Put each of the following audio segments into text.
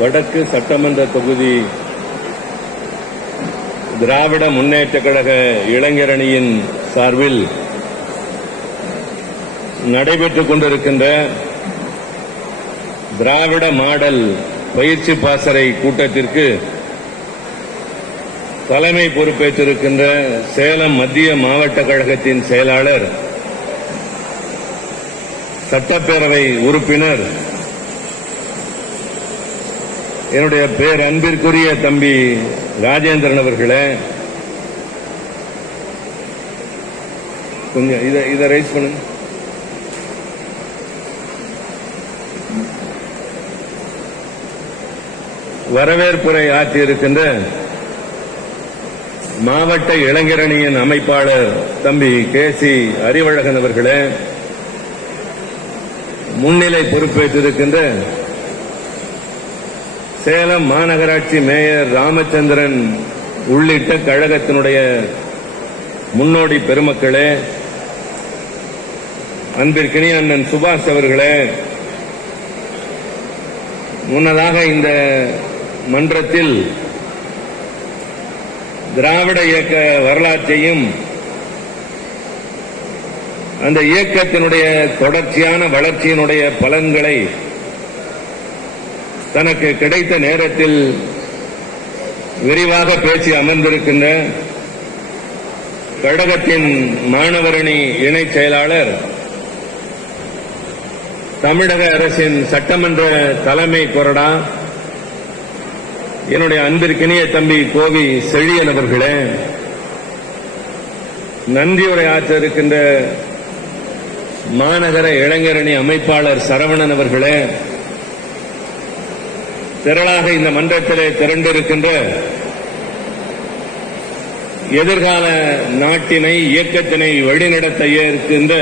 வடக்கு சட்டமன்ற தொகுதி திராவிட முன்னேற்றக் கழக இளைஞரணியின் சார்பில் நடைபெற்றுக் கொண்டிருக்கின்ற திராவிட மாடல் பயிற்சி பாசறை கூட்டத்திற்கு தலைமை பொறுப்பேற்றிருக்கின்ற சேலம் மத்திய மாவட்ட கழகத்தின் செயலாளர், சட்டப்பேரவை உறுப்பினர், என்னுடைய பேர் அன்பிற்குரிய தம்பி ராஜேந்திரன் அவர்களே, கொஞ்சம் இதை ரைஸ் பண்ணுங்க. வரவேற்புரை ஆற்றியிருக்கின்ற மாவட்ட இளைஞரணியின் அமைப்பாளர் தம்பி கே.சி. அறிவழகன் அவர்களே, முன்னிலை பொறுப்பேற்றிருக்கின்ற சேலம் மாநகராட்சி மேயர் ராமச்சந்திரன் உள்ளிட்ட கழகத்தினுடைய முன்னோடி பெருமக்களே, அன்பிற்கினிய அண்ணன் சுபாஷ் அவர்களே, முன்னதாக இந்த மன்றத்தில் திராவிட இயக்க வரலாற்றையும் அந்த இயக்கத்தினுடைய தொடர்ச்சியான வளர்ச்சியினுடைய பலன்களை தனக்கு கிடைத்த நேரத்தில் விரிவாக பேசி அமர்ந்திருக்கின்ற கழகத்தின் மாணவரணி இணைச் செயலாளர், தமிழக அரசின் சட்டமன்ற தலைமை கொறடா, என்னுடைய அன்பிற்கினிய தம்பி கோவி செழியன் அவர்களே, நன்றியுரை ஆற்ற இருக்கின்ற மாநகர இளைஞரணி அமைப்பாளர் சரவணன் அவர்களே, திரளாக இந்த மன்றத்திலே திரண்டிருக்கின்ற எதிர்கால நாட்டினை இயக்கத்தினை வழிநடத்த இருக்கின்ற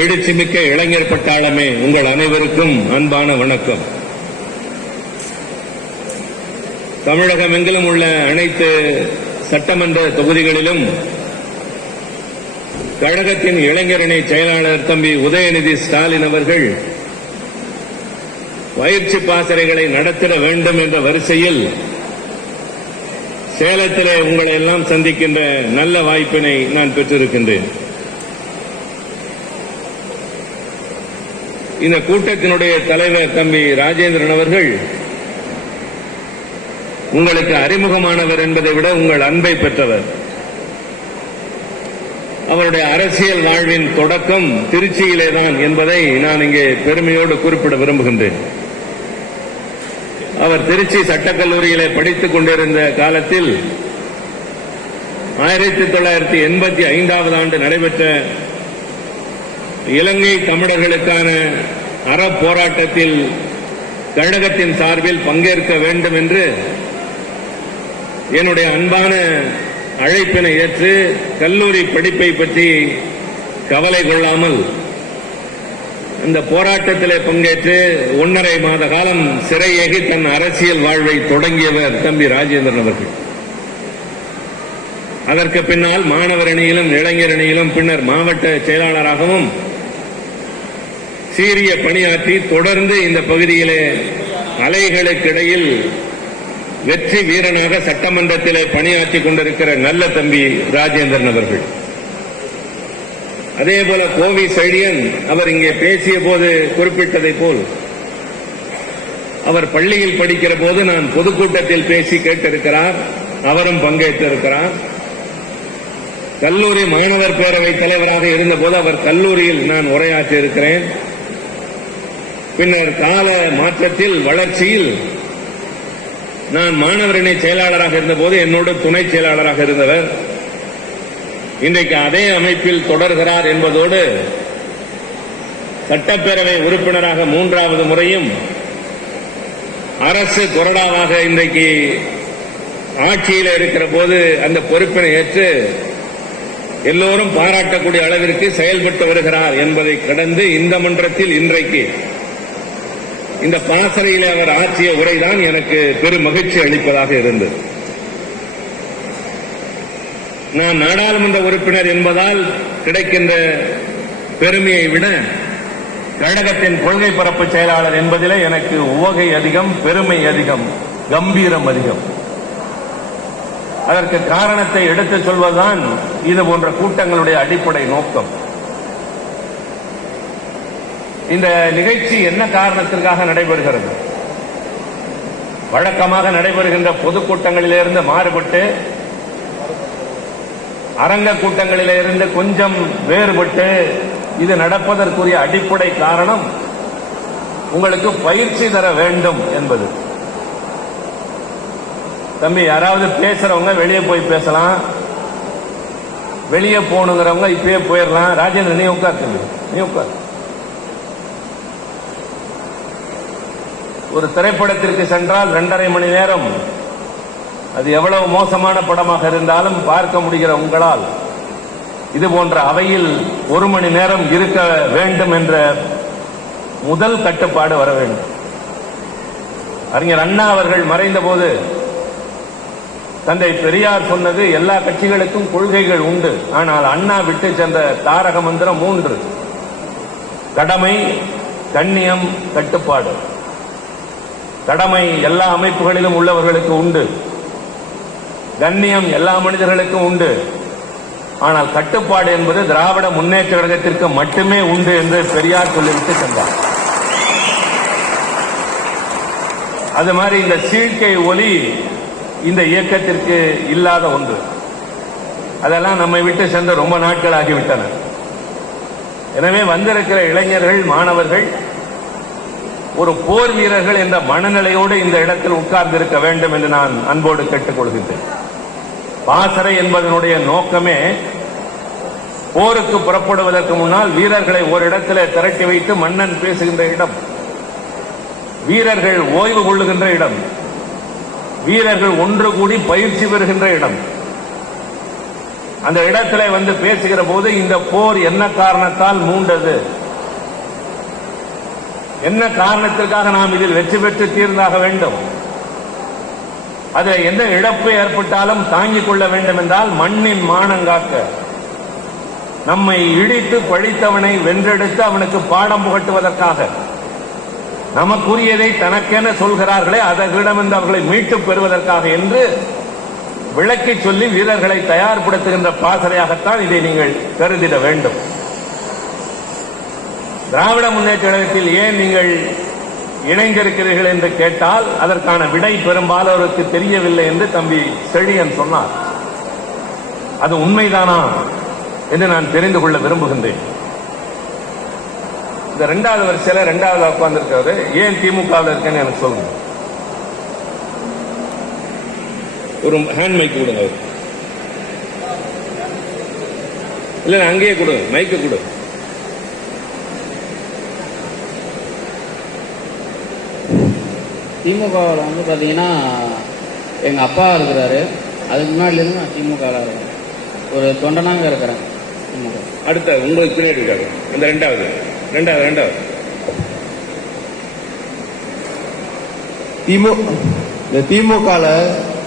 எழுச்சிமிக்க இளைஞர் பட்டாளமே, உங்கள் அனைவருக்கும் அன்பான வணக்கம். தமிழகம் எங்கிலும் உள்ள அனைத்து சட்டமன்ற தொகுதிகளிலும் கழகத்தின் இளைஞரணி செயலாளர் தம்பி உதயநிதி ஸ்டாலின் அவர்கள் பயிற்சி பாசறைகளை நடத்திட வேண்டும் என்ற வரிசையில் சேலத்திலே உங்களை எல்லாம் சந்திக்கின்ற நல்ல வாய்ப்பினை நான் பெற்றிருக்கின்றேன். இந்த கூட்டத்தினுடைய தலைவர் தம்பி ராஜேந்திரன் அவர்கள் உங்களுக்கு அறிமுகமானவர் என்பதை விட உங்கள் அன்பை பெற்றவர். அவருடைய அரசியல் வாழ்வின் தொடக்கம் திருச்சியிலேதான் என்பதை நான் இங்கே பெருமையோடு குறிப்பிட விரும்புகின்றேன். அவர் திருச்சி சட்டக்கல்லூரியிலே படித்துக் கொண்டிருந்த காலத்தில் 1985 ஆண்டு நடைபெற்ற இலங்கை தமிழர்களுக்கான அறப்போராட்டத்தில் கழகத்தின் சார்பில் பங்கேற்க வேண்டும் என்று என்னுடைய அன்பான அழைப்பினை ஏற்று கல்லூரி படிப்பை பற்றி கவலை கொள்ளாமல் இந்த போராட்டத்திலே பங்கேற்று 1.5 மாத காலம் சிறையேகி தன் அரசியல் வாழ்வை தொடங்கியவர் தம்பி ராஜேந்திரன் அவர்கள். அதற்கு பின்னால் மாணவர் அணியிலும் இளைஞர் அணியிலும் பின்னர் மாவட்ட செயலாளராகவும் சீரிய பணியாற்றி தொடர்ந்து இந்த பகுதியிலே அலைகளுக்கிடையில் வெற்றி வீரனாக சட்டமன்றத்திலே பணியாற்றிக் கொண்டிருக்கிற நல்ல தம்பி ராஜேந்திரன் அவர்கள். அதேபோல கோவி செழியன் அவர் இங்கே பேசிய போது குறிப்பிட்டதை போல் அவர் பள்ளியில் படிக்கிற போது நான் பொதுக்கூட்டத்தில் பேசி கேட்டிருக்கிறார், அவரும் பங்கேற்றிருக்கிறார். கல்லூரி மாணவர் பேரவை தலைவராக இருந்தபோது அவர் கல்லூரியில் நான் உரையாற்றி இருக்கிறேன். பின்னர் கால மாற்றத்தில் வளர்ச்சியில் நான் மாணவரணி செயலாளராக இருந்தபோது என்னோடு துணை செயலாளராக இருந்தவர். இன்றைக்கு அதே அமைப்பில் தொடர்கிறார் என்பதோடு சட்டப்பேரவை உறுப்பினராக 3வது முறையும் அரசு கொறடாவாக இன்றைக்கு ஆட்சியில் இருக்கிற போது அந்த பொறுப்பினை ஏற்று எல்லோரும் பாராட்டக்கூடிய அளவிற்கு செயல்பட்டு வருகிறார் என்பதை கடந்து இந்த மன்றத்தில் இன்றைக்கு இந்த பாசறையில் அவர் ஆற்றிய உரைதான் எனக்கு பெரும் மகிழ்ச்சி அளிப்பதாக இருந்தது. நான் நாடாளுமன்ற உறுப்பினர் என்பதால் கிடைக்கின்ற பெருமையை விட கழகத்தின் கொள்கை பரப்பு செயலாளர் என்பதிலே எனக்கு உவகை அதிகம், பெருமை அதிகம், கம்பீரம் அதிகம். அதற்கு காரணத்தை எடுத்துச் சொல்வதுதான் இது போன்ற கூட்டங்களுடைய அடிப்படை நோக்கம். இந்த நிகழ்ச்சி என்ன காரணத்திற்காக நடைபெறுகிறது? வழக்கமாக நடைபெறுகின்ற பொதுக்கூட்டங்களிலிருந்து மாறுபட்டு அரங்க கூட்டங்களிலிருந்து கொஞ்சம் வேறுபட்டு இது நடப்பதற்குரிய அடிப்படை காரணம் உங்களுக்கு பயிற்சி தர வேண்டும் என்பது. தம்பி, யாராவது பேசுறவங்க வெளியே போய் பேசலாம், வெளியே போகணுங்கிறவங்க இப்பயே போயிடலாம். ராஜேந்திரன், நீ உட்கார் தம்பி, நீ உட்கார். ஒரு திரைப்படத்திற்கு சென்றால் 2.5 மணி நேரம், அது எவ்வளவு மோசமான படமாக இருந்தாலும் பார்க்க முடிகிற உங்களால் இது போன்ற அவையில் 1 மணி நேரம் இருக்க வேண்டும் என்ற முதல் கட்டுப்பாடு வர வேண்டும். அறிஞர் அண்ணா அவர்கள் மறைந்த போது தந்தை பெரியார் சொன்னது, எல்லா கட்சிகளுக்கும் கொள்கைகள் உண்டு, ஆனால் அண்ணா விட்டு சென்ற தாரக மந்திரம் 3: கடமை, கண்ணியம், கட்டுப்பாடு. கடமை எல்லா அமைப்புகளிலும் உள்ளவர்களுக்கு உண்டு, கண்ணியம் எல்லா மனிதர்களுக்கும் உண்டு, ஆனால் கட்டுப்பாடு என்பது திராவிட முன்னேற்ற கழகத்திற்கு மட்டுமே உண்டு என்று பெரியார் சொல்லிவிட்டு சென்றார். அது மாதிரி இந்த சீழ்க்கை ஒலி இந்த இயக்கத்திற்கு இல்லாத ஒன்று. அதெல்லாம் நம்மை விட்டு சென்று ரொம்ப நாட்கள் ஆகிவிட்டன. எனவே வந்திருக்கிற இளைஞர்கள், மாணவர்கள் ஒரு போர் வீரர்கள் என்ற மனநிலையோடு இந்த இடத்தில் உட்கார்ந்திருக்க வேண்டும் என்று நான் அன்போடு கேட்டுக் கொள்கிறேன். பாசறை என்பதனுடைய நோக்கமே போருக்கு புறப்படுவதற்கு முன்னால் வீரர்களை ஓரிடத்தில் திரட்டி வைத்து மன்னன் பேசுகின்ற இடம், வீரர்கள் ஓய்வு கொள்ளுகின்ற இடம், வீரர்கள் ஒன்று கூடி பயிற்சி பெறுகின்ற இடம். அந்த இடத்திலே வந்து பேசுகிற போது இந்த போர் என்ன காரணத்தால் மூண்டது, என்ன காரணத்திற்காக நாம் இதில் வெற்றி பெற்று தீர்ந்தாக வேண்டும், அதில் எந்த இழப்பு ஏற்பட்டாலும் தாங்கிக் கொள்ள வேண்டும் என்றால் மண்ணின் மானங்காக்க, நம்மை இடித்து பழித்தவனை வென்றெடுத்து அவனுக்கு பாடம் புகட்டுவதற்காக, நமக்குரியதை தனக்கென சொல்கிறார்களே அதற்கிடமிருந்து அவர்களை மீட்டு பெறுவதற்காக என்று விளக்கி சொல்லி வீரர்களை தயார்படுத்துகின்ற பாசறையாகத்தான் இதை நீங்கள் கருதிட வேண்டும். திராவிட முன்னேற்ற கழகத்தில் ஏன் நீங்கள் இணைந்திருக்கிறீர்கள் என்று கேட்டால் அதற்கான விடை பெரும்பாலோருக்கு தெரியவில்லை என்று தம்பி செழியன் சொன்னார். அது உண்மைதானா என்று நான் தெரிந்து கொள்ள விரும்புகின்றேன். இந்த 2வது வரிசையில 2வது உட்கார்ந்திருக்கிறது, ஏன் திமுகவில் இருக்கேன்னு எனக்கு சொல்லுங்க. ஒரு ஹேண்ட் மைக் கொடுங்க. இல்ல அங்கேயே கொடு, மைக்கு கொடு. திமுகவில் வந்து பார்த்தீங்கன்னா எங்கள் அப்பா இருக்கிறாரு, அதுக்கு முன்னாடிலேருந்து நான் திமுகவில் இருக்கேன், ஒரு தொண்டனாக இருக்கிறேன். அடுத்த உங்களுக்கு பின்னாடி இருக்காங்க அந்த 2வது திமுகல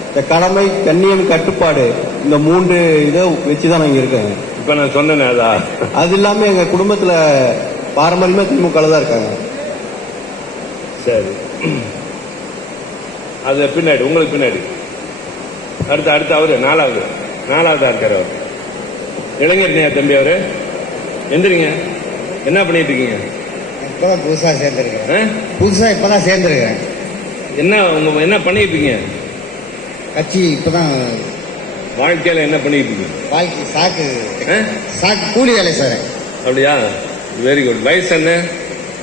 இந்த கடமை, கண்ணியம், கட்டுப்பாடு இந்த 3 இதை வச்சுதான் நாங்க இருக்கேன். இப்ப நான் சொன்னேன். அது இல்லாம எங்க குடும்பத்துல பாரம்பரியமா திமுகல தான் இருக்காங்க. சரி, அது பின்னாடி உங்களுக்கு பின்னாடி அடுத்த அவரு 4வதா இருக்காரு. அவர் இளைஞர் தம்பி, அவரு எந்திரிங்க. என்ன பண்ணிட்டு இருக்கீங்க? இப்பதான் புதுசா சேர்ந்திருக்கேன். இப்பதான் சேர்ந்திருக்கேன். என்ன பண்ணிட்டு இருக்கீங்க? கட்சி இப்பதான். வாழ்க்கையில என்ன பண்ணிட்டு இருக்கீங்க? வாழ்க்கை சாக்கு கூலி வேலை சார். அப்படியா? Very good. வயசு என்ன?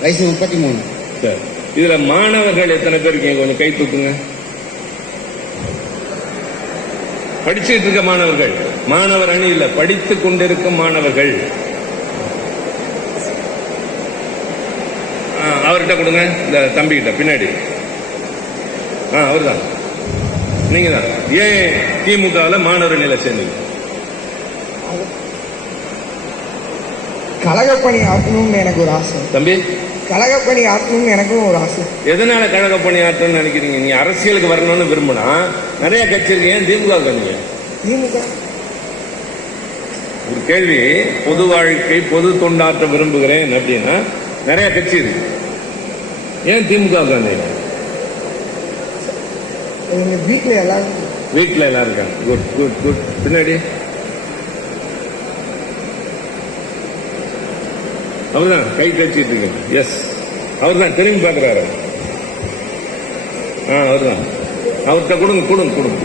வயசு 33. சரி, இதுல மாணவர்கள் எத்தனை பேர் இருக்கீங்க? கொஞ்சம் கை தூக்குங்க. படிச்சுட்டு இருக்க மாணவர்கள், மாணவர் அணி இல்ல, படித்துக் கொண்டிருக்கும் மாணவர்கள். அவர்கிட்ட கொடுங்க, இந்த தம்பி கிட்ட பின்னாடி. அவர்தான், நீங்க தான். ஏன் திமுகவில் மாணவர் அணியில சேர்ந்தீங்க? கழகப்பணி ஆற்றணும்னு எனக்கு ஒரு ஆசை. தம்பி, கழகப்பணி ஆற்றணும்னு எனக்கும் ஒரு ஆசை. எதனால கழகப்பணி ஆற்றணும்னு நினைக்கிறீங்க? நீங்க அரசியலுக்கு வரணும்னு விரும்பினா நிறைய கட்சி இருக்கு, ஏன் திமுக வந்தீங்க? திமுக ஒரு கேள்வி, பொது வாழ்க்கை, பொது தொண்டாற்ற விரும்புகிறேன் அப்படின்னா நிறைய கட்சி இருக்கு. ஏன் திமுக வந்தீங்க? எங்க வீட்டுல எல்லாரும் வீட்டில் எல்லாரும் இருக்காங்க. Good good good. பின்னாடி அவர்தான் கை தச்சிட்டு இருக்கு. எஸ், அவர்தான் திரும்பி பார்க்கிறாரு. அவர்தான். அவர்கிட்ட கொடுங்க கொடுங்க கொடுங்க.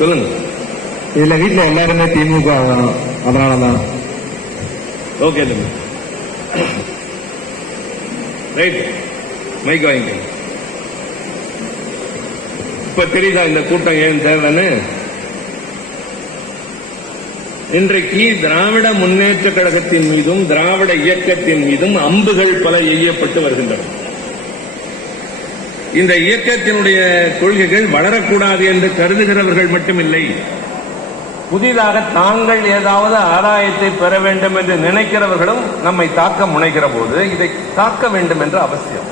சொல்லுங்க. இதுல வீட்டுல எல்லாருமே திமுக, அதனாலதான். ஓகே தம்பி, ரைட். மைக் வாங்கிக்க. இப்ப தெரியுதா இந்த கூட்டம் ஏன் தேவைன்னு? இன்றைக்கு திராவிட முன்னேற்ற கழகத்தின் மீதும் திராவிட இயக்கத்தின் மீதும் அம்புகள் பல எய்யப்பட்டு வருகின்றன. இந்த இயக்கத்தினுடைய கொள்கைகள் வளரக்கூடாது என்று கருதுகிறவர்கள் மட்டுமில்லை, புதிதாக தாங்கள் ஏதாவது ஆதாயத்தை பெற வேண்டும் என்று நினைக்கிறவர்களும் நம்மை தாக்க முனைகிற போது இதை தாக்க வேண்டும் என்ற அவசியம்.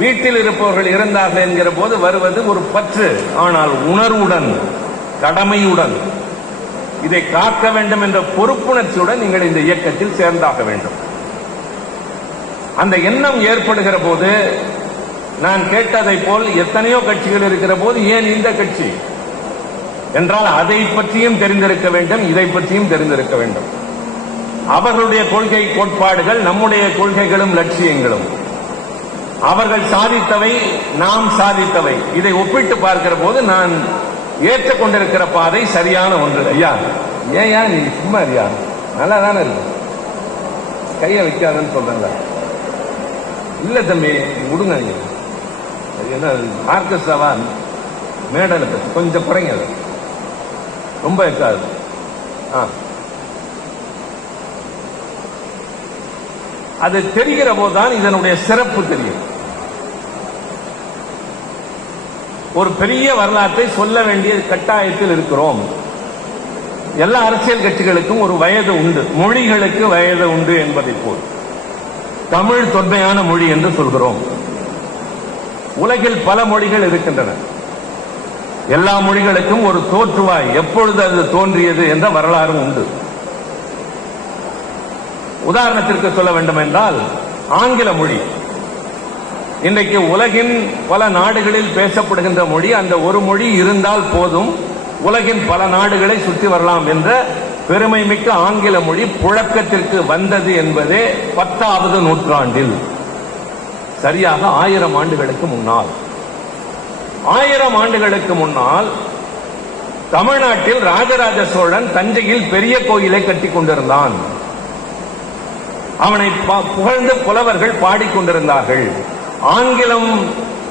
வீட்டில் இருப்பவர்கள் இருந்தார்கள் என்கிற போது வருவது ஒரு பற்று, ஆனால் உணர்வுடன், கடமையுடன் இதை காக்க வேண்டும் என்ற பொறுப்புணர்ச்சியுடன் நீங்கள் இந்த இயக்கத்தில் சேர்ந்தாக வேண்டும். அந்த எண்ணம் ஏற்படுகிற போது, நான் கேட்டதை போல் எத்தனையோ கட்சிகள் இருக்கிற போது ஏன் இந்த கட்சி என்றால் அதை பற்றியும் தெரிந்திருக்க வேண்டும், இதை பற்றியும் தெரிந்திருக்க வேண்டும். அவர்களுடைய கொள்கை கோட்பாடுகள் நம்முடைய கொள்கைகளும் லட்சியங்களும், அவர்கள் சாதித்தவை நாம் சாதித்தவை, இதை ஒப்பிட்டு பார்க்கிற போது நான் ஏற்றுக்கொண்டிருக்கிற பாதை சரியான ஒன்று. ஐயா ஏன் நீ சும்மா ஐயா நல்லா தானே இருக்கு, கையை வைக்காதன்னு சொல்றேன்ல. இல்ல தம்பி விடுங்க, என்ன ஆர்கெஸ்ட்ராவா மேடல கொஞ்சம் குறைங்க, ரொம்ப இருக்காது. அது தெரிகிற போதுதான் இதனுடைய சிறப்பு தெரியும். ஒரு பெரிய வரலாற்றை சொல்ல வேண்டிய கட்டாயத்தில் இருக்கிறோம். எல்லா அரசியல் கட்சிகளுக்கும் ஒரு வயது உண்டு, மொழிகளுக்கு வயது உண்டு என்பதை போல் தமிழ் தொன்மையான மொழி என்று சொல்கிறோம். உலகில் பல மொழிகள் இருக்கின்றன. எல்லா மொழிகளுக்கும் ஒரு தோற்றுவாய், எப்பொழுது அது தோன்றியது என்ற வரலாறு உண்டு. உதாரணத்திற்கு சொல்ல வேண்டும் என்றால் ஆங்கில மொழி இன்றைக்கு உலகின் பல நாடுகளில் பேசப்படுகின்ற மொழி. அந்த ஒரு மொழி இருந்தால் போதும், உலகின் பல நாடுகளை சுற்றி வரலாம் என்ற பெருமை மிக்க ஆங்கில மொழி புழக்கத்திற்கு வந்தது என்பதே 10வது நூற்றாண்டில், சரியாக 1000 ஆண்டுகளுக்கு முன்னால். 1000 ஆண்டுகளுக்கு முன்னால் தமிழ்நாட்டில் ராஜராஜ சோழன் தஞ்சையில் பெரிய கோயிலை கட்டிக் கொண்டிருந்தான். அவனை புகழ்ந்து புலவர்கள் பாடிக்கொண்டிருந்தார்கள். ஆங்கிலம்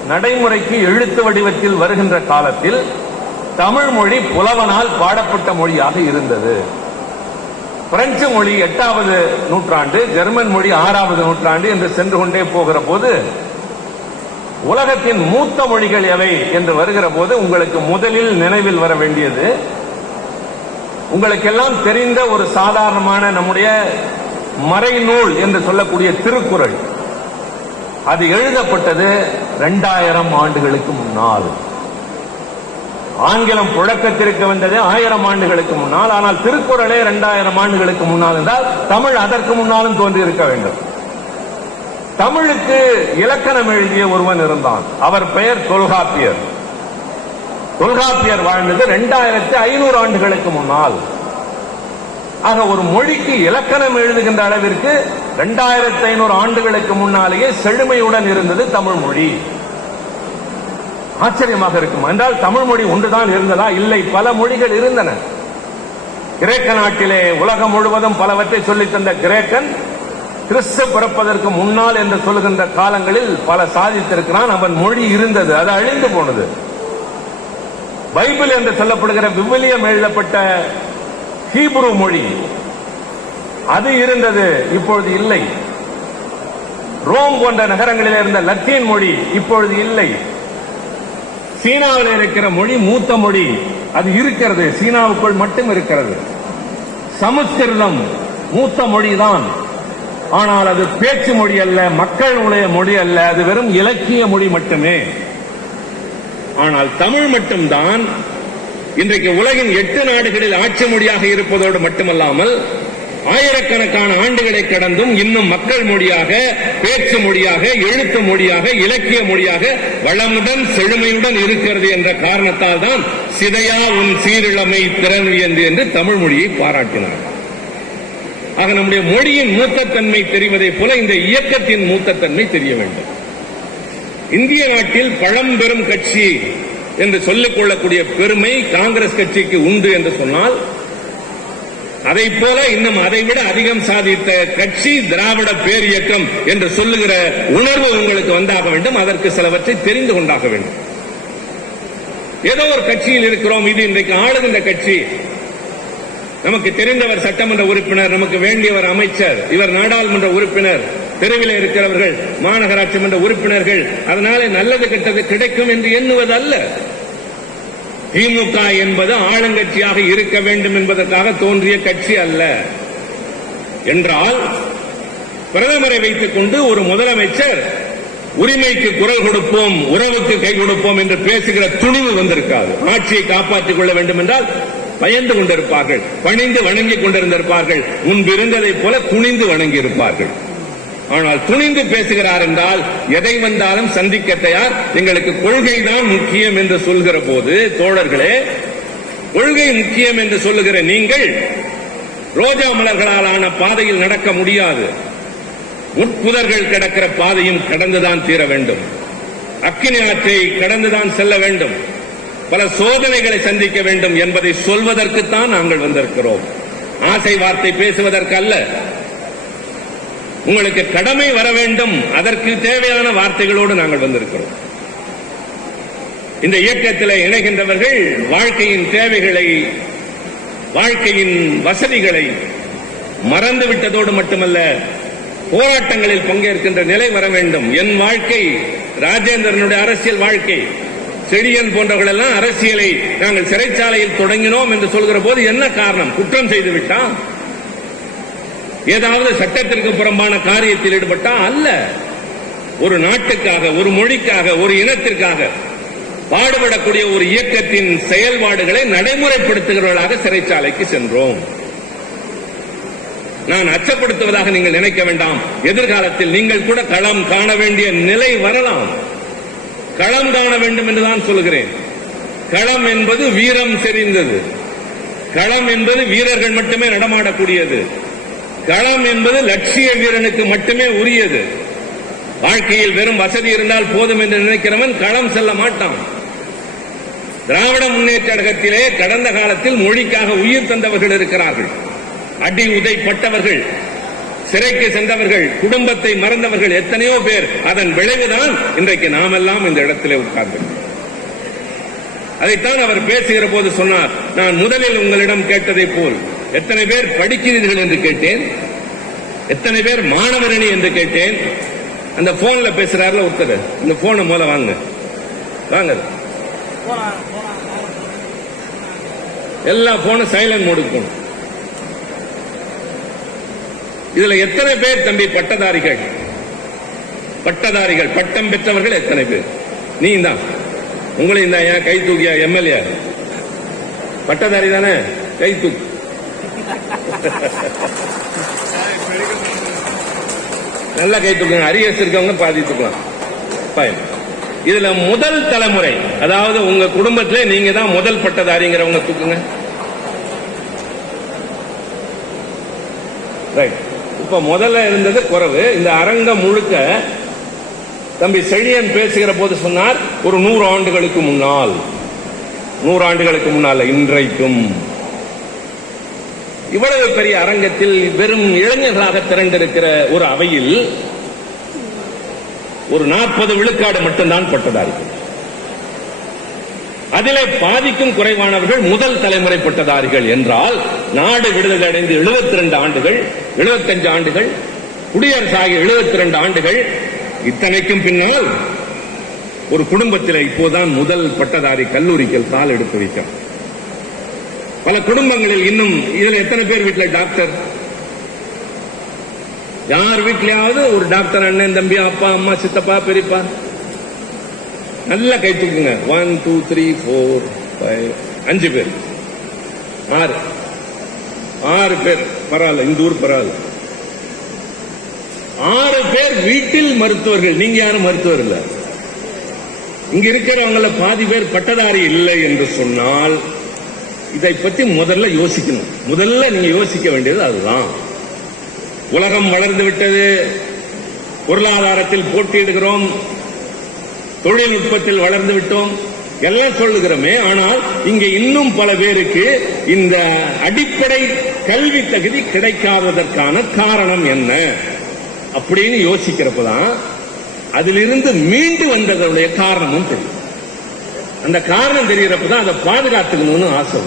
நடைமுறைக்கு எழுத்து வடிவத்தில் வருகின்ற காலத்தில் தமிழ் மொழி புலவனால் பாடப்பட்ட மொழியாக இருந்தது. பிரெஞ்சு மொழி 8வது நூற்றாண்டு, ஜெர்மன் மொழி 6வது நூற்றாண்டு என்று சென்று கொண்டே போகிற போது உலகத்தின் மூத்த மொழிகள் எவை என்று வருகிற போது உங்களுக்கு முதலில் நினைவில் வர வேண்டியது, உங்களுக்கெல்லாம் தெரிந்த ஒரு சாதாரணமான நம்முடைய மறைநூல் என்று சொல்லக்கூடிய திருக்குறள். அது எழுதப்பட்டது 2000 ஆண்டுகளுக்கு முன்னால். ஆங்கிலம் புழக்கத்திற்கு வந்தது 1000 ஆண்டுகளுக்கு முன்னால். ஆனால் திருக்குறளே 2000 ஆண்டுகளுக்கு முன்னால் என்றால் தமிழ் அதற்கு முன்னாலும் தோன்றியிருக்க வேண்டும். தமிழுக்கு இலக்கணம் எழுதிய ஒருவன் இருந்தான், அவர் பெயர் தொல்காப்பியர். தொல்காப்பியர் வாழ்ந்தது 2500 ஆண்டுகளுக்கு முன்னால். ஆக ஒரு மொழிக்கு இலக்கணம் எழுதுகின்ற அளவிற்கு 2500 ஆண்டுகளுக்கு முன்னாலேயே செழுமையுடன் இருந்தது தமிழ் மொழி. ஆச்சரியமாக இருக்கும். என்றால் தமிழ் மொழி ஒன்றுதான் இருந்ததா? இல்லை, பல மொழிகள் இருந்தன. கிரேக்க நாட்டிலே உலகம் முழுவதும் பலவற்றை சொல்லித் தந்த கிரேக்கன் கிறிஸ்து பிறப்பதற்கு முன்னால் என்று சொல்லுகின்ற காலங்களில் பல சாதித்திருக்கிறான். அவன் மொழி இருந்தது, அது அழிந்து போனது. பைபிள் என்று சொல்லப்படுகிற விவிலியம் எழுதப்பட்ட ஹீப்ரு மொழி அது இருந்தது, இப்பொழுது இல்லை. ரோம் போன்ற நகரங்களில் இருந்த லத்தீன் மொழி இப்பொழுது இல்லை. சீனாவில் இருக்கிற மொழி மூத்த மொழி, அது இருக்கிறது, சீனாவுக்குள் மட்டும் இருக்கிறது. சமஸ்கிருதம் மூத்த மொழிதான், ஆனால் அது பேச்சு மொழி அல்ல, மக்களுடைய மொழி அல்ல, அது வெறும் இலக்கிய மொழி மட்டுமே. ஆனால் தமிழ் மட்டும்தான் இன்றைக்கு உலகின் 8 நாடுகளில் ஆட்சி மொழியாக இருப்பதோடு மட்டுமல்லாமல் ஆயிரக்கணக்கான ஆண்டுகளை கடந்தும் இன்னும் மக்கள் மொழியாக, பேச்சு மொழியாக, எழுத்து மொழியாக, இலக்கிய மொழியாக வளமுடன் செழுமையுடன் இருக்கிறது என்ற காரணத்தால் தான் சிதையா உன் சீரிழமை திறன்வியந்து என்று தமிழ் மொழியை பாராட்டினார். ஆக நம்முடைய மொழியின் மூத்தத்தன்மை தெரிவதைப் போல இந்த இயக்கத்தின் மூத்தத்தன்மை தெரிய வேண்டும். இந்திய நாட்டில் பழம்பெரும் கட்சி என்று சொல்லிக் கொள்ளக்கூடிய பெருமை காங்கிரஸ் கட்சிக்கு உண்டு என்று சொன்னால், அதை போல இன்னும் அதைவிட அதிகம் சாதித்த கட்சி திராவிட பேர் இயக்கம் என்று சொல்லுகிற உணர்வு உங்களுக்கு வந்தாக வேண்டும். அதற்கு சிலவற்றை தெரிந்து கொண்டாக வேண்டும். ஏதோ ஒரு கட்சியில் இருக்கிறோம், இது இன்றைக்கு ஆளுகின்ற கட்சி, நமக்கு தெரிந்தவர் சட்டமன்ற உறுப்பினர், நமக்கு வேண்டியவர் அமைச்சர், இவர் நாடாளுமன்ற உறுப்பினர், தெருவில் இருக்கிறவர்கள் மாநகராட்சி மன்ற உறுப்பினர்கள், அதனால நல்லது கெட்டது கிடைக்கும் என்று எண்ணுவது அல்ல. திமுக என்பது ஆளுங்கட்சியாக இருக்க வேண்டும் என்பதற்காக தோன்றிய கட்சி அல்ல என்றால், பிரதமரை வைத்துக் கொண்டு ஒரு முதலமைச்சர் உரிமைக்கு குரல் கொடுப்போம், உறவுக்கு கை கொடுப்போம் என்று பேசுகிற துணிவு வந்திருக்காது. ஆட்சியை காப்பாற்றிக் கொள்ள வேண்டும் என்றால் பயந்து கொண்டிருப்பார்கள், பணிந்து வணங்கிக் கொண்டிருந்திருப்பார்கள், முன்பு இருந்ததைப் போல குனிந்து வணங்கி இருப்பார்கள். ஆனால் துணிந்து பேசுகிறார் என்றால் எதை வந்தாலும் சந்திக்க தயார். எங்களுக்கு கொள்கைதான் முக்கியம் என்று சொல்கிற போது, தோழர்களே, கொள்கை முக்கியம் என்று சொல்லுகிற நீங்கள் ரோஜா மலர்களால் ஆன பாதையில் நடக்க முடியாது. முட்புதர்கள் கிடக்கிற பாதையும் கடந்துதான் தீர வேண்டும். அக்கினி ஆற்றை கடந்துதான் செல்ல வேண்டும். பல சோதனைகளை சந்திக்க வேண்டும் என்பதை சொல்வதற்குத்தான் நாங்கள் வந்திருக்கிறோம். ஆசை வார்த்தை பேசுவதற்கு அல்ல. உங்களுக்கு கடமை வர வேண்டும், அதற்கு தேவையான வார்த்தைகளோடு நாங்கள் வந்திருக்கிறோம். இந்த இயக்கத்தில் இணைகின்றவர்கள் வாழ்க்கையின் தேவைகளை, வாழ்க்கையின் வசதிகளை மறந்துவிட்டதோடு மட்டுமல்ல, போராட்டங்களில் பங்கேற்கின்ற நிலை வர வேண்டும். என் வாழ்க்கை ராஜேந்திரனுடைய அரசியல் வாழ்க்கை, செடியன் போன்றவர்கள் எல்லாம் அரசியலை நாங்கள் சிறைச்சாலையில் தொடங்கினோம் என்று சொல்கிற போது என்ன காரணம்? குற்றம் செய்து விட்டா, ஏதாவது சட்டத்திற்கு புறம்பான காரியத்தில் ஈடுபட்டா அல்ல. ஒரு நாட்டுக்காக, ஒரு மொழிக்காக, ஒரு இனத்திற்காக பாடுபடக்கூடிய ஒரு இயக்கத்தின் செயல்பாடுகளை நடைமுறைப்படுத்துகிறவர்களாக சிறைச்சாலைக்கு சென்றோம். நான் அச்சப்படுத்துவதாக நீங்கள் நினைக்க வேண்டாம். எதிர்காலத்தில் நீங்கள் கூட களம் காண வேண்டிய நிலை வரலாம். களம் காண வேண்டும் என்றுதான் சொல்கிறேன். களம் என்பது வீரம் செறிந்தது. களம் என்பது வீரர்கள் மட்டுமே நடமாடக்கூடியது. களம் என்பது லட்சிய வீரனுக்கு மட்டுமே உரியது. வாழ்க்கையில் வெறும் வசதி இருந்தால் போதும் என்று நினைக்கிறவன் களம் செல்ல மாட்டான். திராவிட முன்னேற்ற கழகத்திலே கடந்த காலத்தில் மொழிக்காக உயிர் தந்தவர்கள் இருக்கிறார்கள். அடி உதைப்பட்டவர்கள், சிறைக்கு சென்றவர்கள், குடும்பத்தை மறந்தவர்கள் எத்தனையோ பேர். அதன் விளைவுதான் இன்றைக்கு நாமெல்லாம் இந்த இடத்திலே உட்கார்ந்திருக்கிறோம். அதைத்தான் அவர் பேசுகிற போது சொன்னார். நான் முதலில் உங்களிடம் கேட்டதை போல் எத்தனை பேர் படிக்கிறீர்கள் என்று கேட்டேன், எத்தனை பேர் மாணவரணி என்று கேட்டேன். அந்த போன்ல பேசுறாருல ஒருத்தர், இந்த போனை மூல வாங்க வாங்க, எல்லா போனும் சைலண்ட் மோடுக்கு போகணும். இதுல எத்தனை பேர் தம்பி பட்டதாரிகள்? பட்டதாரிகள், பட்டம் பெற்றவர்கள் எத்தனை பேர்? நீ தான், உங்களையும் தான். ஏன் கை தூக்கியா? எம்எல்ஏ பட்டதாரி தானே, கை தூக்கு. நல்ல கை தூக்குங்க. அரியஸ் இருக்கவங்க பாதி தூக்கலாம். பயன். இதுல முதல் தலைமுறை, அதாவது உங்க குடும்பத்திலே நீங்க தான் முதல் பட்டதாரிங்கிறவங்க தூக்குங்க. ரைட். இப்ப முதல்ல இருந்தது குறைவு. இந்த அரங்கம் முழுக்க தம்பி செழியன் பேசுகிற போது சொன்னார், ஒரு 100 ஆண்டுகளுக்கு முன்னால், 100 ஆண்டுகளுக்கு முன்னால் இன்றைக்கும் இவ்வளவு பெரிய அரங்கத்தில் வெறும் இளைஞர்களாக திரண்டிருக்கிற ஒரு அவையில் ஒரு 40 விழுக்காடு மட்டும்தான் பட்டதாரிகள். அதிலே பாதிக்கும் குறைவானவர்கள் முதல் தலைமுறை பட்டதாரிகள் என்றால், நாடு விடுதலை அடைந்து 72 ஆண்டுகள், 75 ஆண்டுகள், குடியரசாகி 72 ஆண்டுகள், இத்தனைக்கும் பின்னால் ஒரு குடும்பத்தில் இப்போதான் முதல் பட்டதாரி கல்லூரிக்கு கால் எடுத்து வைக்கும். பல குடும்பங்களில் இன்னும் இதுல எத்தனை பேர் வீட்டில் டாக்டர்? யார் வீட்லயாவது ஒரு டாக்டர் அண்ணன், தம்பி, அப்பா, அம்மா, சித்தப்பா, பெரியப்பா? நல்ல கை தூக்குங்க. 1 2 3 4 5 5 பேர், 6 பேர், பரவாயில்ல, இந்த ஊர் பரவாயில்ல. 6 பேர் வீட்டில் மருத்துவர்கள். நீங்க யாரும் மருத்துவர் இல்ல. இங்க இருக்கிறவங்கள பாதி பேர் பட்டதாரி இல்லை என்று சொன்னால் இதை பத்தி முதல்ல யோசிக்கணும். முதல்ல நீங்க யோசிக்க வேண்டியது அதுதான். உலகம் வளர்ந்து விட்டது, பொருளாதாரத்தில் போட்டியிடுகிறோம், தொழில்நுட்பத்தில் வளர்ந்து விட்டோம், எல்லாம் சொல்லுகிறோமே. ஆனால் இங்க இன்னும் பல பேருக்கு இந்த அடிப்படை கல்வி தகுதி கிடைக்காததற்கான காரணம் என்ன அப்படின்னு யோசிக்கிறப்பதான் அதிலிருந்து மீண்டு வந்ததனுடைய காரணமும் தெரியும். அந்த காரணம் தெரிகிறப்பதான் அதை பாதுகாத்துக்கணும்னு ஆசை.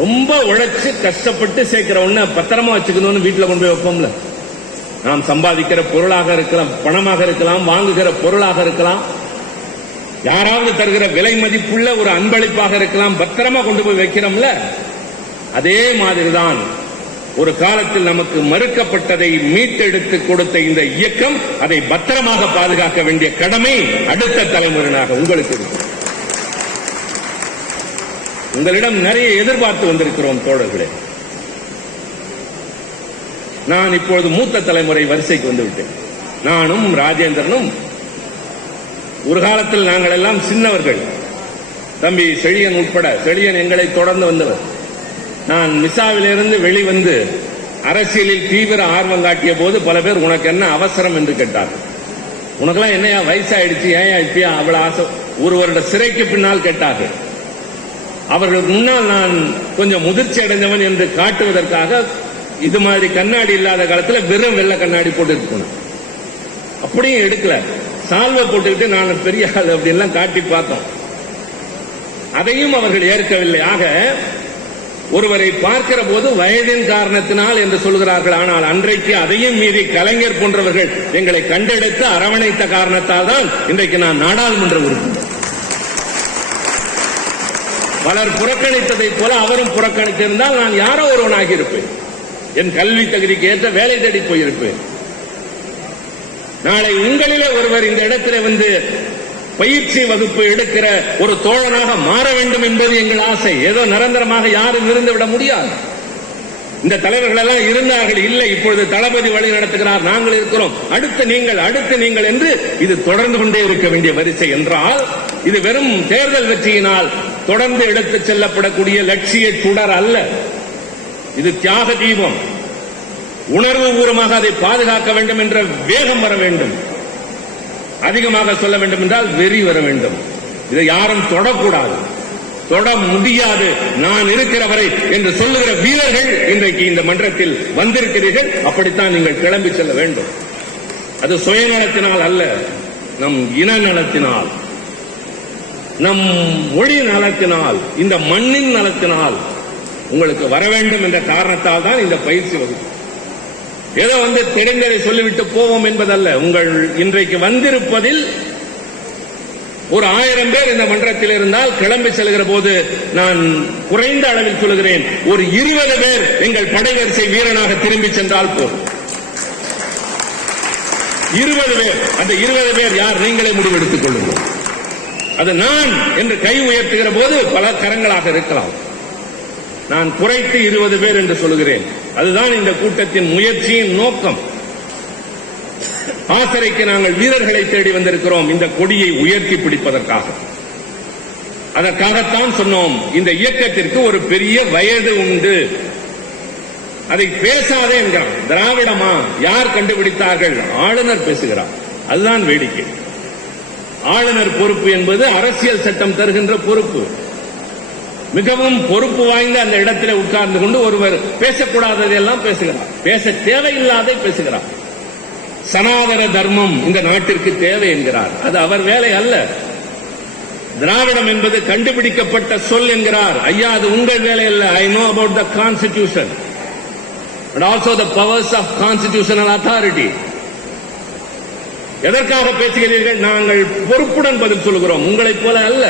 ரொம்ப உழைச்சு கஷ்டப்பட்டு சேர்க்கிற ஒண்ணு பத்திரமா வச்சுக்கணும்னு வீட்டுல கொண்டு போய் வைப்போம்ல. நாம் சம்பாதிக்கிற பொருளாக இருக்கலாம், பணமாக இருக்கலாம், வாங்குகிற பொருளாக இருக்கலாம், யாராவது தருகிற விலை மதிப்புள்ள ஒரு அன்பளிப்பாக இருக்கலாம், பத்திரமா கொண்டு போய் வைக்கிறோம்ல. அதே மாதிரிதான் ஒரு காலத்தில் நமக்கு மறுக்கப்பட்டதை மீட்டெடுத்து கொடுத்த இந்த இயக்கம் அதை பத்திரமாக பாதுகாக்க வேண்டிய கடமை அடுத்த தலைமுறையினாக உங்களுக்கு இருக்கு. உங்களிடம் நிறைய எதிர்பார்த்து வந்திருக்கிறோம் தோழர்களே. நான் இப்பொழுது மூத்த தலைமுறை வரிசைக்கு வந்துவிட்டேன். நானும் ராஜேந்திரனும் ஒரு காலத்தில் நாங்கள் எல்லாம் சின்னவர்கள். தம்பி செழியன் உட்பட, செழியன் எங்களை தொடர்ந்து வந்தவர். நான் மிசாவிலிருந்து வெளிவந்து அரசியலில் தீவிர ஆர்வம் காட்டிய போது பல பேர் உனக்கு என்ன அவசரம் என்று கேட்டார்கள். உனக்கெல்லாம் என்னையா வயசாயிடுச்சு, ஏன் இப்பயா அவ்வளவு ஆசை? ஒரு வருட சிறைக்கு பின்னால் கேட்டார்கள். அவர்களுக்கு முன்னால் நான் கொஞ்சம் முதிர்ச்சி அடைந்தவன் என்று காட்டுவதற்காக இது மாதிரி கண்ணாடி இல்லாத காலத்தில் வெறும் வெள்ளை கண்ணாடி போட்டு இருக்கணும். அப்படியும் எடுக்கல, சால்வை போட்டுக்கிட்டு நான் பெரிய ஆள் அப்படின்லாம் காட்டி பார்த்தோம். அதையும் அவர்கள் ஏற்கவில்லை. ஆக ஒருவரை பார்க்கிற போது வயதின் காரணத்தினால் என்று சொல்கிறார்கள். ஆனால் அன்றைக்கு அதையும் மீறி கலைஞர் போன்றவர்கள் எங்களை கண்டெடுத்து அரவணைத்த காரணத்தால் தான் இன்றைக்கு நான் நாடாளுமன்ற உறுப்பினர். பலர் புறக்கணித்ததை போல அவரும் புறக்கணித்திருந்தால் நான் யாரோ ஒருவனாகி இருப்பேன். என் கல்வி தகுதிக்கு ஏற்ற வேலை தேடி போயிருப்பேன். நாளை உங்களிலே ஒருவர் இந்த இடத்துல வந்து பயிற்சி வகுப்பு எடுக்கிற ஒரு தோழனாக மாற வேண்டும் என்பது எங்கள் ஆசை. ஏதோ நிரந்தரமாக யாரும் இருந்துவிட முடியாது. இந்த தலைவர்கள் எல்லாம் இருந்தார்கள், இல்லை. இப்பொழுது தளபதி வழி நடத்துகிறார், நாங்கள் இருக்கிறோம், அடுத்து நீங்கள் என்று இது தொடர்ந்து கொண்டே இருக்க வேண்டிய வரிசை என்றால் இது வெறும் தேர்தல் வெற்றியினால் தொடர்ந்து எடுத்துச் செல்லப்படக்கூடிய லட்சிய சுடர் அல்ல. இது தியாக தீபம். உணர்வு பூர்வமாக அதை பாதுகாக்க வேண்டும் என்ற வேகம் வர வேண்டும். அதிகமாக சொல்ல வேண்டும் என்றால் வெறி வர வேண்டும். இதை யாரும் தொடக்கூடாது, தொட முடியாது, நான் இருக்கிற வரை என்று சொல்லுகிற வீரர்கள் இன்றைக்கு இந்த மன்றத்தில் வந்திருக்கிறீர்கள். அப்படித்தான் நீங்கள் கிளம்பி செல்ல வேண்டும். அது சுயநலத்தினால் அல்ல, நம் இன நலத்தினால், நம் மொழி நலத்தினால், இந்த மண்ணின் நலத்தினால் உங்களுக்கு வர வேண்டும் என்ற காரணத்தால் தான் இந்த பயிற்சி வகுப்பு. ஏதோ வந்து தெரிந்ததை சொல்லிவிட்டு போவோம் என்பதல்ல. உங்கள் இன்றைக்கு வந்திருப்பதில் ஒரு 1000 பேர் இந்த மன்றத்தில் இருந்தால் கிளம்பி செல்கிற போது நான் குறைந்த அளவில் சொல்கிறேன், ஒரு 20 பேர் எங்கள் படைவரிசை வீரனாக திரும்பி சென்றால் போதும். 20 பேர். அந்த 20 பேர் யார்? நீங்களே முடிவெடுத்துக் கொள்ளுங்கள். அது நான் என்று கை உயர்த்துகிற போது பல கரங்களாக இருக்கலாம். நான் குறைத்து 20 பேர் என்று சொல்கிறேன். அதுதான் இந்த கூட்டத்தின் முயற்சியின் நோக்கம். ஆசரைக்கு நாங்கள் வீரர்களை தேடி வந்திருக்கிறோம், இந்த கொடியை உயர்த்தி பிடிப்பதற்காக. அதற்காகத்தான் சொன்னோம், இந்த இயக்கத்திற்கு ஒரு பெரிய வயது உண்டு, அதை பேசாதே என்கிறான். திராவிடமா யார் கண்டுபிடித்தார்கள்? ஆளுநர் பேசுகிறார். அதுதான் வேடிக்கை. ஆளுநர் பொறுப்பு என்பது அரசியல் சட்டம் தருகின்ற பொறுப்பு. மிகவும் பொறுப்பு வாய்ந்த அந்த இடத்திலே உட்கார்ந்து கொண்டு ஒருவர் பேசக்கூடாததெல்லாம் பேசுகிறார், பேச தேவையில்லாதை பேசுகிறார். சனாதன தர்மம் இந்த நாட்டிற்கு தேவை என்கிறார். அது அவர் வேலை அல்ல. திராவிடம் என்பது கண்டுபிடிக்கப்பட்ட சொல் என்கிறார். ஐயா, அது உங்கள் வேலை அல்ல. I know about the constitution and also the powers of constitutional authority. எதற்காக பேசுகிறீர்கள்? நாங்கள் பொறுப்புடன் பதில் சொல்கிறோம், உங்களைப் போல அல்ல.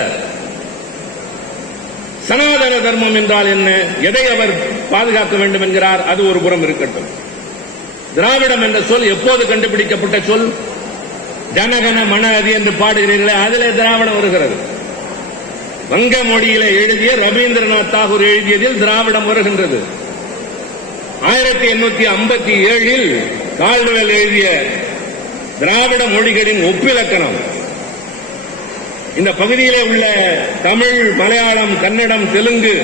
சனாதன தர்மம் என்றால் என்ன? எதை அவர் பாதுகாக்க வேண்டும் என்கிறார்? அது ஒரு புறம் இருக்கட்டும். திராவிடம் என்ற சொல் எப்போது கண்டுபிடிக்கப்பட்ட சொல்? ஜனகன மன அதி என்று பாடுகிறீர்களே, அதிலே திராவிடம் வருகிறது. வங்க மொழியில எழுதிய ரவீந்திரநாத் தாகூர் எழுதியதில் திராவிடம் வருகின்றது. 1857 கால்டுவெல் எழுதிய திராவிட மொழிகளின் ஒப்பிலக்கணம் இந்த பகுதியிலே உள்ள தமிழ், மலையாளம், கன்னடம், தெலுங்கு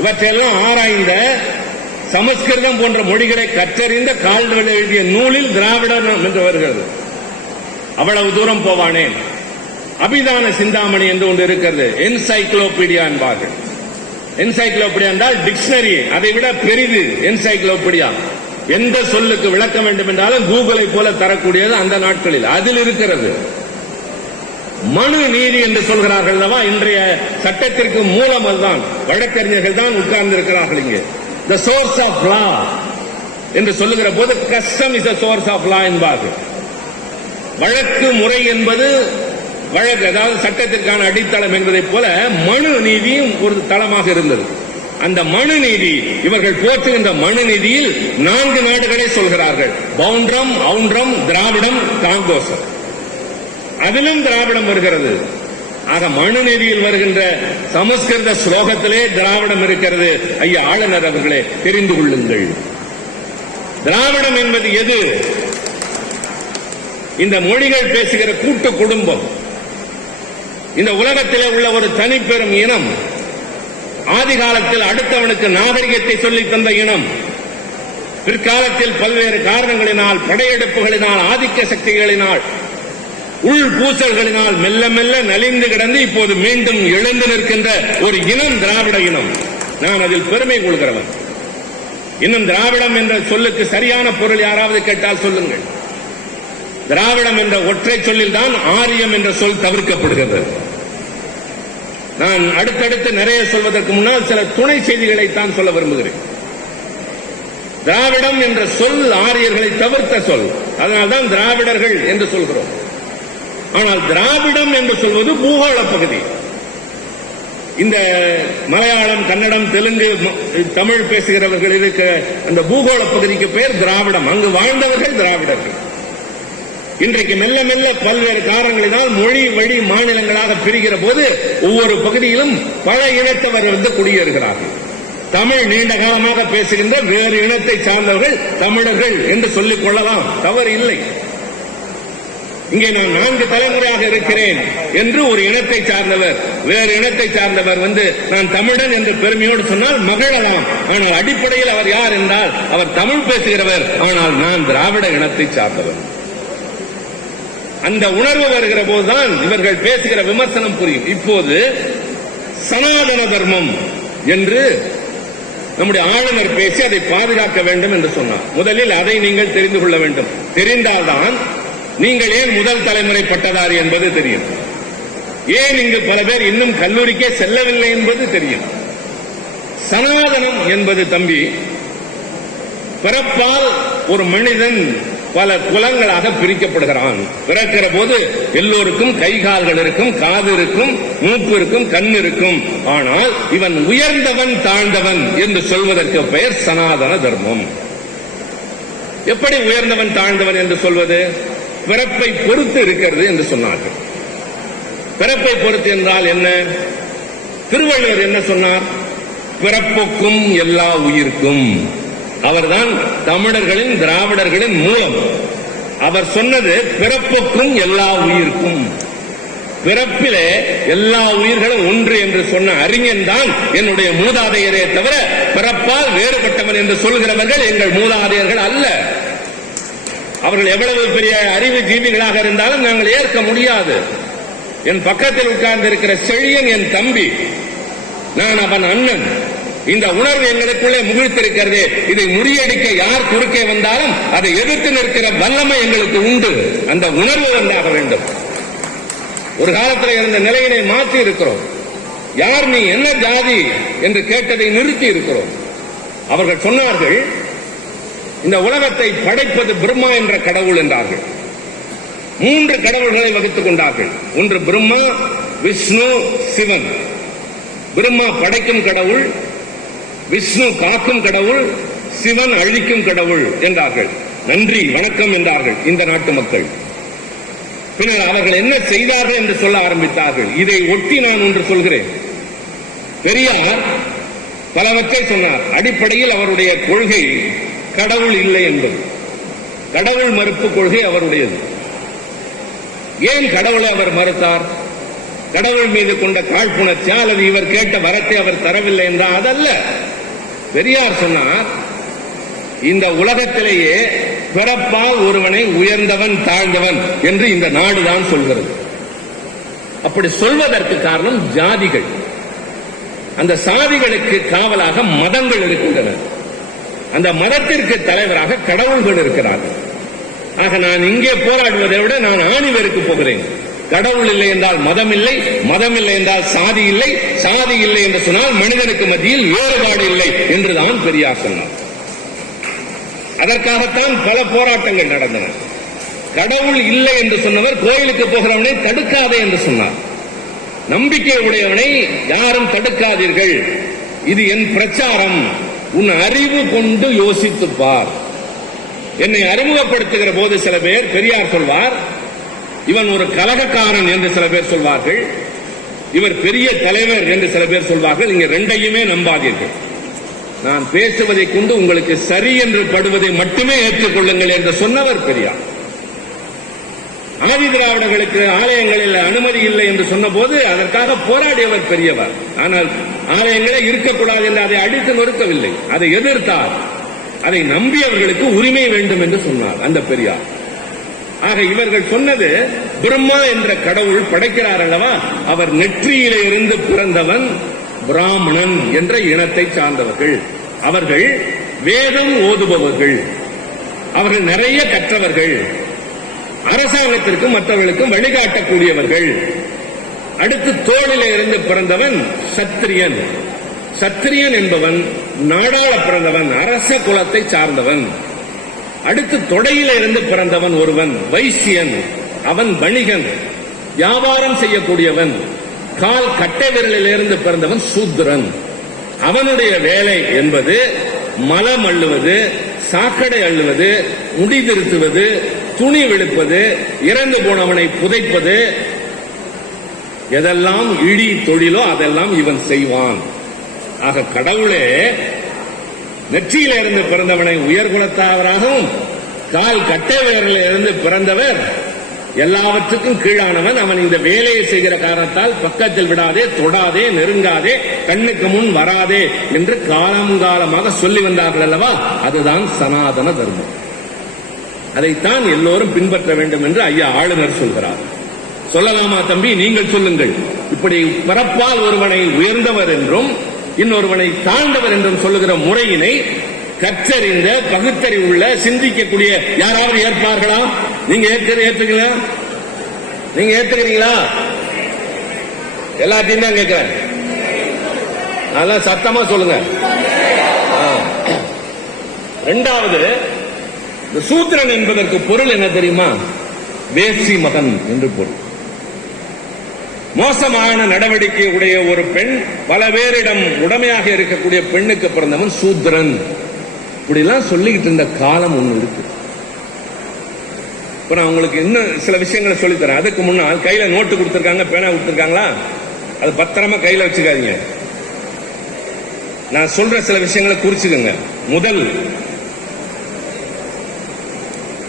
இவற்றையெல்லாம் ஆராய்ந்த, சமஸ்கிருதம் போன்ற மொழிகளை கற்றறிந்த கால்டுவெல் எழுதிய நூலில் திராவிடம் என்று வருகிறது. அவ்வளவு தூரம் போவானேன். அபிதான சிந்தாமணி என்று ஒன்று இருக்கிறது, என்சைக்ளோபீடியா என்பார்கள். என்சைக்ளோபீடியா என்றால் டிக்ஷனரி, அதை விட பெரிது என்சைக்ளோபீடியா. எந்த சொல்லுக்கு விளக்கம் வேண்டும் என்றாலும் கூகுளை போல தரக்கூடியது அந்த நாட்களில். அதில் இருக்கிறது. மனு நீதி என்று சொல்கிறார்கள் அல்லவா, இன்றைய சட்டத்திற்கு மூலம் அதுதான். வழக்கறிஞர்கள் தான் உட்கார்ந்து இருக்கிறார்கள் இங்கே. த சோர்ஸ் ஆஃப் லா என்று சொல்லுகிற போது custom is the source of law என்பார்கள். வழக்கு முறை என்பது வழக்கு, அதாவது சட்டத்திற்கான அடித்தளம் என்பதைப் போல மனு நீதியும் ஒரு தளமாக இருந்தது. அந்த மனு நீதி, இவர்கள் போற்றுகின்ற மனு நீதியில் 4 நாடுகளை சொல்கிறார்கள். பவுண்ட்ரம், அவுண்ட்ரம், திராவிடம், காங்கோசம். அதிலும் திராவிடம் வருகிறது. ஆக மனு நீதியில் வருகின்ற சமஸ்கிருத ஸ்லோகத்திலே திராவிடம் இருக்கிறது. ஐயா ஆளுநர் அவர்களே, தெரிந்து கொள்ளுங்கள். திராவிடம் என்பது எது? இந்த மொழிகள் பேசுகிற கூட்டு குடும்பம். இந்த உலகத்திலே உள்ள ஒரு தனிப்பெரும் இனம். ஆதி காலத்தில் அடுத்தவனுக்கு நாகரிகத்தை சொல்லித் தந்த இனம். பிற்காலத்தில் பல்வேறு காரணங்களினால், படையெடுப்புகளினால், ஆதிக்க சக்திகளினால், உள் பூசல்களினால் மெல்ல மெல்ல நலிந்து கிடந்து இப்போது மீண்டும் எழுந்து நிற்கின்ற ஒரு இனம் திராவிட இனம். நான் அதில் பெருமை கொள்கிறவன். இன்னும் திராவிடம் என்ற சொல்லுக்கு சரியான பொருள் யாராவது கேட்டால் சொல்லுங்கள். திராவிடம் என்ற ஒற்றை சொல்லில் தான் ஆரியம் என்ற சொல் தவிர்க்கப்படுகிறது. நான் அடுத்தடுத்து நிறைய சொல்வதற்கு முன்னால் சில துணை செய்திகளைத்தான் சொல்ல விரும்புகிறேன். திராவிடம் என்ற சொல் ஆரியர்களை தவிர்த்த சொல். அதனால்தான் திராவிடர்கள் என்று சொல்கிறோம். ஆனால் திராவிடம் என்று சொல்வது பூகோள பகுதி. இந்த மலையாளம், கன்னடம், தெலுங்கு, தமிழ் பேசுகிறவர்கள் இருக்க அந்த பூகோள பகுதிக்கு பெயர் திராவிடம். அங்கு வாழ்ந்தவர்கள் திராவிடர்கள். இன்றைக்கு மெல்ல மெல்ல பல்வேறு காரணங்களினால் மொழி வழி மாநிலங்களாக பிரிகிற போது ஒவ்வொரு பகுதியிலும் பல இனத்தவர் வந்து குடியேறுகிறார்கள். தமிழ் நீண்ட காலமாக பேசுகின்ற வேறு இனத்தை சார்ந்தவர்கள் தமிழர்கள் என்று சொல்லிக் கொள்ளலாம், தவறு இல்லை. இங்கே நான் 4 தலைமுறையாக இருக்கிறேன் என்று ஒரு இனத்தை சார்ந்தவர், வேறு இனத்தை சார்ந்தவர் வந்து நான் தமிழன் என்று பெருமையோடு சொன்னால் மகிழலாம். ஆனால் அடிப்படையில் அவர் யார் என்றால் அவர் தமிழ் பேசுகிறவர், ஆனால் நான் திராவிட இனத்தை சார்ந்தவர். அந்த உணர்வு வருகிற போதுதான் இவர்கள் பேசுகிற விமர்சனம் புரியும். இப்போது சனாதன தர்மம் என்று நம்முடைய ஆளுநர் பேசி அதை பாதுகாக்க வேண்டும் என்று சொன்னார். முதலில் அதை நீங்கள் தெரிந்து கொள்ள வேண்டும். தெரிந்தால்தான் நீங்கள் ஏன் முதல் தலைமுறை பட்டதாரி என்பது தெரியும். ஏன் இங்கு பல பேர் இன்னும் கல்லூரிக்கே செல்லவில்லை என்பது தெரியும். சனாதனம் என்பது தம்பி, பிறப்பால் ஒரு மனிதன் பல குலங்களாக பிரிக்கப்படுகிறான். பிறக்கிற போது எல்லோருக்கும் கை கால்கள் இருக்கும், காது இருக்கும், மூக்கு இருக்கும், கண் இருக்கும். ஆனால் இவன் உயர்ந்தவன் தாழ்ந்தவன் என்று சொல்வதற்கு பெயர் சனாதன தர்மம். எப்படி உயர்ந்தவன் தாழ்ந்தவன் என்று சொல்வது? பிறப்பை பொறுத்து இருக்கிறது என்று சொன்னார்கள். பிறப்பை பொறுத்து என்றால் என்ன? திருவள்ளுவர் என்ன சொன்னார்? பிறப்புக்கும் எல்லா உயிர்க்கும். அவர்தான் தமிழர்களின், திராவிடர்களின் மூலம். அவர் சொன்னது பிறப்புக்கும் எல்லா உயிர்க்கும். பிறப்பிலே எல்லா உயிர்களும் ஒன்று என்று சொன்ன அறிஞன் தான் என்னுடைய மூதாதையரே தவிர பிறப்பால் வேறுபட்டவன் என்று சொல்கிறவர்கள் எங்கள் மூதாதையர்கள் அல்ல. அவர்கள் எவ்வளவு பெரிய அறிவு ஜீவிகளாக இருந்தாலும் நாங்கள் ஏற்க முடியாது. என் பக்கத்தில் உட்கார்ந்து இருக்கிற செழியன் என் தம்பி, நான் அவன் அண்ணன். இந்த உணர்வு எங்களுக்குள்ளே முகிழ்த்திருக்கிறது. இதை முறியடிக்க யார் குறுக்கே வந்தாலும் அதை எதிர்த்து நிற்கிற வல்லமை எங்களுக்கு உண்டு. அந்த உணர்வு வந்தாக வேண்டும். ஒரு காலத்தில் இருந்த நிலையினை மாற்றி இருக்கிறோம். யார் நீ என்ன ஜாதி என்று கேட்டதை நிறுத்தி இருக்கிறோம். அவர்கள் சொன்னார்கள், இந்த உலகத்தை படைப்பது பிரம்மா என்ற கடவுள் என்றார்கள். 3 கடவுள்களை வகுத்துக் கொண்டார்கள். ஒன்று பிரம்மா, விஷ்ணு, சிவன். பிரம்மா படைக்கும் கடவுள், விஷ்ணு காக்கும் கடவுள், சிவன் அழிக்கும் கடவுள் என்றார்கள். நன்றி வணக்கம் என்றார்கள் இந்த நாட்டு மக்கள். பின்னர் அவர்கள் என்ன செய்தார்கள் என்று சொல்ல ஆரம்பித்தார்கள். இதை ஒட்டி நான் ஒன்று சொல்கிறேன். பெரியார் பலவற்றை சொன்னார். அடிப்படையில் அவருடைய கொள்கை கடவுள் இல்லை என்பது. கடவுள் மறுப்பு கொள்கை அவருடையது. ஏன் கடவுளை அவர் மறுத்தார்? கடவுள் மீது கொண்ட காழ்ப்புணர்ச்சி அல்லது இவர் கேட்ட வரத்தை அவர் தரவில்லை என்றால் அதல்ல. பெரியார் சொன்னார், இந்த உலகத்திலேயே பிறப்பால் ஒருவனை உயர்ந்தவன் தாழ்ந்தவன் என்று இந்த நாடுதான் சொல்கிறது. அப்படி சொல்வதற்கு காரணம் ஜாதிகள். அந்த சாதிகளுக்கு காவலாக மதங்கள் இருக்கின்றன. அந்த மதத்திற்கு தலைவராக கடவுள்கள் இருக்கிறார்கள். ஆக நான் இங்கே போராடுவதை விட நான் ஆணிவேருக்கு போகிறேன். கடவுள் இல்லை என்றால் மதம் இல்லை, மதம் இல்லை என்றால் சாதி இல்லை, சாதி இல்லை என்று சொன்னால் மனிதனுக்கு மத்தியில் வேறுபாடு இல்லை என்றுதான் பெரியார் சொன்னார். அதற்காகத்தான் பல போராட்டங்கள் நடந்தன. கடவுள் இல்லை என்று சொன்னவர் கோயிலுக்கு போகிறவனை தடுக்காதே என்று சொன்னார். நம்பிக்கை உடையவனை யாரும் தடுக்காதீர்கள், இது என் பிரச்சாரம், உன் அறிவு கொண்டு யோசித்துப் பார். என்னை அறிமுகப்படுத்துகிற போது சில பேர் பெரியார் சொல்வார், இவன் ஒரு கலகக்காரன் என்று சில பேர் சொல்வார்கள், இவர் பெரிய தலைவர் என்று சில பேர் சொல்வார்கள். நீங்க ரெண்டையுமே நம்பாதீர்கள். நான் பேசுவதை கொண்டு உங்களுக்கு சரி என்று படுவதை மட்டுமே ஏற்றுக்கொள்ளுங்கள் என்று சொன்னவர் பெரியார். ஆதி திராவிடர்களுக்கு ஆலயங்களில் அனுமதி இல்லை என்று சொன்னபோது அதற்காக போராடியவர் பெரியவர். ஆனால் ஆலயங்களே இருக்கக்கூடாது என்று அதை அடித்து நொறுக்கவில்லை, அதை எதிர்த்தார். அதை நம்பியவர்களுக்கு உரிமை வேண்டும் என்று சொன்னார் அந்த பெரியார். ஆக இவர்கள் சொன்னது, பிரம்மா என்ற கடவுள் படைக்கிறார் அல்லவா, அவர் நெற்றியிலே இருந்து பிறந்தவன் பிராமணன் என்ற இனத்தை சார்ந்தவர்கள். அவர்கள் வேதம் ஓதுபவர்கள், அவர்கள் நிறைய கற்றவர்கள், அரசாங்கத்திற்கும் மற்றவர்களுக்கும் வழிகாட்டக்கூடியவர்கள். அடுத்து தோளிலே இருந்து பிறந்தவன் சத்திரியன். சத்திரியன் என்பவன் நாடாள பிறந்தவன், அரச குலத்தை சார்ந்தவன். அடுத்து தொடையில இருந்து பிறந்தவன் ஒருவன் வைசியன், அவன் வணிகன், வியாபாரம் செய்யக்கூடியவன். கால் கட்டை விரலில் இருந்து பிறந்தவன் சூத்திரன். அவனுடைய வேலை என்பது மலம் அள்ளுவது, சாக்கடை அள்ளுவது, முடி திருத்துவது, துணி விழுப்பது, இறந்து போனவனை புதைப்பது, எதெல்லாம் இழி தொழிலோ அதெல்லாம் இவன் செய்வான். ஆக கடவுளே நெற்றியில இருந்து பிறந்தவனை உயர்குலத்தாவராகவும், கால் கட்டை விரலில் இருந்து பிறந்தவர் எல்லாவற்றுக்கும் கீழானவன். அவன் இந்த வேலையை செய்கிற காரணத்தால் பக்கத்தில் விடாதே, தொடாதே, நெருங்காதே, கண்ணுக்கு முன் வராதே என்று காலங்காலமாக சொல்லி வந்தார்கள் அல்லவா, அதுதான் சனாதன தர்மம். அதைத்தான் எல்லோரும் பின்பற்ற வேண்டும் என்று ஐயா ஆளுநர் சொல்கிறார். சொல்லலாமா தம்பி, நீங்கள் சொல்லுங்கள். இப்படி பிறப்பால் ஒருவனை உயர்ந்தவர் என்றும் இன்னொருவனை தாழ்ந்தவர் என்றும் சொல்லுகிற முறையினை கற்றறிந்த, பகுத்தறிவுள்ள, சிந்திக்கக்கூடிய யாராவது ஏற்பார்களா? நீங்க ஏற்றுக்கிறீங்களா? நீங்க ஏற்றுக்கிறீங்களா? எல்லாத்தையும் தான் கேட்கிறேன். அதெல்லாம் சத்தமா சொல்லுங்க. இரண்டாவது, இந்த சூத்திரன் என்பதற்கு பொருள் என்ன தெரியுமா? வேசி மகன் என்று பொருள். மோசமான நடவடிக்கை உடைய ஒரு பெண், பல பேரிடம் உடமையாக இருக்கக்கூடிய பெண்ணுக்கு பிறந்தவன் சூத்திரன். இப்படிலாம் சொல்லிக்கிட்டு இருந்த காலம் ஒண்ணு இருக்கு. இப்ப நான் உங்களுக்கு இன்னும் சில விஷயங்களை சொல்லித்தரேன். அதுக்கு முன்னால் கையில நோட்டு கொடுத்திருக்காங்க, பேனா கொடுத்திருக்காங்களா, அது பத்திரமா கையில வச்சுக்காதீங்க. நான் சொல்ற சில விஷயங்களை குறிச்சுக்கோங்க. முதல்,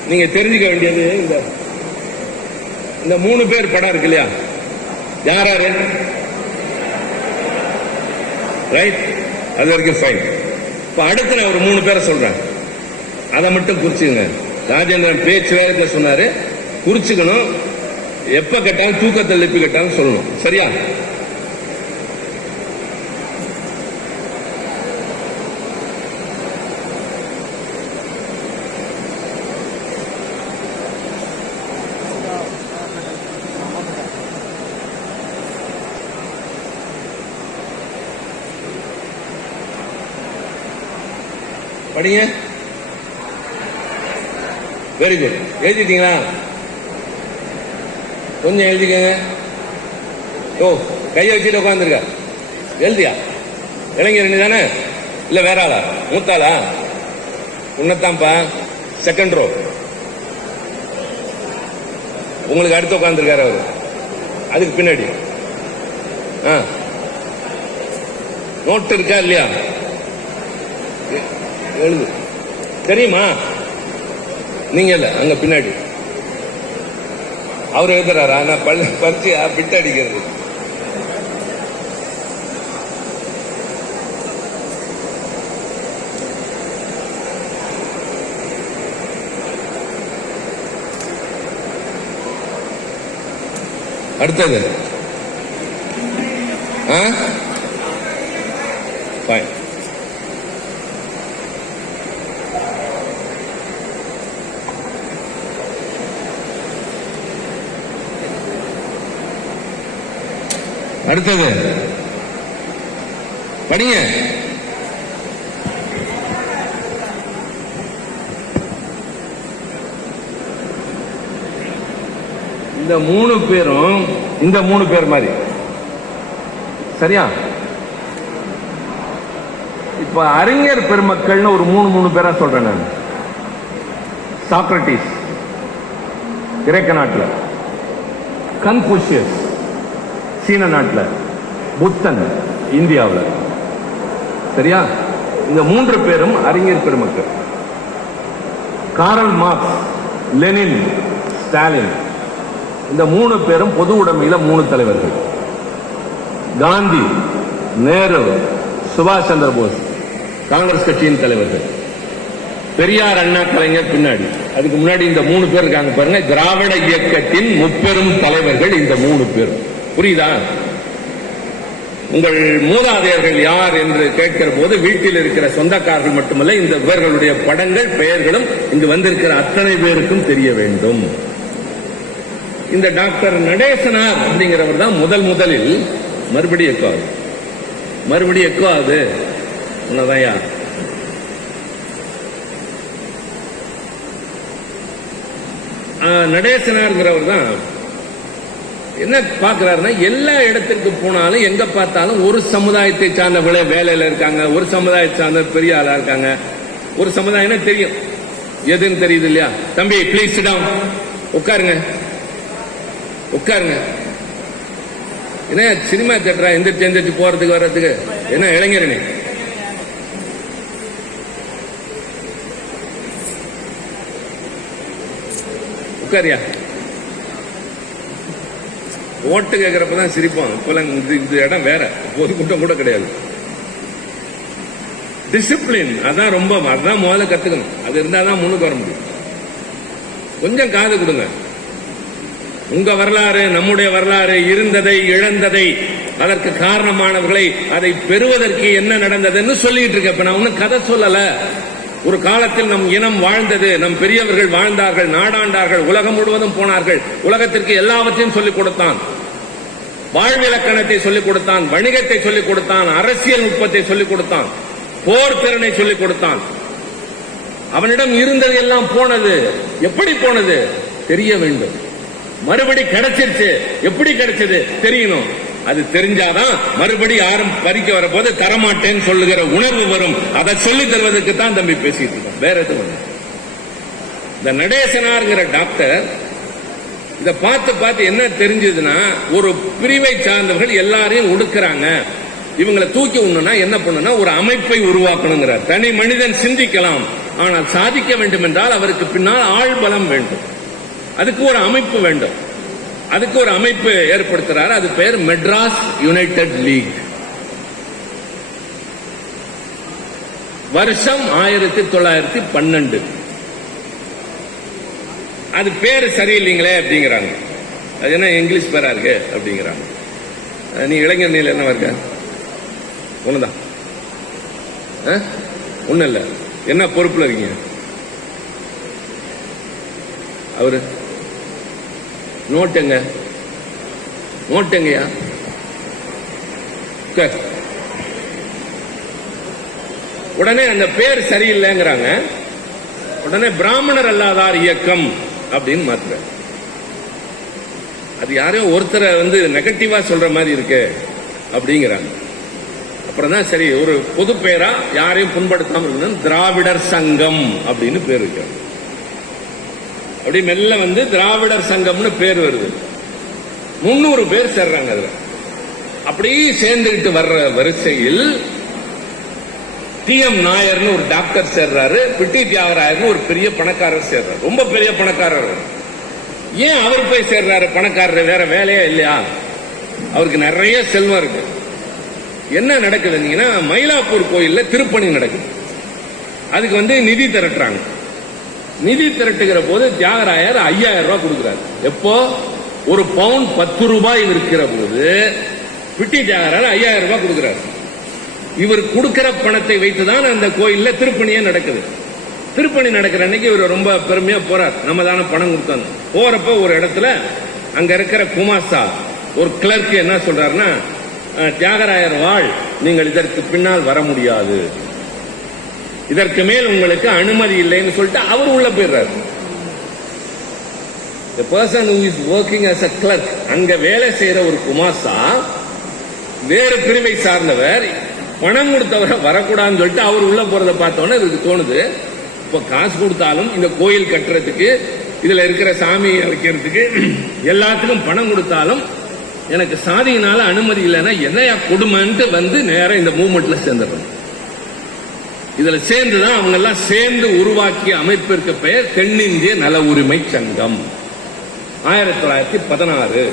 நீங்க தெரிஞ்சுக்க வேண்டியது, இந்த 3 பேர் படம் இருக்கு இல்லையா, யார் யாரு? ரைட், அது வரைக்கும் ஃபைன். இப்ப அடுத்து நான் ஒரு 3 பேரை சொல்றேன், அதை மட்டும் குறிச்சுக்கங்க. ராஜேந்திரன் பேச்சு வேகத்துல சொன்னாரு, குறிச்சுக்கணும். எப்ப கேட்டாலும் தூக்கத்தில் எழுப்பி கேட்டாலும் சொல்லணும், சரியா? படிங்க. Very good. எழுதிட்டீங்களா? கொஞ்சம் எழுதிக்கங்க. ஓ, கையை வச்சுட்டு உட்காந்துருக்க. எழுதியா? இளைஞர் தானே? இல்ல வேற ஆளா? மூத்தாளா? உன்னத்தான்ப்பா. Second row. உங்களுக்கு அடுத்து உட்கார்ந்துருக்காரு அவரு, அதுக்கு பின்னாடி. நோட்டு இருக்கா இல்லையா? எழுது. தெரியுமா? நீங்க இல்ல, அங்க பின்னாடி அவர் எழுதுறாரா? நான் பறிச்சு பிட்டு அடிக்கிறது. அடுத்தது ஃபைன். அடுத்தது படிங்க. இந்த 3 பேரும் இந்த 3 பேர் மாதிரி சரியா? இப்ப அறிஞர் பெருமக்கள்னு ஒரு 3 பேரா சொல்றேன் நான். சாக்ரட்டிஸ் கிரேக்க நாட்டுல, கன்பூசியஸ் சீன நாட்டுல, புத்தன் இந்தியாவில். சரியா? இந்த 3 பேரும் அறிஞர் பெருமக்கள். காரல் மார்க்ஸ், லெனின், ஸ்டாலின், இந்த 3 பேரும் பொது உடைமையில 3 தலைவர்கள். காந்தி, நேரு, சுபாஷ் சந்திர போஸ் காங்கிரஸ் கட்சியின் தலைவர்கள். பெரியார், அண்ணா, கலைஞர் பின்னாடி. அதுக்கு முன்னாடி இந்த 3 பேர் இருக்காங்க பாருங்க, திராவிட இயக்கத்தின் முப்பெரும் தலைவர்கள் இந்த 3 பேர். புரியுதா? உங்கள் மூதாதையர்கள் யார் என்று கேட்கிற போது வீட்டில் இருக்கிற சொந்தக்காரர்கள் மட்டுமல்ல, இந்த இவர்களுடைய படங்கள், பெயர்களும் இங்கு வந்திருக்கிற அத்தனை பேருக்கும் தெரிய வேண்டும். இந்த டாக்டர் நடேசனார் அப்படிங்கிறவர் தான் முதலில் மறுபடியும் எக்கோ ஆகுது. உன்னதையா நடேசனார்ங்கிறவர் தான் என்ன பார்க்கிறாருன்னா, எல்லா இடத்திற்கு போனாலும் எங்க பார்த்தாலும் ஒரு சமுதாயத்தை சார்ந்தவர்களே வேலையில இருக்காங்க, ஒரு சமுதாயத்தை சார்ந்த பெரிய ஆளா இருக்காங்க. ஒரு சமுதாயம் தெரியும், எதுன்னு தெரியுது இல்லையா? தம்பி ப்ளீஸ் சிட் டவுன், உட்காருங்க. என்ன சினிமா தேட்டரா எந்திரிச்சு போறதுக்கு வர்றதுக்கு? என்ன இளைஞரணி? உட்காரியா? ஓட்டு கேட்கிறப்பதான் சிரிப்பான். இப்பெல்லாம் இந்த இடம் வேற, பொதுக்கூட்டம் கூட கிடையாது. டிசிப்ளின் அதான் அதான் முதல்ல கத்துக்கணும். அது இருந்தாதான் முன்னுக்கு வர முடியும். கொஞ்சம் காது கொடுங்க. உங்க வரலாறு, நம்முடைய வரலாறு, இருந்ததை இழந்ததை, அதற்கு காரணமானவர்களை, அதை பெறுவதற்கு என்ன நடந்ததுன்னு சொல்லிட்டு இருக்க. இப்ப நான் ஒன்னும் கதை சொல்லல. ஒரு காலத்தில் நம் இனம் வாழ்ந்தது, நம் பெரியவர்கள் வாழ்ந்தார்கள், நாடாண்டார்கள், உலகம் முழுவதும் போனார்கள். உலகத்திற்கு எல்லாவற்றையும் சொல்லிக் கொடுத்தான். வாழ்விலக்கணத்தை சொல்லிக் கொடுத்தான், வணிகத்தை சொல்லிக் கொடுத்தான், அரசியல் நுட்பத்தை சொல்லிக் கொடுத்தான், போர் திறனை சொல்லிக் கொடுத்தான். அவனிடம் இருந்தது எல்லாம் போனது. எப்படி போனது தெரிய வேண்டும். மறுபடி கிடைச்சிருச்சு. எப்படி கிடைச்சது தெரியணும். அது தெரிஞ்சாதான் மறுபடி யாரும் பறிக்க வர போது தரமாட்டேன்னு சொல்லுகிற உணர்வு வரும். அதை சொல்லி தருவதற்கு தான் தம்பி பேசிட்டு இருக்கோம், வேற எதுவும். இந்த நடேசனார்ங்கிற டாக்டர் இத பார்த்து என்ன தெரிஞ்சதுன்னா, ஒரு பிரிவை சார்ந்தவர்கள் எல்லாரையும் ஒடுக்குறாங்க, இவங்களை தூக்கி விடணும்னா என்ன பண்ணணும்னா ஒரு அமைப்பை உருவாக்கணுங்கிறார். தனி மனிதன் சிந்திக்கலாம், ஆனால் சாதிக்க வேண்டும் என்றால் அவருக்கு பின்னால் ஆள்பலம் வேண்டும். அதுக்கு ஒரு அமைப்பு வேண்டும். அதுக்கு ஒரு அமைப்பு ஏற்படுத்துறாரு. அது பெயர் மெட்ராஸ் யுனைடெட் லீக். வருஷம் 1912. அது பேரு சரியில்லைங்களே அப்படிங்கிறாங்க. அது என்ன இங்கிலீஷ் பேரா இருக்கு அப்படிங்கிறாங்க. நீ இளைஞர் நீல என்ன இருக்க? ஒண்ணுதான், ஒண்ணு இல்ல. என்ன பொறுப்புல இருக்கீங்க? அவரு நோட்டுங்க, நோட்டுங்கயா. உடனே அந்த பேர் சரியில்லைங்கிறாங்க. உடனே பிராமணர் அல்லாதார் இயக்கம் அப்படின்னு மாத்துற. அது யாரையும் ஒருத்தரை நெகட்டிவா சொல்ற மாதிரி இருக்கு அப்படிங்கிறாங்க. அப்புறம் தான் சரி, ஒரு பொது பேரா யாரையும் புண்படுத்தாம இருக்கணும், திராவிடர் சங்கம் அப்படின்னு பேர் இருக்கு. அப்படி மெல்ல வந்து திராவிடர் சங்கம்னு பேர் வருது. 300 பேர் சேர்றாங்க அதுல. அப்படியே சேர்ந்துகிட்டு வர்ற வரிசையில் டி.எம். நாயர்னு ஒரு டாக்டர் சேர்றாரு, பிட்டி தியாகராயர்னு ஒரு பெரிய பணக்காரர் சேர்றாரு, ரொம்ப பெரிய பணக்காரர். ஏன் அவர் போய் சேர்றாரு? பணக்காரர், வேற வேலையா இல்லையா? அவருக்கு நிறைய செல்வம் இருக்கு. என்ன நடக்குதுன்னா, மயிலாப்பூர் கோயில்ல திருப்பணி நடக்குது. அதுக்கு வந்து நிதி திரட்டுறாங்க. நிதி திரட்டுகிற போது தியாகராயர் 5000 ரூபாய் கொடுக்கிறார். எப்போ? ஒரு பவுன் 10 ரூபாய் இருக்கிற போது பிட்டி தியாகராயர் 5000 ரூபாய் கொடுக்கிறார். இவர் கொடுக்கிற பணத்தை வைத்துதான் அந்த கோயில்ல திருப்பணியே நடக்குது. திருப்பணி நடக்கிற அன்னைக்கு இவர் ரொம்ப பெருமையா போறார், நம்ம தானே பணம் கொடுத்தோம். போறப்ப ஒரு இடத்துல அங்க இருக்கிற குமாஸ்தா ஒரு கிளர்க் என்ன சொல்றாருன்னா, தியாகராயர் வாழ், நீங்கள் இதற்கு பின்னால் வர முடியாது, இதற்கு மேல் உங்களுக்கு அனுமதி இல்லைன்னு சொல்லிட்டு அவர் உள்ள போயிடுறாரு. The person who is working as a clerk, அங்க வேலை செய்யற ஒரு குமாஸ்தா, வேறு பிரிவை சார்ந்தவர், பணம் கொடுத்தவரை வரக்கூடாதுன்னு சொல்லிட்டு அவர் உள்ள போறதை பார்த்தோன்னே இவருக்கு தோணுது, இப்ப காசு கொடுத்தாலும் இந்த கோயில் கட்டுறதுக்கு, இதுல இருக்கிற சாமி வைக்கிறதுக்கு, எல்லாத்துக்கும் பணம் கொடுத்தாலும் எனக்கு சாதியினால அனுமதி இல்லைன்னா என்னையா கொடுமைன்ட்டு வந்து நேரம் இந்த மூவ்மெண்ட்ல சேர்ந்துடுறோம். இதுல சேர்ந்துதான் அவங்க எல்லாம் சேர்ந்து உருவாக்கிய அமைப்பிற்கு பெயர் தென்னிந்திய நல உரிமை சங்கம். 1916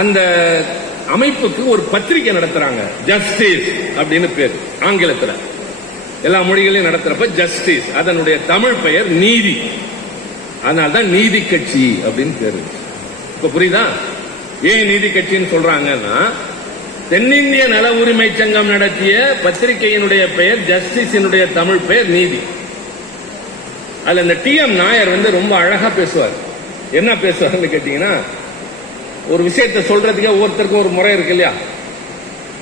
அந்த அமைப்புக்கு ஒரு பத்திரிகை நடத்துறாங்க, ஜஸ்டிஸ் அப்படின்னு பேர். ஆங்கிலத்தில் எல்லா மொழிகளையும் நடத்துறப்ப ஜஸ்டிஸ், அதனுடைய தமிழ் பெயர் நீதி. அதனால்தான் நீதி கட்சி அப்படின்னு பேரு. இப்ப புரியுதா ஏன் நீதி கட்சின்னு சொல்றாங்கன்னா, தென்னிந்திய நல உரிமை சங்கம் நடத்திய பத்திரிகையினுடைய பெயர் ஜஸ்டிஸினுடைய தமிழ் பெயர் நீதி. அதுல இந்த டி.எம். நாயர் வந்து ரொம்ப அழகா பேசுவார். என்ன பேசுவார்னு கேட்டீங்கன்னா, ஒரு விஷயத்தை சொல்றதுக்கே ஒவ்வொருத்தருக்கும் ஒரு முறை இருக்கு இல்லையா?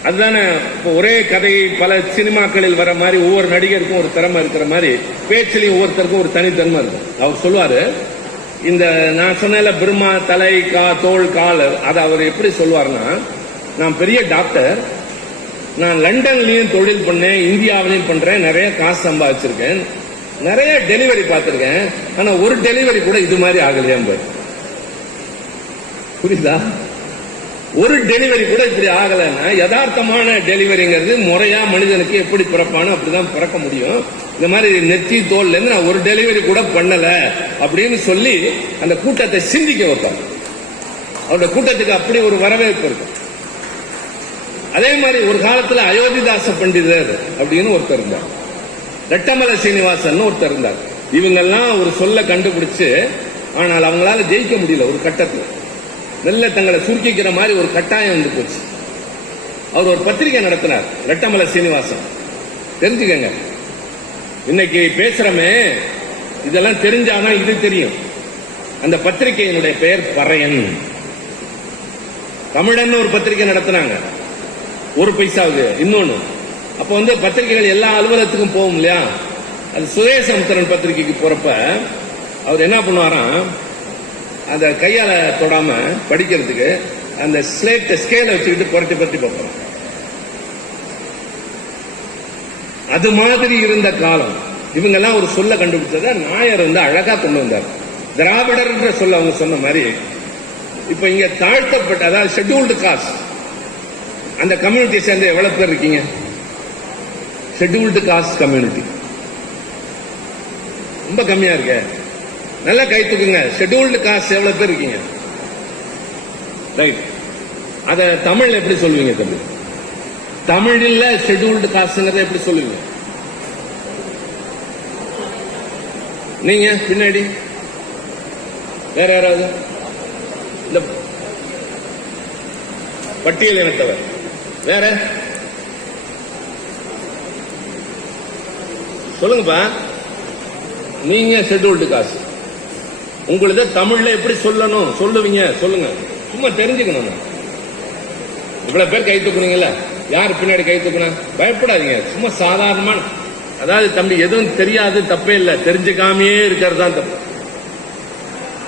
அதுதானே இப்போ ஒரே கதை பல சினிமாக்களில் வர மாதிரி ஒவ்வொரு நடிகருக்கும் ஒரு திறமை இருக்கிற மாதிரி பேச்சிலையும் ஒவ்வொருத்தருக்கும் ஒரு தனித்தன்மை இருக்கும். அவர் சொல்லுவாரு, இந்த நான் சொன்ன பிரம்மா தலை தோல் கால், அதை அவர் எப்படி சொல்லுவார்னா, நான் பெரிய டாக்டர், நான் லண்டன்லயும் தொழில் பண்ணேன், இந்தியாவிலையும் பண்றேன், நிறைய காசு சம்பாதிச்சிருக்கேன், நிறைய டெலிவரி பார்த்திருக்கேன், ஆனா ஒரு டெலிவரி கூட இது மாதிரி ஆகலையா? புரியுதா? ஒரு டெலிவரி கூட இப்படி ஆகலைன்னா, யதார்த்தமான டெலிவரிங்கிறது முறையா மனிதனுக்கு எப்படி பிறப்பானோ அப்படிதான் பிறக்க முடியும். இந்த மாதிரி நெத்தி தோல்ல இருந்து நான் ஒரு டெலிவரி கூட பண்ணல அப்படின்னு சொல்லி அந்த கூட்டத்தை சிந்திக்க வைப்பார். அவருடைய கூட்டத்துக்கு அப்படி ஒரு வரவேற்பு இருக்கு. அதே மாதிரி ஒரு காலத்துல அயோத்திதாச பண்டிதர் அப்படின்னு ஒருத்தர் இருந்தார், ரெட்டமலை சீனிவாசன் ஒருத்தர் இருந்தார். இவங்கெல்லாம் ஒரு சொல்ல கண்டுபிடிச்சு, ஆனால் அவங்களால ஜெயிக்க முடியல. ஒரு கட்டத்தில் நல்ல தங்களை சுருக்கிக்கிற மாதிரி ஒரு கட்டாயம் வந்து போச்சு. அவர் ஒரு பத்திரிகை நடத்தினார், ரெட்டமலை சீனிவாசன். தெரிஞ்சுக்கங்க, இன்னைக்கு பேசுறமே இதெல்லாம் தெரிஞ்சாதான் இது தெரியும். அந்த பத்திரிகையினுடைய பெயர் பறையன். தமிழன் ஒரு பத்திரிகை நடத்தினாங்க, 1 பைசாவுக்கு. இன்னொன்னு, அப்ப வந்து பத்திரிகைகள் எல்லா அலுவலகத்துக்கும் போகும் இல்லையா? அது சுதேசமுத்திரன் பத்திரிகைக்கு போறப்ப அவர் என்ன பண்ணுவாராம், அந்த கையால தொடாம படிக்கிறதுக்கு அந்த ஸ்கேலை வச்சுக்கிட்டு புரட்டி புரட்டி பார்ப்பாங்க. அது மாதிரி இருந்த காலம். இவங்க எல்லாம் ஒரு சொல்ல கண்டுபிடிச்சத நாயர் வந்து அழகா கொண்டு வந்தார். திராவிடர் சொல்ல அவங்க சொன்ன மாதிரி, இப்ப இங்க தாழ்த்தப்பட்ட, அதாவது ஷெட்யூல்டு காஸ்ட், அந்த கம்யூனிட்டியை சேர்ந்த எவ்வளவு பேர் இருக்கீங்க? ஷெட்யூல்டு காஸ்ட் கம்யூனிட்டி ரொம்ப கம்மியா இருக்க. நல்லா கை தூக்குங்க. ஷெட்யூல்டு காஸ்ட் எவ்வளவு பேர் இருக்கீங்க? ரைட். அத தமிழ்ல எப்படி சொல்லுவீங்க தம்பி? தமிழ்ல ஷெட்யூல்டு காஸ்ட்ங்கறத எப்படி சொல்லுவீங்க? நீங்க பின்னாடி வேற யாராவது? இந்த பட்டியல் இனத்தவர் வேற சொல்லுங்கப்பா. நீங்க ஷெட்யூல்டு காஸ்ட், உங்களுக்கு தமிழ்ல எப்படி சொல்லணும் சொல்லுவீங்க? சொல்லுங்க, சும்மா தெரிஞ்சுக்கணும். இவ்வளவு பேர் கை தூக்குனீங்கல்ல, யார் பின்னாடி கை தூக்குனா? பயப்படாதீங்க, சும்மா சாதாரணமான. அதாவது தம்பி, எதுவும் தெரியாது தப்பே இல்லை, தெரிஞ்சுக்காமையே இருக்கிறது தான் தப்பு.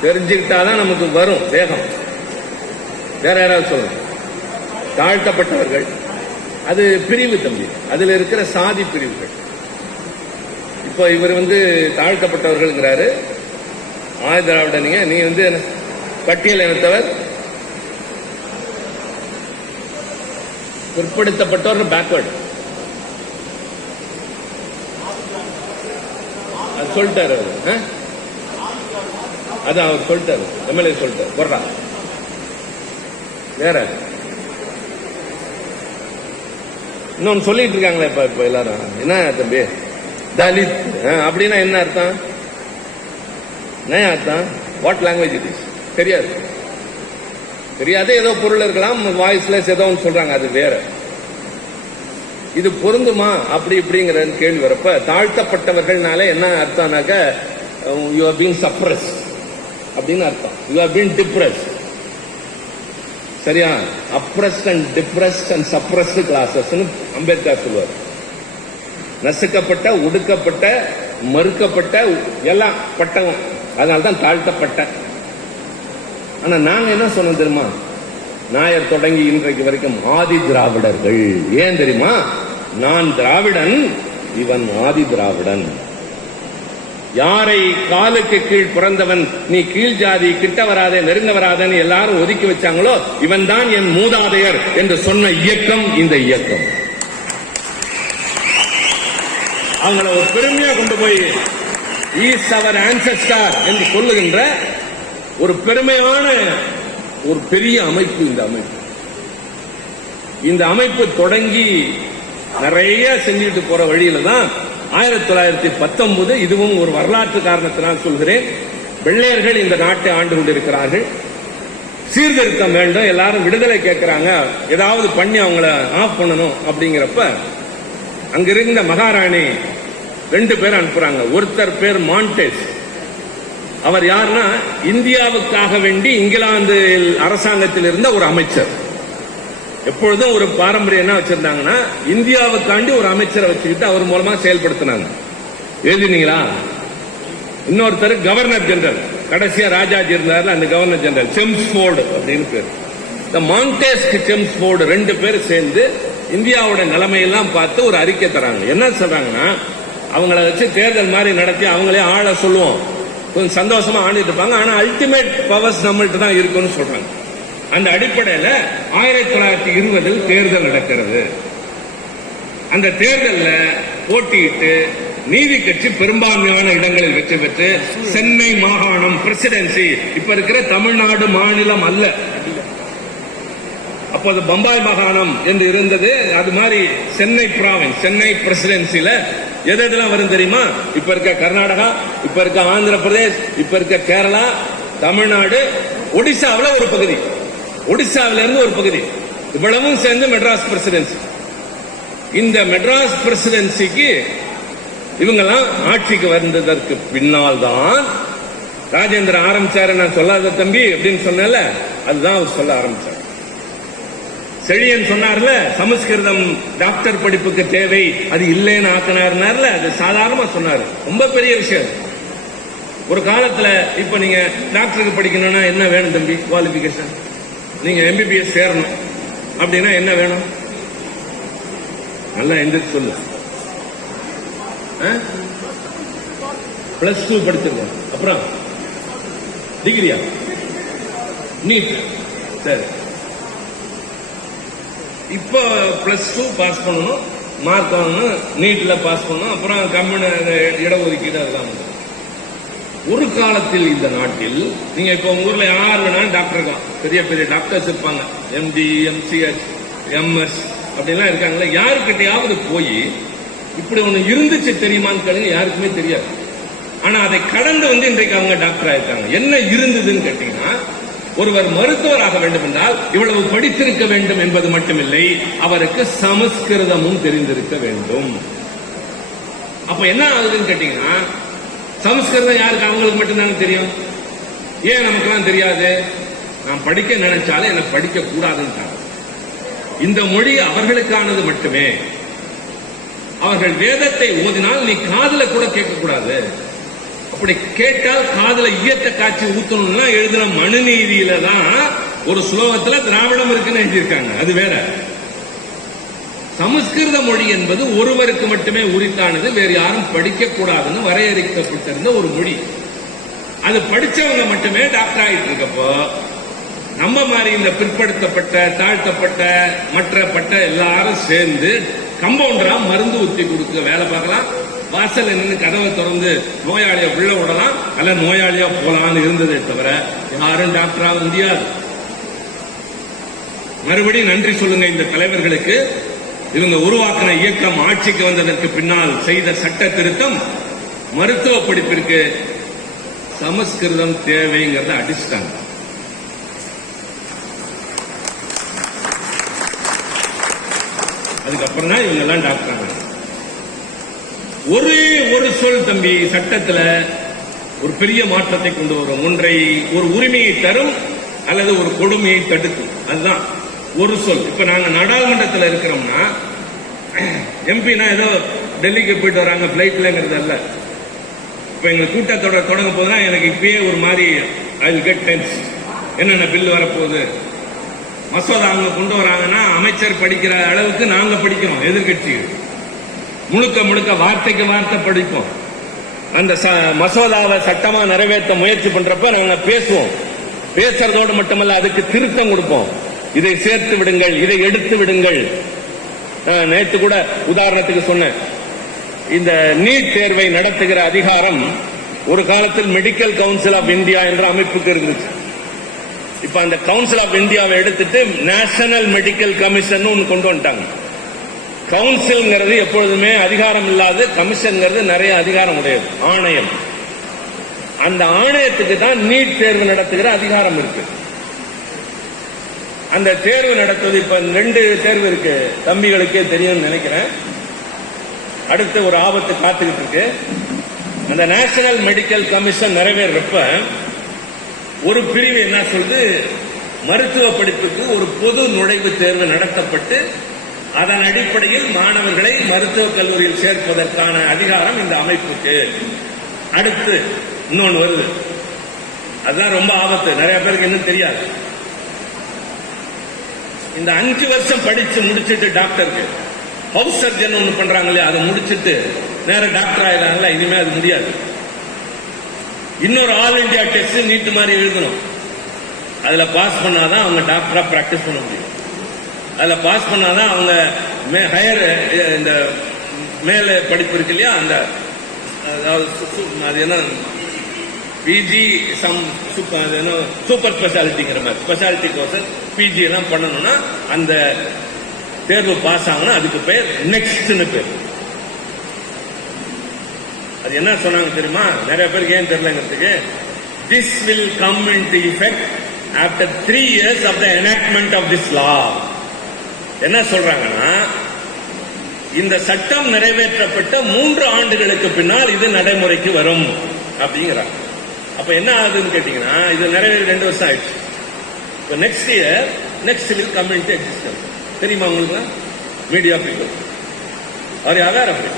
தெரிஞ்சுக்கிட்டாதான் நமக்கு வரும் வேகம். வேற யாராவது சொல்லுங்க. தாழ்த்தப்பட்டவர்கள், அது பிரிவு தம்பி, அதுல இருக்கிற சாதி பிரிவுகள். இப்போ இவர் தாழ்த்தப்பட்டவர்கள்ங்கிறாரு, ஆதி திராவிடனிங்க. நீ பட்டியல் இனத்தவர், பிற்படுத்தப்பட்டவர், பேக்வர்டு. அது சொல்லிட்டாரு அவர். அதான் அவர் சொல்லிட்டாரு, எம்எல்ஏ சொல்லிட்டாரு. போடுறா வேற இன்னொன்னு சொல்லிட்டு இருக்காங்களே இப்ப எல்லாரும். என்ன தம்பி தலித் அப்படின்னா என்ன அர்த்தம்? என்ன அர்த்தம்? What language it is? தெரியாது. ஏதோ பொருள் இருக்கலாம், வாய்ஸ்லெஸ் ஏதோ ஒன்று சொல்றாங்க, அது வேற. இது பொருந்துமா அப்படி இப்படிங்கிற கேள்வி வரப்ப, தாழ்த்தப்பட்டவர்கள்னாலே என்ன அர்த்தம்னாக்க யூ ஆர் பீங் சப்ரஸ் அப்படின்னு அர்த்தம். You are being depressed. சரியா? Oppressed and depressed and suppressed classes Ambedkar சொல்லுவார். நசுக்கப்பட்ட, ஒடுக்கப்பட்ட, மறுக்கப்பட்ட, எல்லாம் பட்டவன். அதனால்தான் தாழ்த்தப்பட்ட. ஆனா நாங்க என்ன சொன்னோம் தெரியுமா? நாயர் தொடங்கி இன்றைக்கு வரைக்கும் ஆதி திராவிடர்கள். ஏன் தெரியுமா? நான் திராவிடன், இவன் ஆதி திராவிடன். யாரை காலுக்கு கீழ் பிறந்தவன், நீ கீழ் ஜாதி, கிட்ட வராதே, நெருங்க வராதன்னு எல்லாரும் ஒதுக்கி வச்சாங்களோ, இவன் தான் என் மூதாதையர் என்று சொன்ன இயக்கம் இந்த இயக்கம். அவங்கள ஒரு பெருமையா கொண்டு போய் ஈஸ் அவர் ஆன்செஸ்டர் என்று சொல்லுகின்ற ஒரு பெருமையான ஒரு பெரிய அமைப்பு இந்த அமைப்பு. இந்த அமைப்பு தொடங்கி நிறைய செஞ்சுட்டு போற வழியில தான் 1919, இதுவும் ஒரு வரலாற்று காரணத்தினால் சொல்கிறேன், வெள்ளையர்கள் இந்த நாட்டை ஆண்டு கொண்டிருக்கிறார்கள். சீர்திருத்தம் வேண்டும், எல்லாரும் விடுதலை கேட்கிறாங்க, ஏதாவது பண்ணி அவங்கள ஆஃப் பண்ணணும். அப்படிங்கிறப்ப அங்கிருந்த மகாராணி 2 பேர் அனுப்புறாங்க. ஒருத்தர் பேர் மான்டேஸ். அவர் யாருன்னா இந்தியாவுக்காக வேண்டி இங்கிலாந்து அரசாங்கத்தில் இருந்த ஒரு அமைச்சர். எப்பொழுதும் ஒரு பாரம்பரியம் என்ன வச்சிருந்தாங்கன்னா, இந்தியாவுக்காண்டி ஒரு அமைச்சரை வச்சுக்கிட்டு அவர் மூலமா செயல்படுத்தினாங்க. எழுதினீங்களா? இன்னொருத்தர் கவர்னர் ஜெனரல், கடைசியா ராஜாஜி இருந்தாரு, அந்த கவர்னர் ஜெனரல் செம்ஸ்போர்டு அப்படின்னு பேர். இந்த மான்டேஸ்க்கு செம்ஸ்போர்டு 2 பேர் சேர்ந்து இந்தியாவோட நிலைமையெல்லாம் பார்த்து ஒரு அறிக்கை தராங்க. என்ன சொல்றாங்கன்னா, அவங்கள வச்சு தேர்தல் மாதிரி நடத்தி அவங்களே ஆள சொல்லுவோம், கொஞ்சம் சந்தோஷமா ஆண்டிட்டு இருப்பாங்க, ஆனா அல்டிமேட் பவர்ஸ் நம்மள்ட்ட தான் இருக்குன்னு சொல்றாங்க. அந்த அடிப்படையில் 1920 தேர்தல் நடக்கிறது. அந்த தேர்தலில் போட்டியிட்டு நீதி கட்சி பெரும்பான்மையான இடங்களில் வெற்றி பெற்று சென்னை மாகாணம் பிரசிடென்சி, இப்ப இருக்கிற தமிழ்நாடு மாநிலம் அல்ல, அப்போது பம்பாய் மாகாணம் என்று இருந்தது, அது மாதிரி சென்னை ப்ராவின்ஸ், சென்னை பிரசிடென்சில எதெல்லாம் வரும் தெரியுமா? இப்ப இருக்க கர்நாடகா, இப்ப இருக்க ஆந்திர பிரதேஷ், இப்ப இருக்க கேரளா, தமிழ்நாடு, ஒடிசாவில் ஒரு பகுதி, ஒடிசாவில இருந்து ஒரு பகுதி, இவ்வளவும் சேர்ந்து மெட்ராஸ் பிரசிடென்சி. இந்த மெட்ராஸ் பிரசிடென்சிக்கு இவங்கெல்லாம் ஆட்சிக்கு வந்ததற்கு பின்னால் தான் ராஜேந்திர ஆரம்பிச்சாரு. நான் சொல்லாத தம்பி அப்படின்னு சொன்னல, அதுதான் அவர் சொல்ல ஆரம்பிச்சார். செழியன் சொன்னார்ல, சமஸ்கிருதம் டாக்டர் படிப்புக்கு தேவை, அது இல்லைன்னு ஆக்கினார்னார்ல, அது சாதாரணமா சொன்னாரு, ரொம்ப பெரிய விஷயம். ஒரு காலத்துல இப்ப நீங்க டாக்டருக்கு படிக்கணும்னா என்ன வேணும் தம்பி? குவாலிபிகேஷன். நீங்க எம்பிபிஎஸ் சேரணும் அப்படின்னா என்ன வேணும்? நல்லா எந்திரிச்சு சொல்லு. +2 படிச்சிருக்கோம், அப்புறம் டிகிரியா, நீட். சரி, இப்போ +2 பாஸ் பண்ணணும், மார்க் வாங்கணும், நீட்ல பாஸ் பண்ணணும், அப்புறம் கம்யூன இடஒதுக்கீடு அதெல்லாம். ஒரு காலத்தில் இந்த நாட்டில் நீங்க இப்ப உங்க ஊர்ல யார் வேணாலும் டாக்டர் இருக்கான், பெரிய பெரிய டாக்டர்ஸ் இருப்பாங்க, MD, MCH, MS அப்படிலாம் இருக்காங்களா, யாருக்கிட்டையாவது போய் இப்படி ஒண்ணு இருந்துச்சு தெரியுமான்னு கேளுங்க, யாருக்குமே தெரியாது. ஆனா அதை கடந்து இன்றைக்கு அவங்க டாக்டர் ஆயிருக்காங்க. என்ன இருந்ததுன்னு கேட்டீங்கன்னா, ஒருவர் மருத்துவராக வேண்டும் என்றால் இவ்வளவு படித்திருக்க வேண்டும் என்பது மட்டுமில்லை, அவருக்கு சமஸ்கிருதமும் தெரிந்திருக்க வேண்டும். அப்ப என்ன ஆகுதுன்னு கேட்டீங்கன்னா, சமஸ்கிருதம் யாருக்கு? அவங்களுக்கு மட்டும்தானே தெரியும். ஏன் நமக்கெல்லாம் தெரியாது? நான் படிக்க நினைச்சாலும் எனக்கு படிக்க கூடாதுன்னு. இந்த மொழி அவர்களுக்கானது மட்டுமே. அவர்கள் வேதத்தை ஓதினால் நீ காதுல கூட கேட்கக்கூடாது. அப்படி கேட்டால் காதுல ஈயத்தை காய்ச்சி ஊத்தணும்னா எழுதின மனுநீதியில தான் ஒரு ஸ்லோகத்துல திராவிடம் இருக்குன்னு எழுதியிருக்காங்க. அது வேற. சமஸ்கிருத மொழி என்பது ஒருவருக்கு மட்டுமே உரித்தானது, வேறு யாரும் படிக்க கூடாதுன்னு வரையறுக்கப்பட்டிருந்த ஒரு மொழி. அது படிச்சவங்க மட்டுமே டாக்டர் ஆகிட்டு இருக்கப்போ நம்ம மாதிரி இந்த பிற்படுத்தப்பட்ட தாழ்த்தப்பட்ட மற்றப்பட்ட எல்லாரும் சேர்ந்து கம்பவுண்டரா மருந்து ஊத்தி கொடுக்க வேலை பார்க்கலாம். வாசல் நின்று கதவை திறந்து நோயாளியை உள்ள விடலாம், அல்ல நோயாளியா போலான்னு இருந்ததே தவிர யாரும் டாக்டராக முடியாது. மறுபடியும் நன்றி சொல்லுங்க இந்த தலைவர்களுக்கு. இவங்க உருவாக்கின இயக்கம் ஆட்சிக்கு வந்ததற்கு பின்னால் செய்த சட்ட திருத்தம் மருத்துவ படிப்பிற்கு சமஸ்கிருதம் தேவைங்கிறத அடிச்சிட்டாங்க. அதுக்கப்புறம் தான் இவங்க எல்லாம் டாக்டர். ஒரு சொல் தம்பி சட்டத்துல ஒரு பெரிய மாற்றத்தை கொண்டு வரும். ஒன்றை ஒரு உரிமையை தரும் அல்லது ஒரு கொடுமையை தடுக்கும். அதுதான் ஒரு சொல். இப்ப நாங்க நாடாளுமன்றத்தில் இருக்கிறோம்னா எம்பினா ஏதோ டெல்லிக்கு போயிட்டு வராங்க பிளைட்லங்கிறது அல்ல. இப்ப எங்க கூட்டத்தோட தொடங்க போதுன்னா எனக்கு இப்பயே ஒரு மாதிரி ஐ வில் கெட் டென்ஸ். என்னென்ன பில் வரப்போகுது, மசோதா அவங்க கொண்டு வராங்கன்னா அமைச்சர் படிக்கிற அளவுக்கு நாங்க படிக்கிறோம். எதிர்கட்சிகள் முழுக்க முழுக்க வார்த்தைக்கு வார்த்தை படிப்போம். அந்த மசோதாவை சட்டமா நிறைவேற்ற முயற்சி பண்றப்ப நாங்க பேசுவோம். பேசுறதோடு மட்டுமல்ல அதுக்கு திருத்தம் கொடுப்போம். இதை சேர்த்து விடுங்கள், இதை எடுத்து விடுங்கள். நேற்று கூட உதாரணத்துக்கு சொன்னேன், இந்த நீட் தேர்வை நடத்துகிற அதிகாரம் ஒரு காலத்தில் மெடிக்கல் கவுன்சில் ஆஃப் இந்தியா என்ற அமைப்புக்கு இருந்துச்சு. இப்ப அந்த கவுன்சில் ஆஃப் இந்தியாவை எடுத்துட்டு நேஷனல் மெடிக்கல் கமிஷன் ஒன்று கொண்டு வந்துட்டாங்க. கவுன்சில்ங்கிறது எப்பொழுதுமே அதிகாரம் இல்லாத, கமிஷன்ங்கிறது நிறைய அதிகாரம் உடையது, ஆணையம். அந்த ஆணையத்துக்கு தான் நீட் தேர்வு நடத்துகிற அதிகாரம் இருக்கு. அந்த தேர்வு நடத்துவது இப்ப 2 தேர்வு இருக்கு, தம்பிகளுக்கே தெரியும் நினைக்கிறேன். அடுத்து ஒரு ஆபத்து காத்துக்கிட்டு இருக்கு. அந்த நேஷனல் மெடிக்கல் கமிஷன் நிறைவேறப்ப ஒரு பிரிவு என்ன சொல்லுது, மருத்துவ படிப்புக்கு ஒரு பொது நுழைவுத் தேர்வு நடத்தப்பட்டு அதன் அடிப்படையில் மாணவர்களை மருத்துவக் கல்லூரியில் சேர்ப்பதற்கான அதிகாரம் இந்த அமைப்புக்கு. அடுத்து இன்னொன்று வருது, அதுதான் ரொம்ப ஆபத்து, நிறைய பேருக்கு இன்னும் தெரியாது. இந்த 5 வருஷம் படிச்சு முடிச்சுட்டு டாக்டருக்கு ஹவுஸ் சர்ஜன் ஒன்று பண்றாங்களே, அதை முடிச்சுட்டு நேர டாக்டர் ஆயிடுறாங்களா, இனிமே அது முடியாது. இன்னொரு ஆல் இந்தியா டெஸ்ட் நீட் மாதிரி எழுதணும். அதுல பாஸ் பண்ணாதான் அவங்க டாக்டரா பிராக்டிஸ் பண்ண முடியும். அதுல பாஸ் பண்ணாதான் அவங்க ஹையர் இந்த மேல படிப்பு இருக்கு இல்லையா, அந்த அது என்ன பிஜி சூப்பர் ஸ்பெஷாலிட்டிங்கிற மாதிரி ஸ்பெஷாலிட்டி கோர்ஸ் பிஜி எல்லாம் பண்ணணும்னா அந்த தேர்வு பாஸ் ஆகணும். அதுக்கு பேர் நெக்ஸ்ட்னு பேர். அது என்ன சொன்னாங்க தெரியுமா, நிறைய பேருக்கு ஏன் தெரியலங்கிறதுக்கு, this will come into effect after 3 years of the enactment of this law. என்ன சொல்றாங்கன்னா, இந்த சட்டம் நிறைவேற்றப்பட்ட 3 ஆண்டுகளுக்கு பின்னால் இது நடைமுறைக்கு வரும் அப்படிங்கிறாங்க. அப்ப என்ன ஆகுதுன்னு கேட்டீங்கன்னா, இது நிறைவேறி 2 வருஷம் ஆயிடுச்சு. இப்போ next year next will come into existence. தெரியுமா உங்களுக்கு? மீடியா பீப்புள் அவர் யார் அப்படி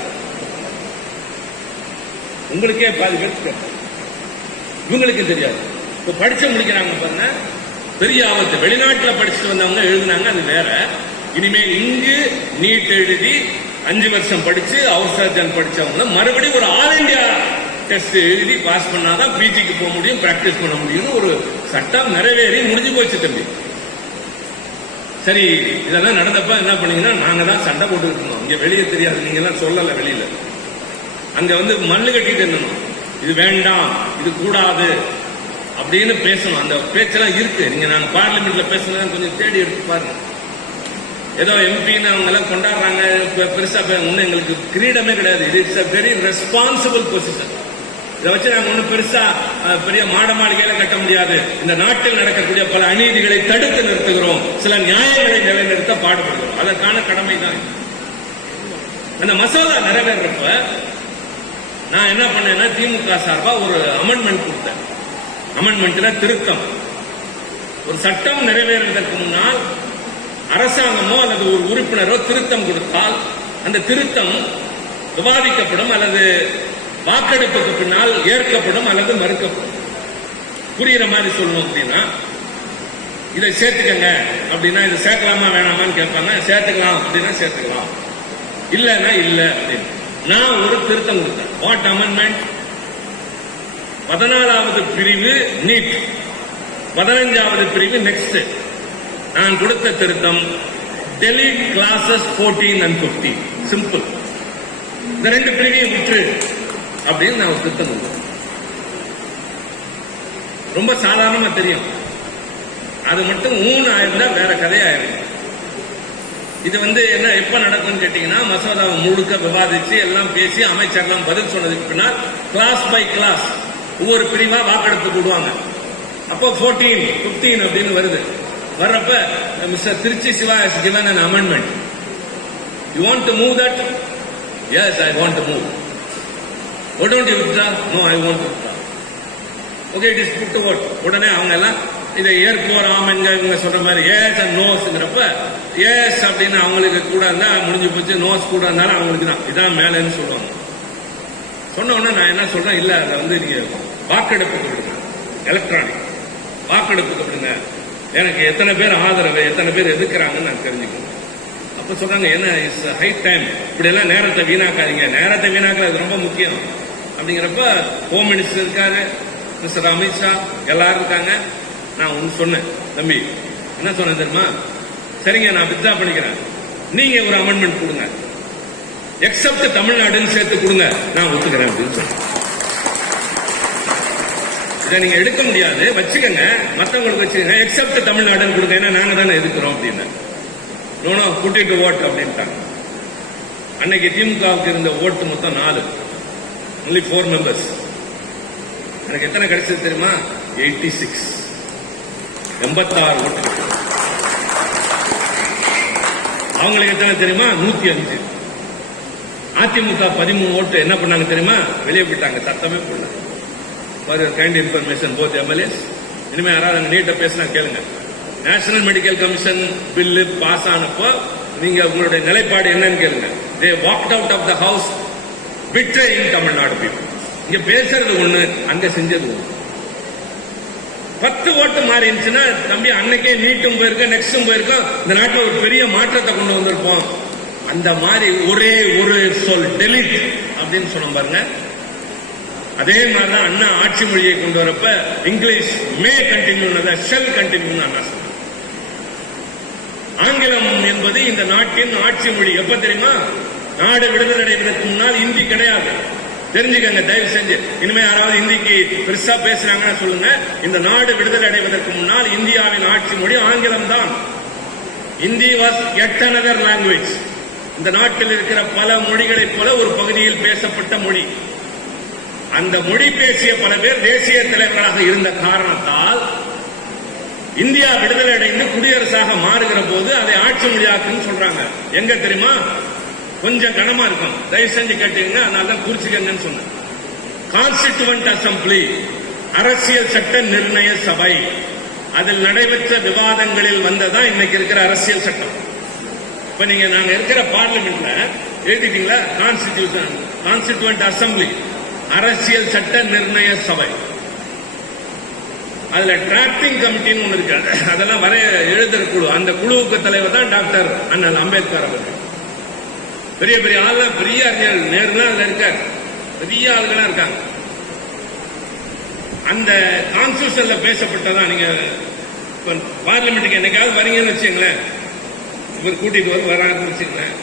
உங்களுக்கே பாதி பேருக்கு இவங்களுக்கு தெரியாது. இப்போ படிச்சு முடிக்கிறாங்க பாருங்க, பெரிய ஆபத்து. வெளிநாட்டில் படிச்சுட்டு வந்தவங்க எழுதினாங்க, அது வேற. இனிமேல் இங்கு நீட் எழுதி 5 வருஷம் படிச்சு ஹவுஸ் சர்ஜன் படிச்சவங்க மறுபடியும் ஒரு ஆல் இந்தியா டெஸ்ட் எழுதி பாஸ் பண்ணாதான் பிஜிக்கு போக முடியும், பிராக்டிஸ் பண்ண முடியும். ஒரு சட்டம் நிறைவேறி முடிஞ்சு போச்சு தம்பி. சரி, இதெல்லாம் நடந்தப்ப என்ன பண்ணீங்கன்னா, நாங்க தான் சண்டை போட்டுக்கிட்டு இருந்தோம். இங்க வெளியே தெரியாது, நீங்க எல்லாம் சொல்லல வெளியில. அங்க வந்து மல்லு கட்டிட்டு இருந்தோம், இது வேண்டாம், இது கூடாது அப்படின்னு பேசணும். அந்த பேச்செல்லாம் இருக்கு. நீங்க நாங்க பார்லிமெண்ட்ல பேசுனதான் கொஞ்சம் தேடி எடுத்து பாருங்க. ஏதோ எம்பின்னு அவங்க எல்லாம் கொண்டாடுறாங்க, பெருசா ஒன்னும் எங்களுக்கு கிரீடமே கிடையாது. இது it's a very responsible position. இதை வச்சு நாங்க ஒன்னும் பெருசா பெரிய மாட மாளிகையில கட்ட முடியாது. இந்த நாட்டில் நடக்கக்கூடிய பல அநீதிகளை தடுத்து நிறுத்துகிறோம், சில நியாயங்களை நிலைநிறுத்த பாடுபடுகிறோம். அதற்கான கடமை தான். அந்த மசோதா நிறைவேறப்ப நான் என்ன பண்ணேன்னா, திமுக சார்பா ஒரு அமெண்ட்மெண்ட் கொடுத்தேன். அமெண்ட்மெண்ட்ல திருத்தம். ஒரு சட்டம் நிறைவேறுவதற்கு முன்னால் அரசாங்கமோ அல்லது ஒரு உறுப்பினரோ திருத்தம் கொடுத்தால் அந்த திருத்தம் விவாதிக்கப்படும் அல்லது வாக்கெடுப்புக்கு பின்னால் ஏற்கப்படும் அல்லது மறுக்கப்படும். புரியுற மாதிரி சொல்லணும் அப்படின்னா, இதை சேர்த்துக்கங்க அப்படின்னா இதை சேர்க்கலாமா வேணாமான்னு கேட்பாங்க. சேர்த்துக்கலாம் அப்படின்னா சேர்த்துக்கலாம், இல்லைன்னா இல்ல அப்படின்னு. நான் ஒரு திருத்தம் கொடுத்தேன். What amendment? 14வது பிரிவு நீட், 15வது பிரிவு நெக்ஸ்ட். நான் கொடுத்த திருத்தம் delete classes 14 and 15. சிம்பிள். இந்த 2 பிரிவையும் விட்டு அப்படின்னு நான் ஒரு திருத்தம் கொடுத்தேன். ரொம்ப சாதாரணமா தெரியும். அது மட்டும் 3 ஆயிருந்தா வேற கதையாயிருக்கும். இது என்ன எப்ப நடக்கும்னு கேட்டீங்கன்னா, மசோதாவை முழுக்க விவாதிச்சு எல்லாம் பேசி அமைச்சர்லாம் பதில் சொன்னதுக்கு பின்னால் கிளாஸ் பை கிளாஸ் ஒவ்வொரு பிரிவா வாக்கெடுப்பு கூடுவாங்க. அப்போ 14, 15 அப்படின்னு வருது. வர்றப்ப mister Trichy Siva has given an amendment. You want to move that? Yes, I want to move. Why don't you withdraw? No, I want to withdraw. Okay, it is put to vote. உடனே அவங்க எல்லாம் இதை ஏற்கோர் ஆமென்க இவங்க சொல்ற மாதிரி ஏஸ் அண்ட் நோஸ்ங்கிறப்ப ஏஸ் அப்படின்னு அவங்களுக்கு கூட இருந்தா முடிஞ்சு போச்சு, நோஸ் கூட இருந்தாலும் அவங்களுக்கு தான் இதான் மேலேன்னு சொல்லுவாங்க. சொன்ன உடனே நான் என்ன சொல்றேன், இல்ல அதை நீங்க வாக்கெடுப்புக்கு விடுங்க, எலக்ட்ரானிக் வாக்கெடுப்புக்கு விடுங்க, எனக்கு எத்தனை பேர் ஆதரவு எத்தனை பேர் எதிர்க்கிறாங்கன்னு நான் தெரிஞ்சுக்கணும். அப்ப சொல்றாங்க என்ன இட்ஸ் ஹை டைம், இப்படி எல்லாம் நேரத்தை வீணாக்காதீங்க, நேரத்தை வீணாக்கிறது ரொம்ப முக்கியம் அப்படிங்கிறப்ப ஹோம் மினிஸ்டர் இருக்காரு, மிஸ்டர் அமித்ஷா எல்லாரும் இருக்காங்க. நான் ஒன்னு சொன்னேன், தம்பி என்ன சொன்னேன் தெரியுமா, சரிங்க நான் வித்ட்ரா பண்ணிக்கிறேன், நீங்க ஒரு அமெண்ட்மெண்ட் கொடுங்க, எக்ஸப்ட் தமிழ்நாடுன்னு சேர்த்து கொடுங்க, நான் ஒத்துக்கிறேன் அப்படின்னு சொன்னேன். இதை நீங்க எடுக்க முடியாது, வச்சுக்கங்க, மற்றவங்களுக்கு வச்சுக்கங்க, எக்ஸப்ட் தமிழ்நாடுன்னு கொடுங்க, ஏன்னா நாங்க தானே எதுக்குறோம் அப்படின்னு. நோனோ கூட்டிட்டு ஓட்டு அப்படின்ட்டாங்க. அன்னைக்கு திமுகவுக்கு இருந்த ஓட்டு மொத்தம் 4, only 4 members. எனக்கு எத்தனை கிடைச்சது தெரியுமா? 86, 86 ஓட்டு. அவங்களுக்கு எத்தனை தெரியுமா? 105. அதிமுக 13 ஓட்டு என்ன பண்ணாங்க தெரியுமா? வெளியே போயிட்டாங்க, சத்தமே போடல. For your kind information both MLAs, இனிமே யாராவது நீட்ட பேசினா கேளுங்க. National medical commission bill pass ஆனப்போ நீங்க உங்களுடைய நிலைப்பாடு என்னன்னு கேளுங்க. They walked out of the house betraying Tamil Nadu people. இங்க பேசுறது ஒண்ணு, அங்க செஞ்சது ஒண்ணு. 10 ஓட்டு மாறி இருந்துச்சுன்னா தம்பி அன்னைக்கே நீட்டும் போயிருக்க, நெக்ஸ்டும் போயிருக்கோம், இந்த நாட்டில் ஒரு பெரிய மாற்றத்தை கொண்டு வந்திருப்போம். அந்த மாதிரி ஒரே ஒரு சொல் டெலிட் அப்படின்னு சொன்ன பாருங்க. அதே மாதிரிதான் அண்ணா ஆட்சி மொழியை கொண்டு வரப்ப English may continue shall continue Anna சொன்னார். ஆங்கிலம் என்பது இந்த நாட்டின் ஆட்சி மொழி. எப்ப தெரியுமா? நாடு விடுதலை அடைவதற்கு முன்னால் இந்தி கிடையாது. தெரிஞ்சுக்கங்க தயவு செஞ்சு. இனிமே யாராவது இந்திக்கு பெருசா பேசுறாங்கன்னா சொல்லுங்க. இந்த நாடு விடுதலை அடைவதற்கு முன்னால் இந்தியாவின் ஆட்சி மொழி ஆங்கிலம் தான். Hindi was yet another language. இந்த நாட்டில் இருக்கிற பல மொழிகளைப் போல ஒரு பகுதியில் பேசப்பட்ட மொழி. அந்த மொழி பேசிய பல பேர் தேசிய தலைவர்களாக இருந்த காரணத்தால் இந்தியா விடுதலை அடைந்து குடியரசாக மாறுகிற போது அதை ஆட்சி மொழியாக்குன்னு சொல்றாங்க. எங்க தெரியுமா? கொஞ்சம் கனமா இருக்கும், தயவு செஞ்சு கேட்டீங்க, அதனால தான் குறிச்சுக்கங்கன்னு சொன்னேன். கான்ஸ்டிடியூவன்ட் அசம்பிளி, அரசியல் சட்ட நிர்ணய சபை, அதில் நடைபெற்ற விவாதங்களில் வந்ததான் இன்னைக்கு இருக்கிற அரசியல் சட்டம். இப்ப நீங்க நாங்க இருக்கிற பார்லிமெண்ட்ல எழுதிட்டீங்களா? கான்ஸ்டிடியூவன்ட் அசம்பிளி, அரசியல் சட்ட நிர்ணய சபை. அதுல டிராப்டிங் கமிட்டின்னு ஒண்ணு இருக்கு, அதெல்லாம் எழுதுற குழு. அந்த குழுவுக்கு தலைவர் தான் டாக்டர் அண்ணல் அம்பேத்கர் அவர்கள். பெரிய பெரிய ஆள், பெரிய அறிஞர் நேருலாம் அதுல இருக்காரு, பெரிய ஆளுகள்லாம் இருக்காங்க. அந்த கான்ஸ்டிடியூஷன்ல பேசப்பட்டதான். நீங்க பார்லிமெண்ட்டுக்கு என்னைக்காவது வரீங்கன்னு வச்சுங்களேன், இவர் கூட்டிட்டு வராங்கன்னு வச்சுங்களேன்,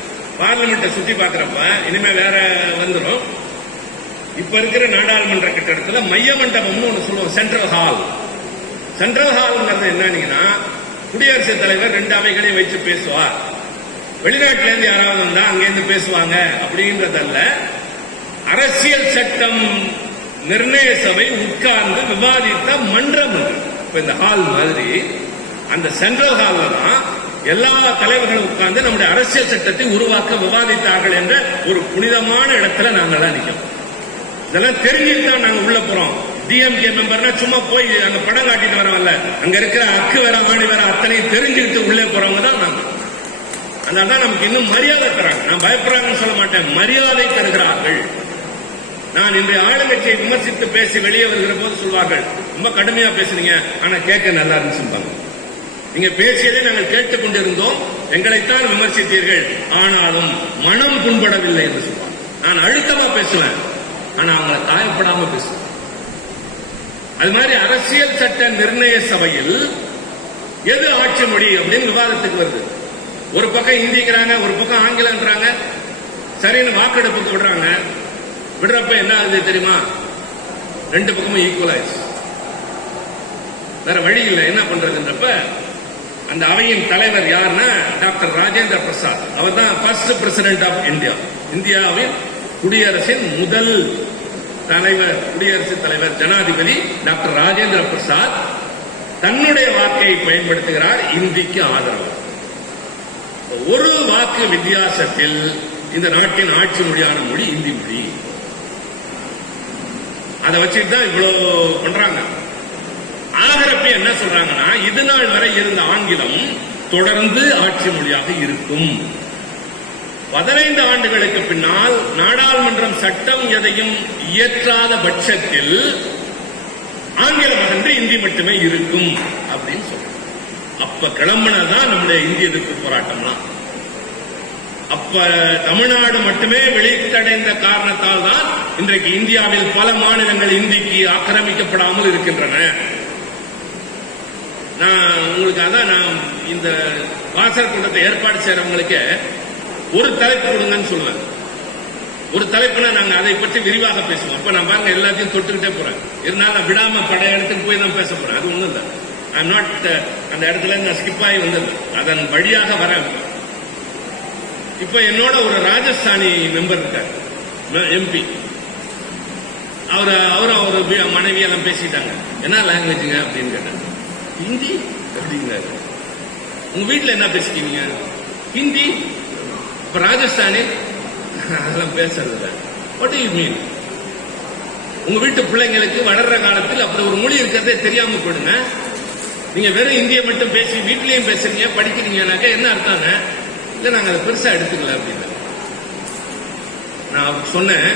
பார்லிமெண்ட்டை சுத்தி பாக்குறப்ப இனிமே வேற வந்துடும். இப்ப இருக்கிற நாடாளுமன்ற கட்டடத்துல மைய மண்டபம்னு ஒண்ணு சொல்லுவோம், சென்ட்ரல் ஹால். சென்ட்ரல் ஹால்ங்கிறது என்னன்னா, குடியரசுத் தலைவர் 2 அவைகளையும் வச்சு பேசுவார். வெளிநாட்டில இருந்து யாராவது வந்தா அங்கிருந்து பேசுவாங்க அப்படின்றதல்ல. அரசியல் சட்டம் நிர்ணய சபை உட்கார்ந்து விவாதித்த மன்றம். இப்ப இந்த ஹால் மாதிரி அந்த சென்ட்ரல் ஹால்ல தான் எல்லா தலைவர்களும் உட்கார்ந்து நம்முடைய அரசியல் சட்டத்தை உருவாக்க விவாதித்தார்கள் என்ற ஒரு புனிதமான இடத்துல நாங்கெல்லாம் நிற்கிறோம். இதெல்லாம் தெரிஞ்சுட்டு தான் நாங்க உள்ள போறோம். டிஎம்கே மெம்பர்னா சும்மா போய் அங்க படம் காட்டிட்டு வரோம்ல, அங்க இருக்கிற அக்கு வேற மாணி வேற அத்தனையும் தெரிஞ்சுக்கிட்டு உள்ளே போறவங்க தான் நாங்க. அதனாலதான் நமக்கு இன்னும் மரியாதை தராங்க. நான் பயப்படுறாங்கன்னு சொல்ல மாட்டேன், மரியாதை தருகிறார்கள். நான் இன்றைய ஆளுங்கட்சியை விமர்சித்து பேசி வெளியே வருகிற போது சொல்வார்கள், ரொம்ப கடுமையா பேசுறீங்க, ஆனா கேட்க நல்லா இருந்துச்சு. நீங்க பேசியதை நாங்கள் கேட்டுக் கொண்டிருந்தோம், எங்களைத்தான் விமர்சித்தீர்கள், ஆனாலும் மனம் புண்படவில்லை என்று சொல்லுவாங்க. நான் அழுத்தமா பேசுவேன், ஆனா அவங்களை காயப்படாம பேசுவேன். அது மாதிரி அரசியல் சட்ட நிர்ணய சபையில் எது ஆட்சி மொழி அப்படின்னு விவாதத்துக்கு வருது. ஒரு பக்கம் ஹிந்திங்கிறாங்க, ஒரு பக்கம் ஆங்கிலம்ன்றாங்க. சரின்னு வாக்கெடுப்புக்கு விடுறாங்க. விடுறப்ப என்ன ஆகுது தெரியுமா? ரெண்டு பக்கமும் ஈக்குவலைஸ். வேற வழி இல்லை, என்ன பண்றதுன்றப்ப அந்த அவையின் தலைவர் யாருன்னா டாக்டர் ராஜேந்திர பிரசாத். அவர் தான் ஃபர்ஸ்ட் பிரசிடென்ட் ஆஃப் இந்தியா. இந்தியாவின் குடியரசின் முதல் தலைவர், குடியரசுத் தலைவர் ஜனாதிபதி டாக்டர் ராஜேந்திர பிரசாத் தன்னுடைய வாக்கை பயன்படுத்துகிறார் இந்திக்கு ஆதரவு. ஒரு வாக்கு வித்தியாசத்தில் இந்த நாட்டின் ஆட்சி மொழியான மொழி இந்தி மொழி. அதை வச்சுட்டு தான் இவ்வளவு பண்றாங்க. ஆகிறப்ப என்ன சொல்றாங்கன்னா, இது நாள் வரை இருந்த ஆங்கிலம் தொடர்ந்து ஆட்சி மொழியாக இருக்கும். 15 ஆண்டுகளுக்கு பின்னால் நாடாளுமன்றம் சட்டம் எதையும் இயற்றாத பட்சத்தில் ஆங்கிலம் அகன்று இந்தி மட்டுமே இருக்கும் அப்படின்னு சொல்றாங்க. அப்ப கிளம்பினதான் நம்முடைய இந்திய எதிர்ப்பு போராட்டம்லாம். அப்ப தமிழ்நாடு மட்டுமே வெளித்தடைந்த காரணத்தால் தான் இன்றைக்கு இந்தியாவில் பல மாநிலங்கள் இந்திக்கு ஆக்கிரமிக்கப்படாமல் இருக்கின்றன. நான் உங்களுக்கு அதான் நான் இந்த வாசல் கூட்டத்தை ஏற்பாடு செய்யறவங்களுக்கு ஒரு தலைப்பு கொடுங்கன்னு சொல்லுவேன். ஒரு தலைப்புனா நாங்க அதை பற்றி விரிவாக பேசுவோம். அப்ப நான் பாருங்க எல்லாத்தையும் தொட்டுக்கிட்டே போறேன். இருந்தாலும் நான் விடாம பழைய இடத்துக்கு போய் தான் பேச போறேன். அது ஒண்ணும் இல்லை. ஐ நாட் அந்த இடத்துல நான் ஸ்கிப் ஆகி வந்தது, அதன் வழியாக வரேன். இப்ப என்னோட ஒரு ராஜஸ்தானி மெம்பர் இருக்கார், எம்பி. அவர் மனைவி எல்லாம் பேசிட்டாங்க. என்ன லாங்குவேஜுங்க அப்படின்னு கேட்டாங்க. ஹிந்தி அப்படிங்கிறாரு. உங்க வீட்டுல என்ன பேசிக்கிறீங்க? ஹிந்தி. இப்ப ராஜஸ்தானி அதெல்லாம் பேசுறது. What you mean? உங்க வீட்டு பிள்ளைங்களுக்கு வளர்ற காலத்தில் அப்படி ஒரு மொழி இருக்கிறதே தெரியாம போயிடுங்க. நீங்க வெறும் இந்தியை மட்டும் பேசி வீட்லயும் பேசுறீங்க, படிக்கிறீங்கன்னாக்க என்ன அர்த்தங்க? இல்ல நாங்க அதை பெருசா எடுத்துக்கல அப்படின்னு நான் சொன்னேன்.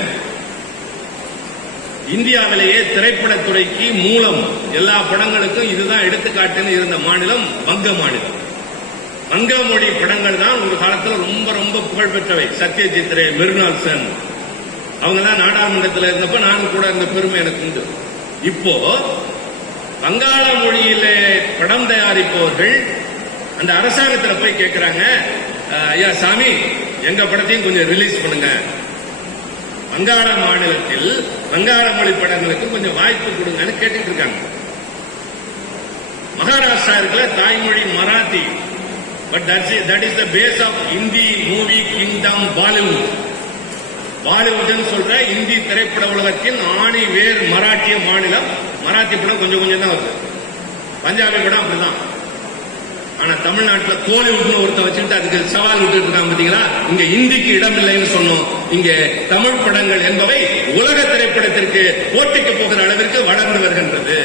இந்தியாவிலேயே திரைப்படத்துறைக்கு மூலம் எல்லா படங்களுக்கும் இதுதான் எடுத்துக்காட்டுன்னு இருந்த மாநிலம் வங்க மாநிலம். வங்க மொழி படங்கள் தான் ஒரு காலத்தில் ரொம்ப ரொம்ப புகழ்பெற்றவை. சத்யஜித் ரே, மிருனால் சென் அவங்க தான் நாடாளுமன்றத்தில் இருந்தப்ப நானும் கூட இருந்த பெருமை எனக்கு உண்டு. இப்போ வங்காள மொழியிலே படம் தயாரிப்பவர்கள் அந்த அரசாங்கத்தில் போய் கேட்கிறாங்க, ஐயா சாமி எங்க படத்தையும் கொஞ்சம் ரிலீஸ் பண்ணுங்க, வங்காள மாநிலத்தில் வங்காள மொழி படங்களுக்கு கொஞ்சம் வாய்ப்பு கொடுங்கன்னு கேட்டுட்டு இருக்காங்க. மகாராஷ்டிரா இருக்கிற தாய்மொழி Marathi. But that is the base of Hindi movie kingdom Bollywood. பாலிவுட்னு சொல்ற இந்தி திரைப்பட உலகத்தின் ஆணி வேர் மராட்டிய மாநிலம். மராத்தி படம் கொஞ்சம் கொஞ்சம் தான் வருது. பஞ்சாபி படம் அப்படிதான். ஆனா தமிழ்நாட்டில் கோலிவுட்னு ஒருத்த வச்சுக்கிட்டு அதுக்கு சவால் விட்டு இருக்காங்க பாத்தீங்களா? இங்க இந்திக்கு இடம் இல்லைன்னு சொன்னோம். இங்க தமிழ் படங்கள் என்பவை உலக திரைப்படத்திற்கு போட்டிக்கு போகிற அளவிற்கு வளர்ந்து வருகின்றது.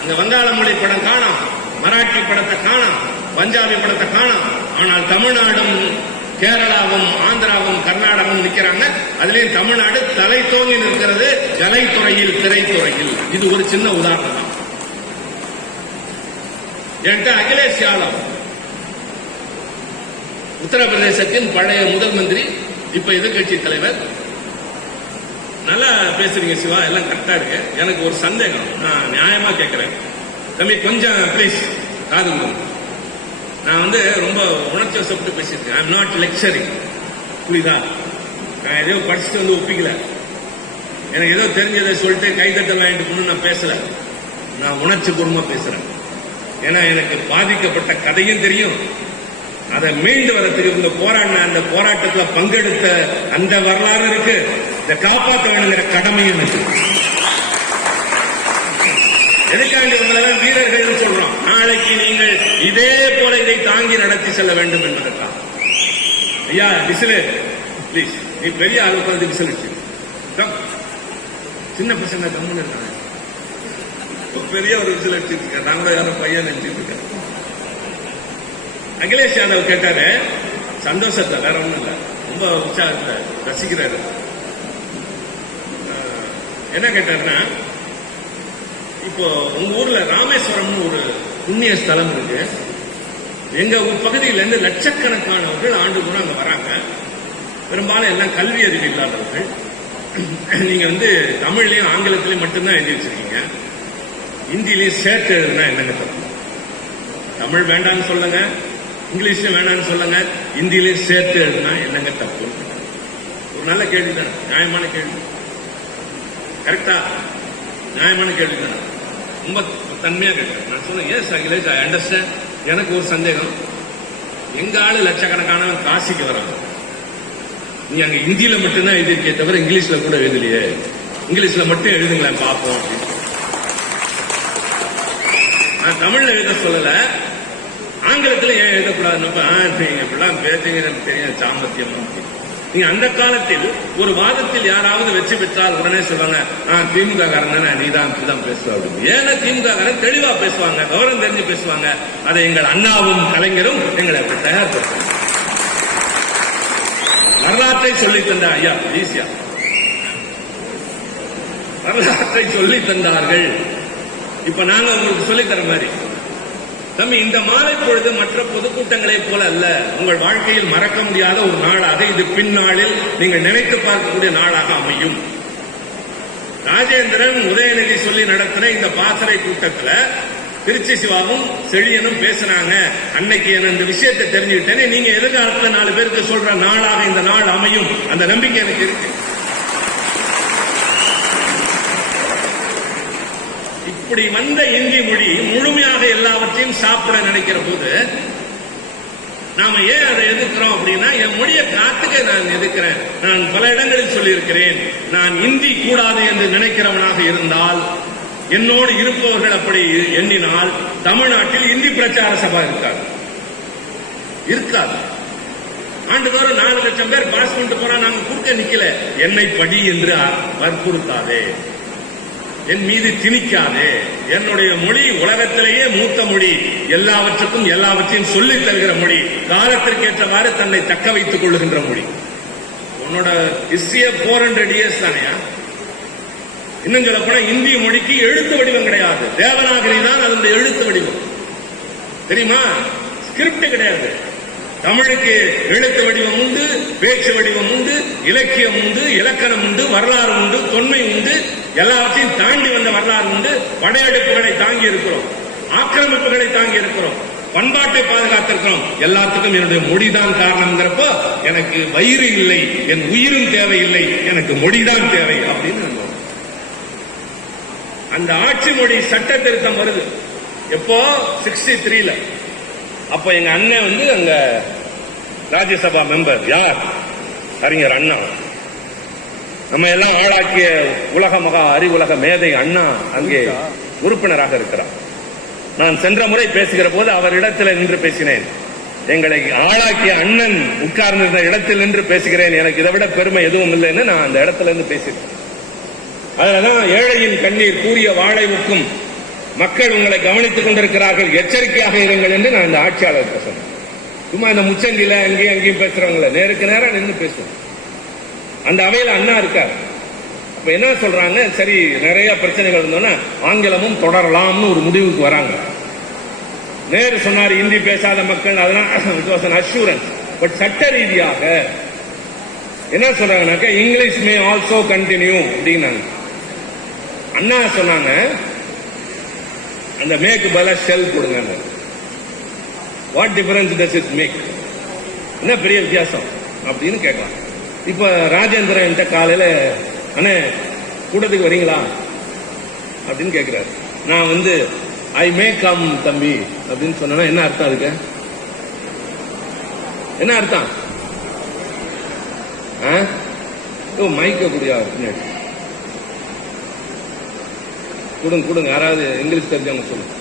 அங்க வங்காள மொழி படம் காணோம், மராட்டி படத்தை காணோம், பஞ்சாபி படத்தை காணோம். ஆனால் தமிழ்நாடும் கேரளாவும் ஆந்திராவும் கர்நாடகம் நிற்கிறாங்க. அதுலயும் தமிழ்நாடு தலை தோங்கி நிற்கிறது கலைத்துறையில், திரைத்துறையில். இது ஒரு சின்ன உதாரணம். என்கிட்ட அகிலேஷ் யாதவ், உத்தரப்பிரதேசத்தின் பழைய முதல் மந்திரி, இப்ப எதிர்கட்சி தலைவர். நல்லா பேசுறீங்க சிவா, எல்லாம் கரெக்டா இருக்கு. எனக்கு ஒரு சந்தேகம், நான் நியாயமா கேட்கிறேன். தம்பி கொஞ்சம் பிளீஸ் காது கொடுங்க. நான் ரொம்ப உணர்ச்சி வசப்பட்டு பேசியிருக்கேன். ஐம் நாட் லெக்சரிங், புரியுதா? நான் ஏதோ படிச்சுட்டு ஒப்பிக்கல. எனக்கு ஏதோ தெரிஞ்சதை சொல்லிட்டு கைதட்டல் வாங்கிட்டு போகணும்னு நான் பேசல. நான் உணர்ச்சி பூர்வமா பேசுறேன். ஏன்னா எனக்கு பாதிக்கப்பட்ட கதையும் தெரியும். அதை மீண்டு வரத்துக்கு இவங்க போராடின அந்த போராட்டத்தில் பங்கெடுத்த அந்த வரலாறு இருக்கு. இதை காப்பாற்ற வேணுங்கிற கடமையும் இருக்கு. எதுக்காண்டி இவங்களெல்லாம் வீரர்கள் சொல்றோம்? நாளைக்கு நீங்கள் இதே போல இதை தாங்கி நடத்தி செல்ல வேண்டும் என்பதற்காக. ஐயா விசில் பிளீஸ், நீ பெரிய ஆளுக்கு வந்து விசில் வச்சு. சின்ன பசங்க கம்முன்னு இருக்காங்க, பெரிய ஒரு விசில் வச்சுட்டு இருக்க. நாங்கள யாரும் பையன் நினைச்சிட்டு இருக்க. அகிலேஷ் யாதவ் கேட்டாரு, சந்தோஷத்தை, வேற ஒண்ணும் இல்ல, ரொம்ப உற்சாகத்தை ரசிக்கிறாரு. என்ன கேட்டாருன்னா, இப்போ உங்க ஊர்ல ராமேஸ்வரம்னு ஒரு புண்ணிய ஸ்தலம் இருக்கு. எங்க பகுதியிலேருந்து லட்சக்கணக்கானவர்கள் ஆண்டுக்கு அங்க வராங்க. பெரும்பாலும் எல்லாம் கல்வி அறிவு இல்லாதவர்கள். நீங்க தமிழ்லயும் ஆங்கிலத்திலயும் மட்டும்தான் எழுதி வச்சிருக்கீங்க. இந்தியிலையும் சேர்த்து எழுதுனா என்னங்க தப்பு? தமிழ் வேண்டாம்னு சொல்லுங்க, இங்கிலீஷும் வேண்டாம்னு சொல்லுங்க, இந்தியிலையும் சேர்த்து எழுதுனா என்னங்க தப்பு? ஒரு நல்ல கேள்வி தானே, நியாயமான கேள்வி. கரெக்டா? நியாயமான கேள்வி தானே. ரொம்ப தன்மையா கேட்கிறேன். நான் சொன்னேன், எஸ் அகிலேஷ், ஐ அண்டர்ஸ்டாண்ட். எனக்கு ஒரு சந்தேகம், எங்க ஆளு லட்சக்கணக்கான காசிக்கு வராங்க. நீ அங்க இந்தியில மட்டும்தான் எழுதிருக்கே தவிர இங்கிலீஷ்ல கூட எழுதலையே. இங்கிலீஷ்ல மட்டும் எழுதுங்களேன் பார்ப்போம் அப்படின்னு. நான் தமிழ்ல எழுத சொல்லல, ஆங்கிலத்தில் ஏன் எழுதக்கூடாதுன்னு இப்படிலாம் பேசுங்க, எனக்கு தெரியும் சாமர்த்தியம். நீங்க அந்த காலத்தில் ஒரு வாதத்தில் யாராவது வெற்றி பெற்றால் உடனே சொல்லுவாங்க, திமுக காரன் நீதான் இப்படிதான் பேசுவ அப்படின்னு. ஏன்னா திமுக காரன் தெளிவா பேசுவாங்க, கௌரவம் தெரிஞ்சு பேசுவாங்க. அதை எங்கள் அண்ணாவும் கலைஞரும் எங்களை தயார்படுத்துவாங்க. வரலாற்றை சொல்லி தந்த ஐயா ஈஸியா வரலாற்றை சொல்லி தந்தார்கள். இப்ப நாங்க உங்களுக்கு சொல்லித்தர மாதிரி தம்பி, இந்த மாலை பொழுது மற்ற பொதுக்கூட்டங்களைப் போல அல்ல. உங்கள் வாழ்க்கையில் மறக்க முடியாத ஒரு நாளாக, இது பின்னாளில் நீங்கள் நினைத்து பார்க்கக்கூடிய நாளாக அமையும். ராஜேந்திரன், உதயநிதி சொல்லி நடத்தின இந்த பாசறை கூட்டத்துல திருச்சி சிவாவும் செழியனும் பேசினாங்க. அன்னைக்கு இந்த விஷயத்தை தெரிஞ்சுக்கிட்டேனே. நீங்க எதிர்காலத்துல 4 பேருக்கு சொல்ற நாளாக இந்த நாள் அமையும், அந்த நம்பிக்கை எனக்கு இருக்கு. இப்படி வந்த இந்தி மொழி முழுமையாக எல்லாவற்றையும் சாப்பிட நினைக்கிற போது நாம ஏன் அதை எதிர்க்கிறோம் அப்படின்னா, என் மொழியை காத்துக்க நான் எதிர்க்கிறேன். நான் பல இடங்களில் சொல்லியிருக்கிறேன், நான் இந்தி கூடாது என்று நினைக்கிறவனாக இருந்தால், என்னோடு இருப்பவர்கள் அப்படி எண்ணினால், தமிழ்நாட்டில் இந்தி பிரச்சார சபா இருக்காது. ஆண்டுதோறும் 4 லட்சம் பேர் பாஸ் பண்ணிட்டு போறா, நாங்க குறுக்க நிக்கல. என்னை படி என்று வற்புறுத்தாதே, என் மீது திணிக்காதே. என்னுடைய மொழி உலகத்திலேயே மூத்த மொழி, எல்லாவற்றுக்கும் எல்லாவற்றையும் சொல்லித் தருகிற மொழி, காலத்திற்கேற்றவாறு தன்னை தக்க வைத்துக் கொள்ளுகின்ற மொழி. உன்னோட ஹிஸ்டரியே 400 இயர்ஸ் தானையா? இன்னும் சொல்ல போனா இந்திய மொழிக்கு எழுத்து வடிவம் கிடையாது, தேவநாகரி தான் அதனுடைய எழுத்து வடிவம். தெரியுமா? ஸ்கிரிப்ட் கிடையாது. தமிழுக்கு எழுத்து வடிவம் உண்டு, பேச்சு வடிவம் உண்டு, இலக்கியம் உண்டு, இலக்கணம் உண்டு, வரலாறு உண்டு, தொன்மை உண்டு, எல்லாவற்றையும் தாண்டி வந்த வரலாறு உண்டு. படையெடுப்புகளை தாங்கி இருக்கிறோம், ஆக்கிரமிப்புகளை தாங்கி இருக்கிறோம், பண்பாட்டை பாதுகாத்திருக்கிறோம். எல்லாத்துக்கும் என்னுடைய மொழிதான் காரணம்ங்கிறப்போ எனக்கு வயிறு இல்லை, என் உயிரும் தேவையில்லை, எனக்கு மொழிதான் தேவை அப்படின்னு அந்த ஆட்சி மொழி சட்ட திருத்தம் வருது. எப்போ? 63ல. அப்ப எங்க அண்ணன் அங்க ராஜ்யசபா மெம்பர். யார்? அறிஞர் அண்ணா. நம்ம எல்லாம் ஆளாக்கிய உலக மகா அறிவுலக மேதை அண்ணா அங்கே உறுப்பினராக இருக்கிறார். நான் சென்ற முறை பேசுகிற போது அவர் இடத்துல நின்று பேசினேன். எங்களை ஆளாக்கிய அண்ணன் உட்கார்ந்திருந்த இடத்தில் நின்று பேசுகிறேன், எனக்கு இதை விட பெருமை எதுவும் இல்லைன்னு நான் அந்த இடத்துல இருந்து பேசினேன். அதுலதான் ஏழையின் கண்ணீர் கூறிய வாழைவுக்கும் மக்கள் உங்களை கவனித்துக் கொண்டிருக்கிறார்கள், எச்சரிக்கையாக இருங்கள் என்று நான் இந்த ஆட்சியாளருக்கு சொன்னேன். சும்மா இந்த முச்சந்தில அங்கேயும் அங்கேயும் பேசுறவங்கள நேருக்கு நேரம் நின்று பேசுவோம். அந்த அவையில அண்ணா இருக்கார். அப்ப என்ன சொல்றாங்க, சரி நிறைய பிரச்சனைகள் இருந்தோன்னா ஆங்கிலமும் தொடரலாம்னு ஒரு முடிவுக்கு வராங்க. நேரு சொன்னார், இந்தி பேசாத மக்கள், அதெல்லாம் அஷூரன்ஸ். பட் சட்ட ரீதியாக என்ன சொல்றாங்கன்னாக்க இங்கிலீஷ் மே ஆல்சோ கண்டினியூ அப்படின்னாங்க. அண்ணா சொன்னாங்க, அந்த மேக்கு பதிலா ஷெல் கொடுங்க. What difference does it make? என்ன பெரிய வித்தியாசம் அப்படின்னு கேட்கலாம். இப்ப ராஜேந்திரன் என்கிட்ட காலையில, அண்ணே கூட்டத்துக்கு வரீங்களா அப்படின்னு கேட்கிறாரு. நான் ஐ மே கம் தம்பி அப்படின்னு சொன்னா என்ன அர்த்தம்? அதுக்கு என்ன அர்த்தம்? மைக்க கூடியா கொடுங்க, யாராவது இங்கிலீஷ் தெரிஞ்சவங்க சொல்லுங்க.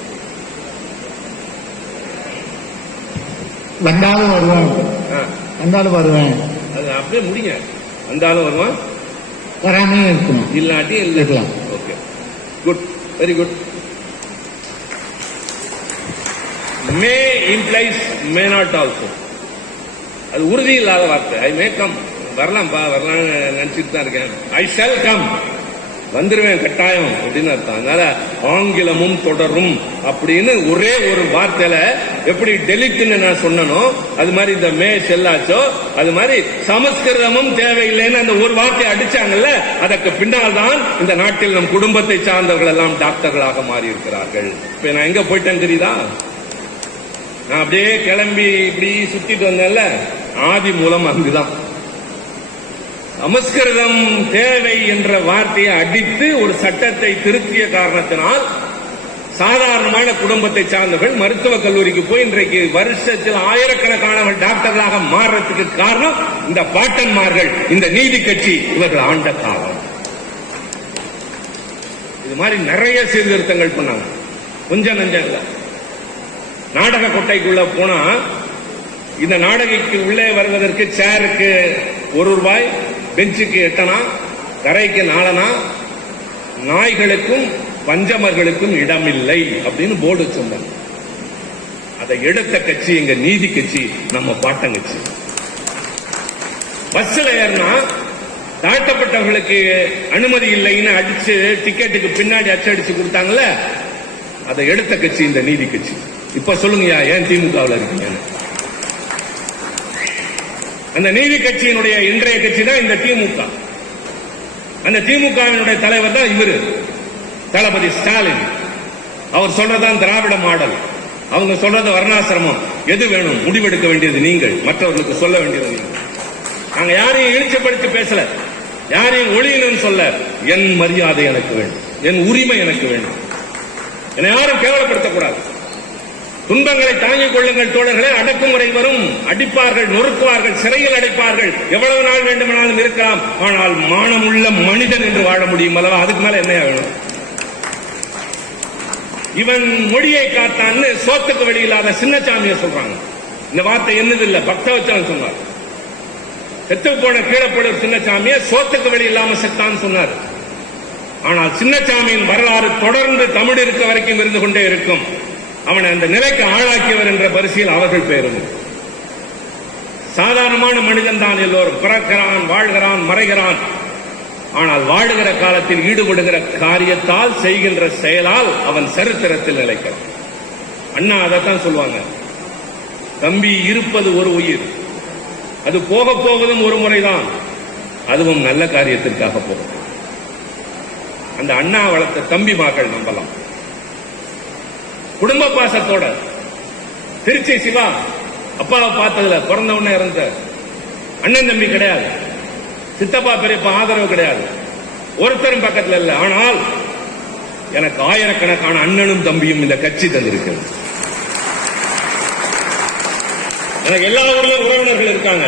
வந்தாலும் வருவான், வந்தாலும் வருவேன். அது அப்படியே முடிங்க. வந்தாலும் வருவான், வராமே இருக்கணும், இல்லாட்டி இருக்கலாம். Okay, good, very good. May implies may not also. அது உறுதி இல்லாத வார்த்தை. ஐ மே கம், வரலாம்பா, வரலாம்னு நினைச்சிட்டு தான் இருக்கேன். ஐ ஷால் கம், வந்துருவேன் கட்டாயம் அப்படின்னு அர்த்தம். அதனால ஆங்கிலமும் தொடரும் அப்படின்னு ஒரே ஒரு வார்த்தையில எப்படி டெலிட்னு நான் சொன்னனோ அது மாதிரி இந்த மே செல்லாச்சோ அது மாதிரி சமஸ்கிருதமும் தேவையில்லைன்னு அந்த ஒரு வார்த்தையை அடிச்சாங்கல்ல, அதற்கு பின்னால் தான் இந்த நாட்டில் நம் குடும்பத்தை சார்ந்தவர்கள் எல்லாம் டாக்டர்களாக மாறி இருக்கிறார்கள். இப்ப நான் எங்க போயிட்டேன் தெரியுதா? நான் அப்படியே கிளம்பி இப்படி சுத்திட்டு வந்தேன்ல, ஆதி மூலம் அங்குதான். சமஸ்கிருதம் தேவை என்ற வார்த்தையை அடித்து ஒரு சட்டத்தை திருத்திய காரணத்தினால் சாதாரணமான குடும்பத்தை சார்ந்தவர்கள் மருத்துவக் கல்லூரிக்கு போய் இன்றைக்கு வருஷத்தில் ஆயிரக்கணக்கானவர்கள் டாக்டர்களாக மாறுறதுக்கு காரணம் இந்த பாட்டன்மார்கள், இந்த நீதி கட்சி இவர்கள் ஆண்ட காலம். இது மாதிரி நிறைய சீர்திருத்தங்கள் பண்ணாங்க, கொஞ்சம் நஞ்சம் இல்ல. நாடக கொட்டைக்குள்ள போனா இந்த நாடகைக்கு உள்ளே வருவதற்கு சேருக்கு 1 ரூபாய், பெஞ்சுக்கு 8 அணா, கரைக்கு 4 அணா, நாய்களுக்கும் பஞ்சமர்களுக்கும் இடமில்லை அப்படின்னு போர்டு சொன்னாங்க. அதை எடுத்த கட்சி எங்க நீதி கட்சி, நம்ம பாட்டங்கட்சி. பஸ்ல ஏறினா தாழ்த்தப்பட்டவர்களுக்கு அனுமதி இல்லைன்னு அடிச்சு டிக்கெட்டுக்கு பின்னாடி அச்சடிச்சு கொடுத்தாங்கல்ல, அதை எடுத்த கட்சி இந்த நீதி கட்சி. இப்ப சொல்லுங்கயா, ஏன் திமுகவில் இருக்கீங்க? அந்த நீதி கட்சியினுடைய இன்றைய கட்சி தான் இந்த திமுக. அந்த திமுகவினுடைய தலைவர் தான் இவரு தளபதி ஸ்டாலின். அவர் சொல்றதான் திராவிட மாடல், அவங்க சொல்றது வர்ணாசிரமம். எது வேணும் முடிவெடுக்க வேண்டியது நீங்கள், மற்றவர்களுக்கு சொல்ல வேண்டியது நீங்கள். நாங்க யாரையும் இழிச்சப்படுத்தி பேசல, யாரையும் ஒளியணும்னு சொல்ல. என் மரியாதை எனக்கு வேண்டும், என் உரிமை எனக்கு வேண்டும். என்னை யாரும் கேவலப்படுத்தக்கூடாது. துன்பங்களை தாங்கிக் கொள்ளுங்கள் தோழர்களே. அடக்குமுறை வரும், அடிப்பார்கள், நொறுக்குவார்கள், சிறையில் அடைப்பார்கள், எவ்வளவு நாள் வேண்டுமானாலும் இருக்கலாம். ஆனால் மானமுள்ள மனிதன் என்று வாழ முடியும் அல்லவா? அதுக்கு மேல என்ன வேணும்? இவன் மொழியை காத்தான்னு சோத்துக்கு வெளியில்லாத சின்னசாமியை சொல்றாங்க. இந்த வார்த்தை என்னது இல்ல, பக்தவச்சலம் சொன்னார். செத்து போன கீழப்படும் சின்னசாமியை சோத்துக்கு வெளி இல்லாம செத்தான்னு சொன்னார். ஆனால் சின்னசாமியின் வரலாறு தொடர்ந்து தமிழ் இருக்க வரைக்கும் இருந்து கொண்டே இருக்கும். அவனை அந்த நிலைக்கு ஆளாக்கியவர் என்ற பரிசில் அவர்கள் பேரும். சாதாரணமான மனிதன் தான் எல்லோரும். பிறக்கிறான், வாழ்கிறான், மறைகிறான். ஆனால் வாழுகிற காலத்தில் ஈடுபடுகிற காரியத்தால், செய்கின்ற செயலால் அவன் சரித்திரத்தில் நிலைக்கிறான். அண்ணா அதைத்தான் சொல்லுவாங்க, தம்பி இருப்பது ஒரு உயிர், அது போக போவதும் ஒரு முறைதான், அதுவும் நல்ல காரியத்திற்காக போகும். அந்த அண்ணா வளர்த்த தம்பி மகள் நம்பலாம். குடும்ப பாசத்தோட திருச்சி சிவா அப்பாவை பார்த்ததுல பிறந்த உடனே இறந்த அண்ணன் தம்பி கிடையாது, சித்தப்பா பெரியப்பா ஆதரவு கிடையாது, ஒருத்தரும் பக்கத்தில் இல்லை. ஆனால் எனக்கு ஆயிரக்கணக்கான அண்ணனும் தம்பியும் இந்த கட்சி தந்திருக்கிறது. எனக்கு எல்லா ஊர்லயும் உறவினர்கள் இருக்காங்க.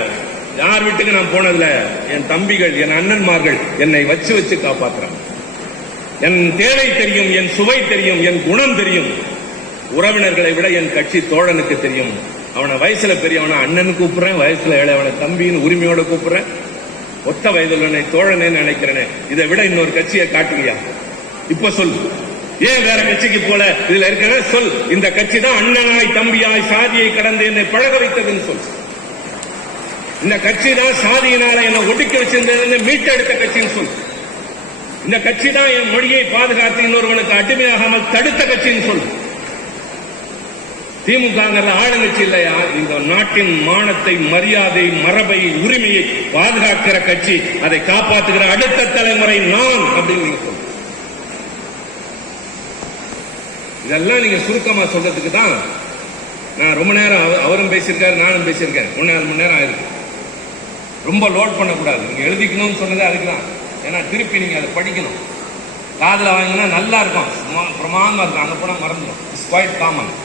யார் வீட்டுக்கு நான் போனதுல என் தம்பிகள், என் அண்ணன்மார்கள் என்னை வச்சு காப்பாற்றுறாங்க. என் தேவை தெரியும், என் சுவை தெரியும், என் குணம் தெரியும். உறவினர்களை விட என் கட்சி தோழனுக்கு தெரியும். அவனை வயசுல பெரியவனை அண்ணன் கூப்பிடுறேன், வயசுல ஏழையவனை தம்பின்னு உரிமையோட கூப்பிடுறேன். ஒத்த வயதுள்ளவனை தோழனே நினைக்கிறேனே. இதை விட இன்னொரு கட்சியை காட்டுவியா? இப்ப சொல், ஏன் வேற கட்சிக்கு போல இதுல இருக்கிற சொல். இந்த கட்சி தான் அண்ணனாய் தம்பியாய் சாதியை கடந்து என்னை பழக வைத்ததுன்னு சொல். இந்த கட்சி தான் சாதியினால என்னை ஒடுக்கி வச்சிருந்தது மீட்டெடுத்த கட்சின்னு சொல். இந்த கட்சி தான் என் மொழியை பாதுகாத்து இன்னொருவனுக்கு அடிமையாகாமல் தடுத்த கட்சின்னு சொல். திமுக ஆளுங்கட்சி இல்லையா? இந்த நாட்டின் மானத்தை, மரியாதை, மரபை, உரிமையை பாதுகாக்கிற கட்சி, அதை காப்பாற்றுகிற அடுத்த தலைமுறை நான் அப்படின்னு நீங்க சொல்லுங்க. இதெல்லாம் நீங்க சுருக்கமா சொல்றதுக்கு தான் நான் ரொம்ப நேரம், அவரும் பேசியிருக்காரு, நானும் பேசியிருக்கேன். 1.5 மணி நேரம் ஆயிருக்கு. ரொம்ப லோட் பண்ணக்கூடாது. நீங்க எழுதிக்கணும்னு சொன்னது அதுக்குதான். ஏன்னா திருப்பி நீங்க அதை படிக்கணும். காதுல வாங்கினா நல்லா இருக்கும், பிரமாதமா இருக்கும், அங்க போனா மறந்துடும். It's quite common.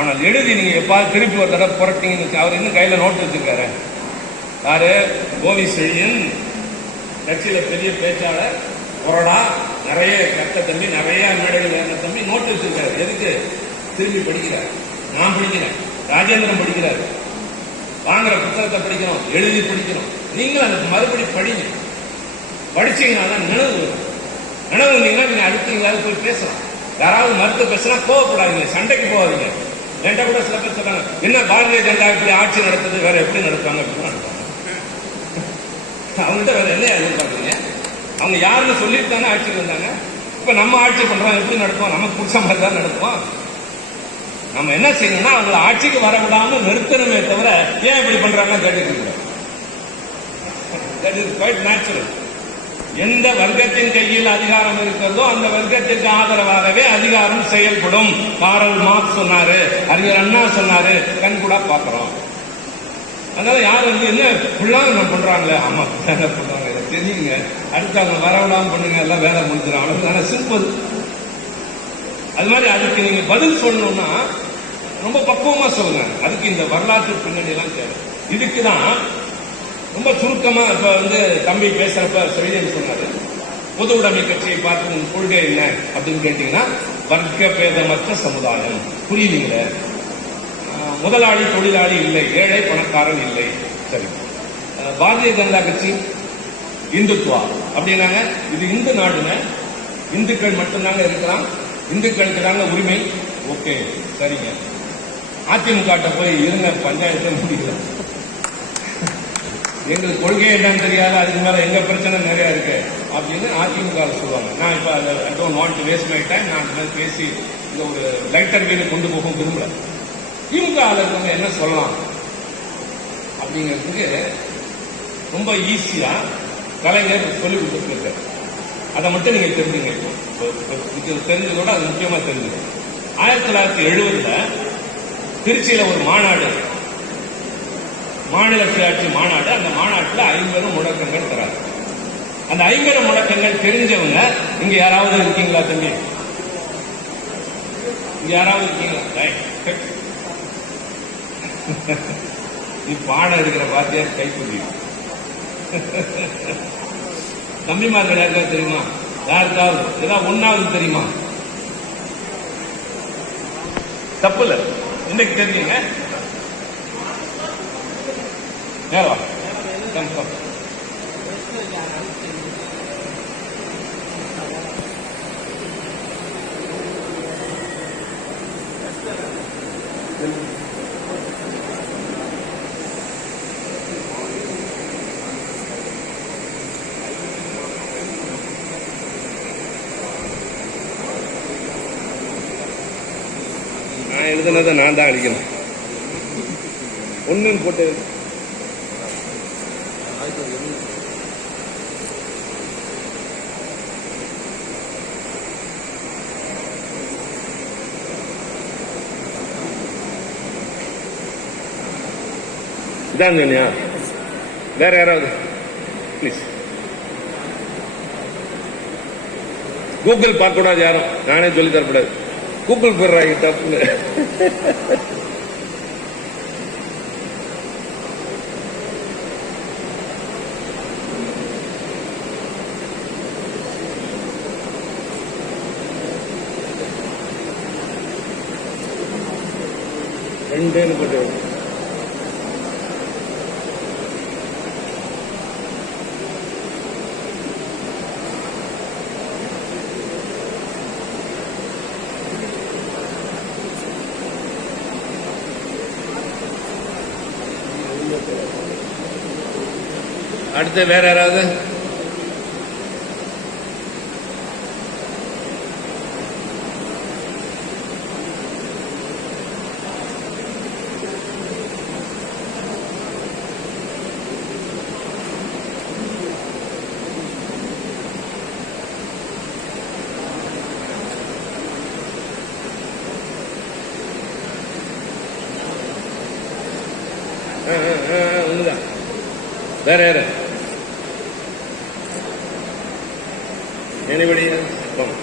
ஆனால் எழுதி நீங்க எப்பாவது திருப்பி ஒரு தடவை புரட்டிங்கன்னு. அவர் இன்னும் கையில நோட்டு வச்சிருக்காரு. யாரு? கோவி செழியன், கட்சியில பெரிய பேச்சாளர், கொறடா, நிறைய கத்த தம்பி, நிறைய மேடைகள் ஏறின தம்பி நோட்டு வச்சிருக்காரு. எதுக்கு? திருப்பி படிக்கிறார். நான் படிக்கிறேன், ராஜேந்திரன் படிக்கிறார். வாங்குற புத்தகத்தை படிக்கணும், எழுதி படிக்கணும். நீங்களும் அந்த மறுபடி படிங்க. படிச்சீங்கன்னா தான் நினைவு வரும். நினைவு வந்தீங்கன்னா நீங்க அடுத்தீங்களாவது போய் பேசலாம். யாராவது மறுத்து பேசினா கோவப்படாதீங்க, சண்டைக்கு போகாதீங்க. என்கிட்ட கூட சில பேர் சொல்றாங்க, என்ன பாரதிய ஜனதா இப்படி ஆட்சி நடத்துது, வேற எப்படி நடத்துவாங்க அப்படின்னு நடத்துவாங்க. அவங்கள்ட்ட வேற என்ன எதிர்பார்க்குறீங்க? அவங்க யாருன்னு சொல்லிட்டு தானே ஆட்சிக்கு வந்தாங்க. இப்ப நம்ம ஆட்சி பண்றோம், எப்படி நடத்துவோம்? நமக்கு பிடிச்ச மாதிரி தான் நடத்துவோம். நம்ம என்ன செய்யணும்னா அவங்களை ஆட்சிக்கு வர விடாம நிறுத்தணுமே தவிர ஏன் இப்படி பண்றாங்கன்னு கேட்டுக்கிறோம். That is quite natural. எந்த வர்க்கத்தின் கையில் அதிகாரம் இருக்கிறதோ அந்த வர்க்கத்திற்கு ஆதரவாகவே அதிகாரம் செயல்படும். காரல் மார்க்ஸ் சொன்னாரு, அறிஞர் அண்ணா சொன்னாரு, கண் கூட பாக்குறோம். அதனால யார் வந்து என்ன ஃபுல்லாக பண்றாங்களே, ஆமா என்ன பண்றாங்க தெரியுங்க, அடுத்து அவங்க வரவிடாம பண்ணுங்க, எல்லாம் வேலை முடிஞ்சிடும், அவ்வளவுதான, சிம்பிள். அது மாதிரி அதுக்கு நீங்க பதில் சொல்லணும்னா ரொம்ப பக்குவமா சொல்லுங்க. அதுக்கு இந்த வரலாற்று பின்னணி எல்லாம் தேவை. இதுக்குதான் ரொம்ப சுருக்கமா இப்ப வந்து தம்பி பேசுறப்ப சொல்லியன் சொன்னாரு, பொது உடைமை கட்சியை பார்த்து உங்க கொள்கை என்ன அப்படின்னு கேட்டீங்கன்னா வர்க்க பேதமற்ற சமுதாயம். புரியுதுங்கள? முதலாளி தொழிலாளி இல்லை, ஏழை பணக்காரன் இல்லை. சரி, பாரதிய ஜனதா கட்சி இந்துத்துவா அப்படின்னாங்க, இது இந்து நாடுங்க, இந்துக்கள் மட்டும்தாங்க இருக்கலாம், இந்துக்களுக்கு தாங்க உரிமை. ஓகே சரிங்க. அதிமுக போய் இருங்க, பஞ்சாயத்தை முடியல, எங்களுக்கு கொள்கை என்னன்னு தெரியாது, அதுக்கு மேல எங்க பிரச்சனை நிறைய இருக்கு அப்படின்னு அதிமுக சொல்லுவாங்க. நான் இப்ப I don't want to waste my time, நான் அந்த மாதிரி பேசி இந்த ஒரு லைட்டர் வீடு கொண்டு போக விரும்பல. திமுக இருக்கவங்க என்ன சொல்லலாம் அப்படிங்கிறதுக்கு ரொம்ப ஈஸியா கலைஞர் சொல்லி கொடுத்துருக்காரு. அதை மட்டும் நீங்க தெரிஞ்சுங்க. இது தெரிஞ்சதோட அது முக்கியமா தெரிஞ்சுங்க. 1970 திருச்சியில ஒரு மாநாடு, மாநில சுயாட்சி மாநாடு. அந்த மாநாட்டில் 50 முழக்கங்கள் தராது. அந்த 50 முழக்கங்கள் தெரிஞ்சவங்க இங்க யாராவது இருக்கீங்களா தம்பி? இங்க யாராவது இருக்கீங்களா? நீ பாடம் இருக்கிற வாத்தியார் கைப்பற்றி தம்பிமார்கள் யாருக்காவது தெரியுமா? யாருக்காவது ஏதாவது ஒன்னாவது தெரியுமா? தப்பு இல்ல, இன்னைக்கு தெரியுங்க. நேரா நான் எழுதுனதை நான் தான் அடிக்கணும். ஒன்னுன்னு போட்டு இதான் சொன்னியா? வேற யாராவது பிளீஸ். கூகுள் பார்க்க கூடாது யாரும், நானே சொல்லி தரக்கூடாது. கூகுள் போடுறாங்க தப்பு. ரெண்டு போட்டு அடுத்து வேற யாராவது? ஒண்ணுதான். வேற யாரு? Anybody else? Come on.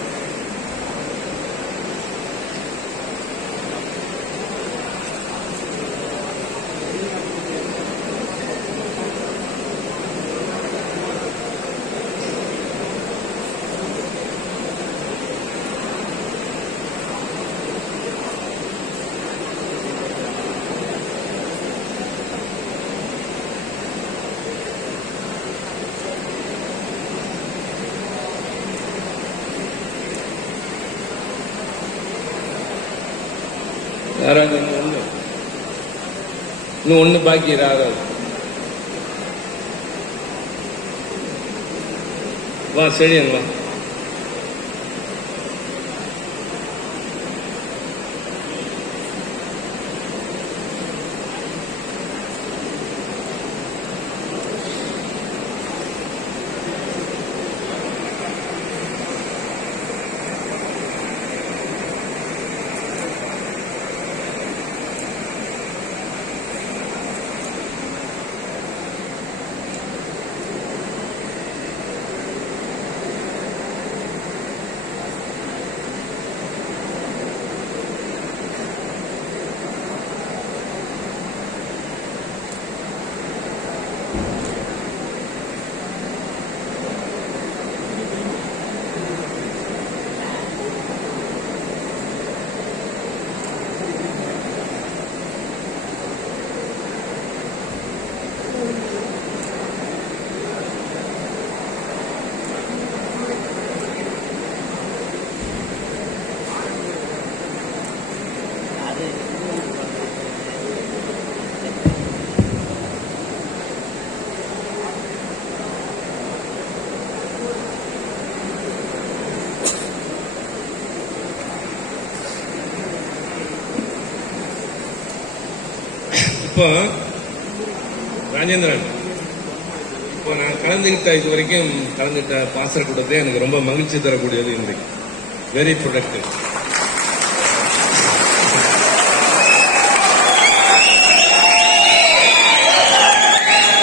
யாராவது இன்னும் ஒண்ணு பாக்கி யாராவது? வா செழியன் வா. இப்போ ராஜேந்திரன், இப்போ நான் கலந்துகிட்ட இது வரைக்கும் கலந்துகிட்ட பாசற கூட்டத்தை எனக்கு ரொம்ப மகிழ்ச்சி தரக்கூடியது இன்றைக்கு. Very productive.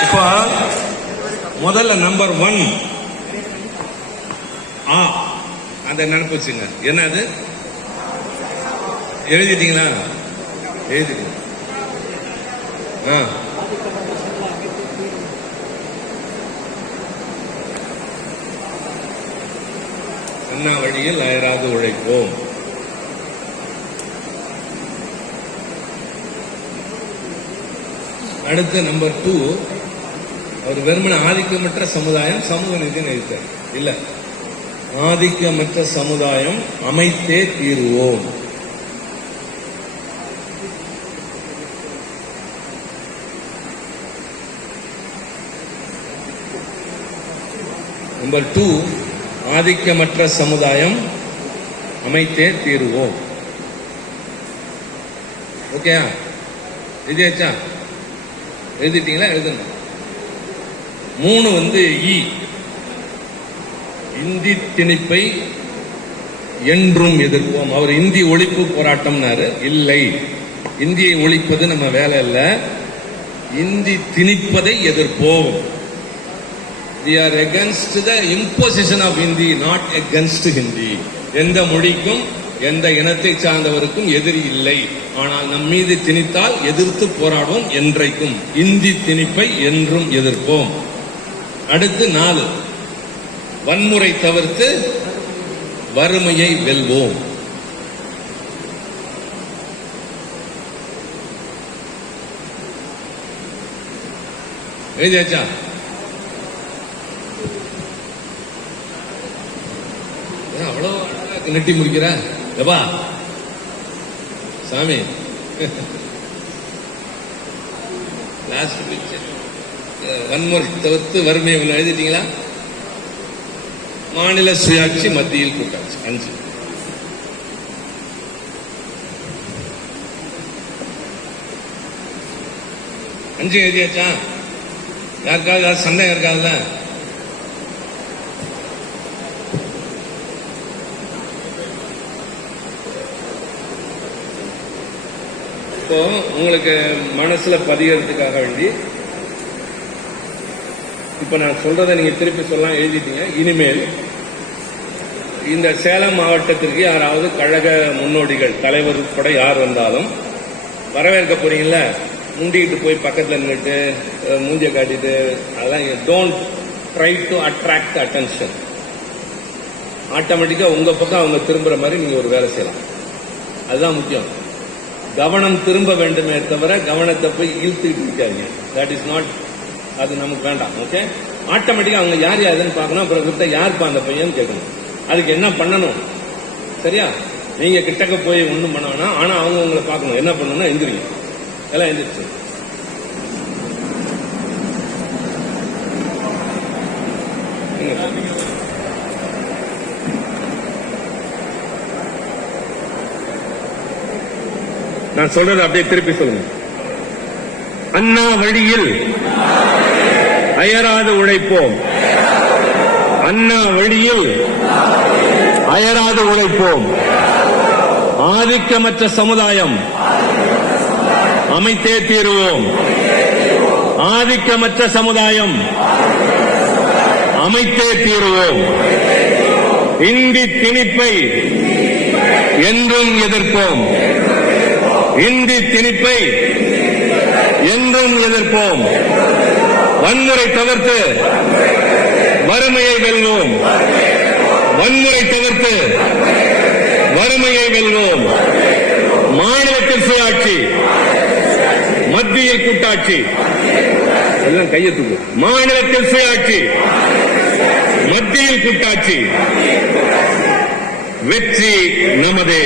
இப்போ முதல்ல நம்பர் 1 அந்த நினைப்பு வச்சுங்க. என்னது எழுதிட்டீங்களா? எழுதிட்டீங்க. அண்ணா வழியில் அயராது உழைப்போம். அடுத்த நம்பர் 2, அவர் வெறுமன ஆதிக்கமற்ற சமுதாயம் சமூக நீதினு எழுத்தார். இல்ல, ஆதிக்கமற்ற சமுதாயம் அமைத்தே தீருவோம். நம்பர் 2, ஆதிக்கமற்ற சமுதாயம் அமைத்தே தீருவோம். ஓகேயா? எழுதியாச்சா? எழுதிட்டீங்களா? எழுதணும். 3 இந்தி திணிப்பை என்றும் எதிர்ப்போம். அவர் இந்தி ஒழிப்பு போராட்டம்னாரு. இல்லை, இந்தியை ஒழிப்பது நம்ம வேலை இல்ல, Hindi திணிப்பதை எதிர்ப்போம். We are against the imposition of Hindi, not against Hindi. எந்த மொழிக்கும் எந்த இனத்தை சார்ந்தவருக்கும் எதிரி இல்லை, ஆனால் நம் மீது திணித்தால் எதிர்த்து போராடுவோம். என்றைக்கும் இந்தி திணிப்பை என்றும் எதிர்ப்போம். அடுத்து 4, வன்முறை தவிர்த்து வறுமையை வெல்வோம். எழுதியாச்சா? அவ்வளோ நெட்டி முடிக்கிற எப்பா சாமி. லாஸ்ட் பிக்சர், வன்முறை தவிர்த்து வறுமையை எழுதிட்டீங்களா? மாநில சுயாட்சி, மத்தியில் கூட்டாட்சி. 5 எழுதியாச்சா? யாருக்காவது சந்தேகம் இருக்காதுல்ல? இப்போ உங்களுக்கு மனசுல பதியறதுக்காக வேண்டி இப்ப நான் சொல்றதை நீங்க திருப்பி சொல்லலாம். எழுதிட்டீங்க. இனிமேல் இந்த சேலம் மாவட்டத்திற்கு யாராவது கழக முன்னோடிகள், தலைவர் உட்பட யார் வந்தாலும் வரவேற்க போறீங்கல்ல, முண்டிக்கிட்டு போய் பக்கத்துல நின்றுட்டு மூஞ்ச காட்டிட்டு அதெல்லாம் don't try to attract attention. ஆட்டோமேட்டிக்கா உங்க பக்கம் அவங்க திரும்புற மாதிரி நீங்க ஒரு வேலை செய்யலாம். அதுதான் முக்கியம். கவனம் திரும்ப வேண்டுமே தவிர கவனத்தை போய் இழுத்துக்கிட்டு இருக்காங்க. தட் இஸ் நாட், அது நமக்கு வேண்டாம். ஓகே, ஆட்டோமேட்டிக்கா அவங்க யார் யாருன்னு பார்க்கணும். அப்புறம் யாருப்பா அந்த பையன் கேட்கணும். அதுக்கு என்ன பண்ணணும்? சரியா? நீங்க கிட்டக்க போய் ஒன்றும் பண்ண வேணாம். ஆனா அவங்க உங்களை பார்க்கணும். என்ன பண்ணணும்னா எந்திரிங்க, எல்லாம் எந்திரிச்சு. நான் சொல்றது அப்படியே திருப்பி சொல்லுங்க. அண்ணா வழியில் அயராது உழைப்போம். அண்ணா வழியில் அயராது உழைப்போம். ஆதிக்கமற்ற சமுதாயம் அமைத்தே தீருவோம். ஆதிக்கமற்ற சமுதாயம் அமைத்தே தீருவோம். இந்தி திணிப்பை என்றும் எதிர்ப்போம். இந்தி திணிப்பை என்றும் எதிர்ப்போம். வன்முறை தவிர்த்து வறுமையை வெல்வோம். வன்முறை தவிர்த்து வறுமையை வெல்வோம். மாநிலத்தில் சுயாட்சி, மத்தியில் கூட்டாட்சி. எல்லாம் கையெழுத்து. மாநிலத்தில் சுயாட்சி, மத்தியில் கூட்டாட்சி. வெற்றி நமது,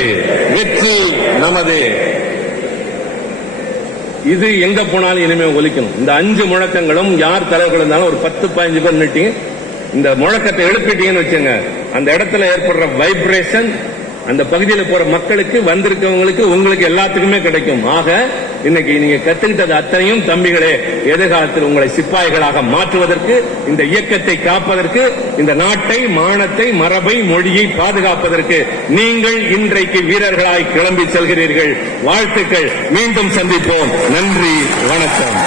வெற்றி நமது. இது எங்க போனாலும் இனிமே ஒலிக்கணும். இந்த 5 முழக்கங்களும் யார் தலைவர்கள் இருந்தாலும் ஒரு 10-15 பேர் நிட்டீங்க, இந்த முழக்கத்தை எழுப்பிட்டீங்கன்னு வச்சுங்க, அந்த இடத்துல ஏற்படுற வைப்ரேஷன் அந்த பகுதியில் போற மக்களுக்கு, வந்திருக்கவங்களுக்கு, உங்களுக்கு எல்லாத்துக்குமே கிடைக்கும். ஆக இன்னைக்கு நீங்க கத்துக்கிட்டது அத்தனையும் தம்பிகளே, எதிர்காலத்தில் உங்களை சிப்பாய்களாக மாற்றுவதற்கு, இந்த இயக்கத்தை காப்பதற்கு, இந்த நாட்டை, மானத்தை, மரபை, மொழியை பாதுகாப்பதற்கு நீங்கள் இன்றைக்கு வீரர்களாய் கிளம்பி செல்கிறீர்கள். வாழ்த்துக்கள். மீண்டும் சந்திப்போம். நன்றி, வணக்கம்.